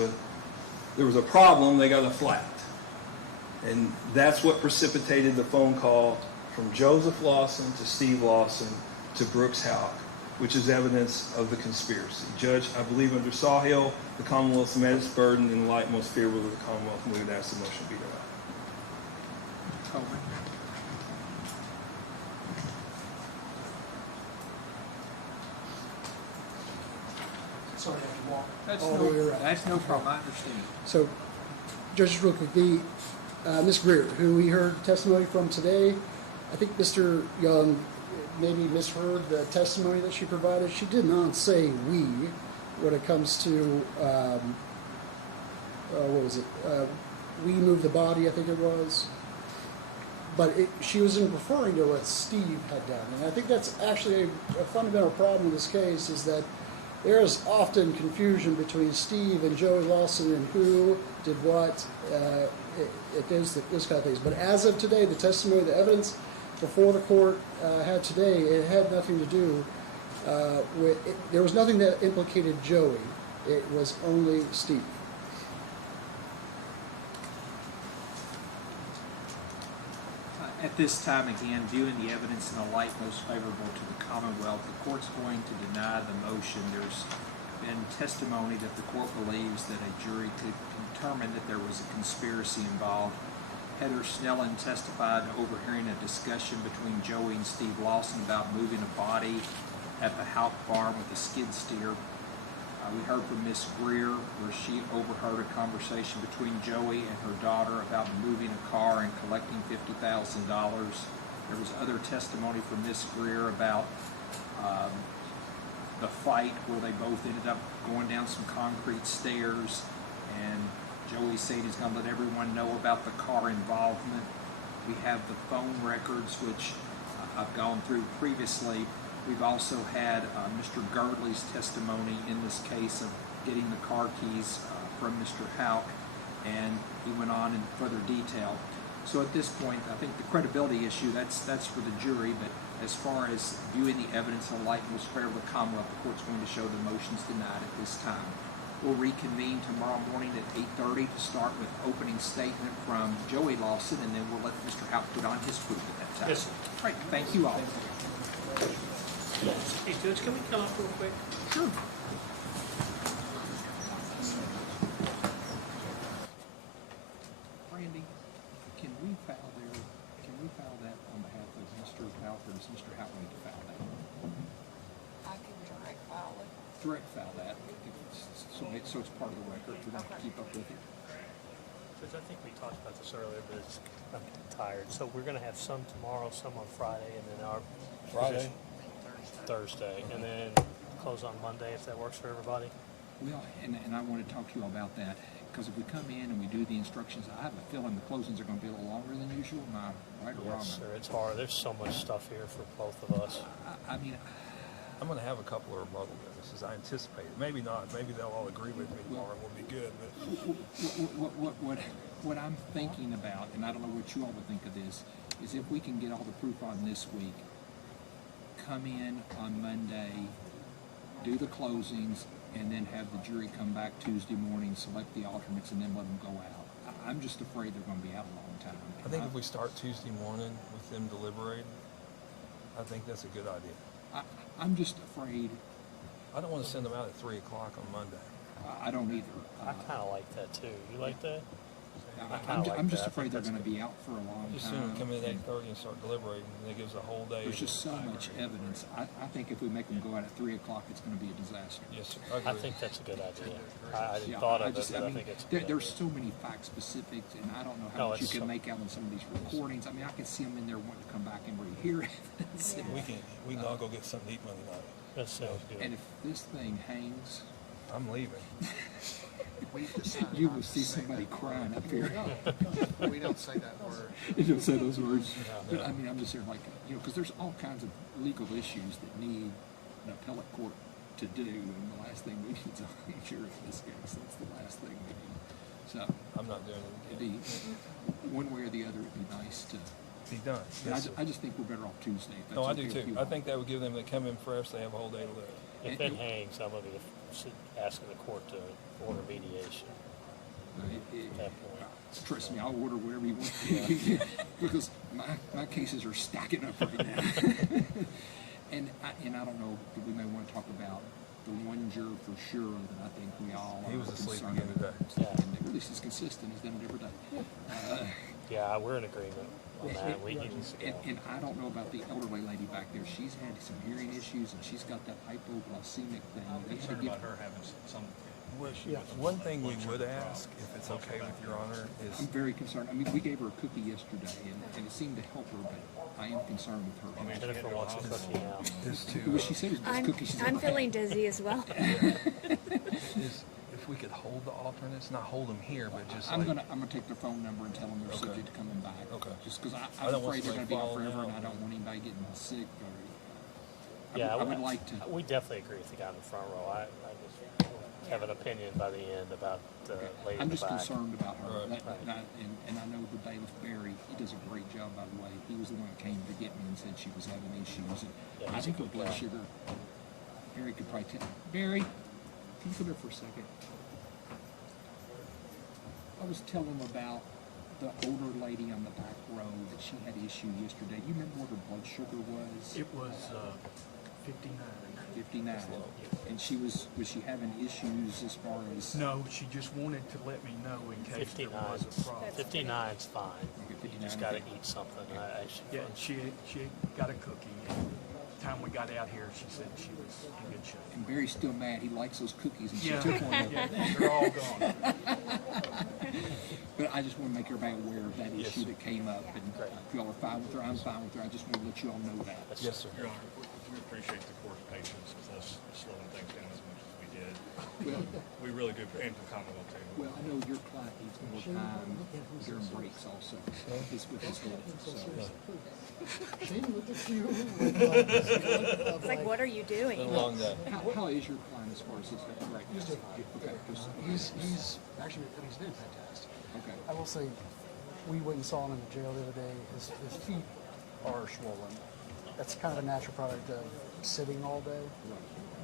a problem. They got a flat. And that's what precipitated the phone call from Joseph Lawson to Steve Lawson to Brooks Houck, which is evidence of the conspiracy. Judge, I believe under Sawhill, the Commonwealth met its burden in the light most favorable of the Commonwealth, and we would ask the motion be denied. Sorry, Dr. Walker. That's no problem, I understand. So, Judge, real quick, Ms. Greer, who we heard testimony from today, I think Mr. Young maybe misheard the testimony that she provided. She did not say we when it comes to, what was it? We moved the body, I think it was. But she was referring to what Steve had done. And I think that's actually a fundamental problem in this case, is that there is often confusion between Steve and Joey Lawson and who did what, those kind of things. But as of today, the testimony, the evidence before the court had today, it had nothing to do with, there was nothing that implicated Joey. It was only Steve. At this time, again, viewing the evidence in the light most favorable to the Commonwealth, the court's going to deny the motion. There's been testimony that the court believes that a jury could determine that there was a conspiracy involved. Heather Snellen testified overhearing a discussion between Joey and Steve Lawson about moving a body at the Houck farm with a skid steer. We heard from Miss Greer where she overheard a conversation between Joey and her daughter about moving a car and collecting $50,000. There was other testimony from Miss Greer about the fight where they both ended up going down some concrete stairs, and Joey said he's going to let everyone know about the car involvement. We have the phone records, which I've gone through previously. We've also had Mr. Girdley's testimony in this case of getting the car keys from Mr. Houck, and he went on in further detail. So at this point, I think the credibility issue, that's for the jury, but as far as viewing the evidence in the light most favorable to the Commonwealth, the court's going to show the motion's denied at this time. We'll reconvene tomorrow morning at 8:30 to start with opening statement from Joey Lawson, and then we'll let Mr. Houck put on his proof at that time. Yes, sir. All right, thank you all. Hey, Judge, can we come up real quick? Sure. Randy, can we file that on behalf of Mr. Houck, or does Mr. Houck need to file that? I can direct file it. Direct file that, so it's part of the record, we don't have to keep up with it. Judge, I think we talked about this earlier, but I'm getting tired. So we're gonna have some tomorrow, some on Friday, and then our Thursday, and then close on Monday if that works for everybody. Well, and I want to talk to you all about that, because if we come in and we do the instructions, I have a feeling the closings are going to be a little longer than usual. Am I right or wrong? Yes, sir. It's hard. There's so much stuff here for both of us. I mean, I'm going to have a couple of rebuttal witnesses. I anticipate it. Maybe not. Maybe they'll all agree with me tomorrow. We'll be good. But what I'm thinking about, and I don't know what you all would think of this, is if we can get all the proof on this week, come in on Monday, do the closings, and then have the jury come back Tuesday morning, select the alternates, and then let them go out. I'm just afraid they're going to be out a long time. I think if we start Tuesday morning with them deliberating, I think that's a good idea. I'm just afraid. I don't want to send them out at 3 o'clock on Monday. I don't either. I kind of like that too. You like that? I'm just afraid they're going to be out for a long Just time. soon come in at 8:30 and start deliberating, and it gives a whole day. There's just so much evidence. I think if we make them go out at 3 o'clock, it's going to be a disaster. Yes, sir. I think that's a good idea. I hadn't thought of it, but I think it's a good there's idea. so many fact specifics, and I don't know how much you can make out on some of these recordings. I mean, I can see them in there wanting to come back and rehear evidence. We can all go get something to eat Monday night. That sounds good. And if this thing hangs, I'm leaving. You will see somebody crying up here. We don't say that word. You don't say those words. But I mean, I'm just here like, because there's all kinds of legal issues that need an appellate court to do, and the last thing we need is a jury in this case. That's the last thing we need. So I'm not doing it. It'd be one way or the other. It'd be nice to be done. Yes, I just think we're better off Tuesday. If that's no, I okay do with too. you I all. think that would give them. They come in fresh. They have a whole day to live. If it hangs, I'm going to be asking the court to order mediation. At that point. Trust me, I'll order whatever you want because my cases are stacking up right now. and I don't know, we may want to talk about the one juror for sure that I think we all He was are asleep concerned again today. about. And at least he's consistent. He's done it every day. Yeah, we're in agreement on that. We need to go. And I don't know about the elderly lady back there. She's had some hearing issues, and she's got that hypoglycemic thing. I'm concerned about her having some Yeah, one thing we would ask, if it's okay with Your Honor, is I'm very concerned. I mean, we gave her a cookie yesterday, and it seemed to help her, but I am concerned with her. Jennifer wants a cookie now. is to, Well, she said it was cookies. She's I'm like, feeling dizzy as well. is if we could hold the alternates, not hold them here, but just I'm like, gonna take their phone number and tell them they're Okay. subject to coming back. Okay. Just because I I'm don't want afraid they're gonna somebody be out falling forever, out. and I don't want anybody getting sick. Or Yeah, I would like to. We definitely agree with the guy in the front row. I just have an opinion by the end about the lady I'm in the just back. concerned about her. Right. And I know the bailiff Barry, he does a great job, by the way. He was the one that came to get me and said she was having issues. And Yeah, I he's a think her good blood guy. sugar, Barry could probably tell. Barry, can you come here for a second? I was telling him about the older lady on the back row that she had issue yesterday. You remember what her blood sugar was? It was 59. 59. And was she having issues as far as? No, she just wanted to let me know in case there 59. was a problem. 59's fine. Okay, You 59, just got to okay. eat something. Yeah, and she got a cookie. And the time we got out here, she said she was in good shape. And Barry's still mad. He likes those cookies, and Yeah, she took one of them. yeah, they're all gone. But I just want to make everybody aware of that Yes, issue sir. that came up. And if y'all are fine with her, I'm fine with her. I just want to let you all know that. yes, sir. Your Honor, we appreciate the court's patience with us slowing things down as much as we did. We really do, and the Commonwealth too. Well, I know your client needs more time during breaks also. It's with his health, so. It's like, what are you doing? Along that. How is your client as far as his health right now? Okay, just- He's actually he's doing fantastic. Okay. I will say, we went and saw him in the jail the other day. His feet are swollen. That's kind of a natural product of sitting all day.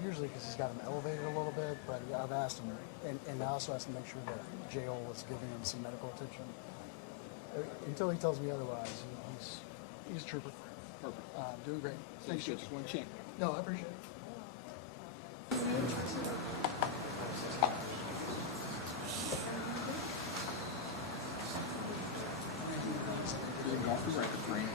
Usually because he's got them elevated a little bit, but I've asked him, and I also asked him to make sure that jail was giving him some medical attention. Until he tells me otherwise, he's a trooper. Perfect. Doing great. Thanks, Thanks, just want to check. No, I appreciate it. Off the record, Frank.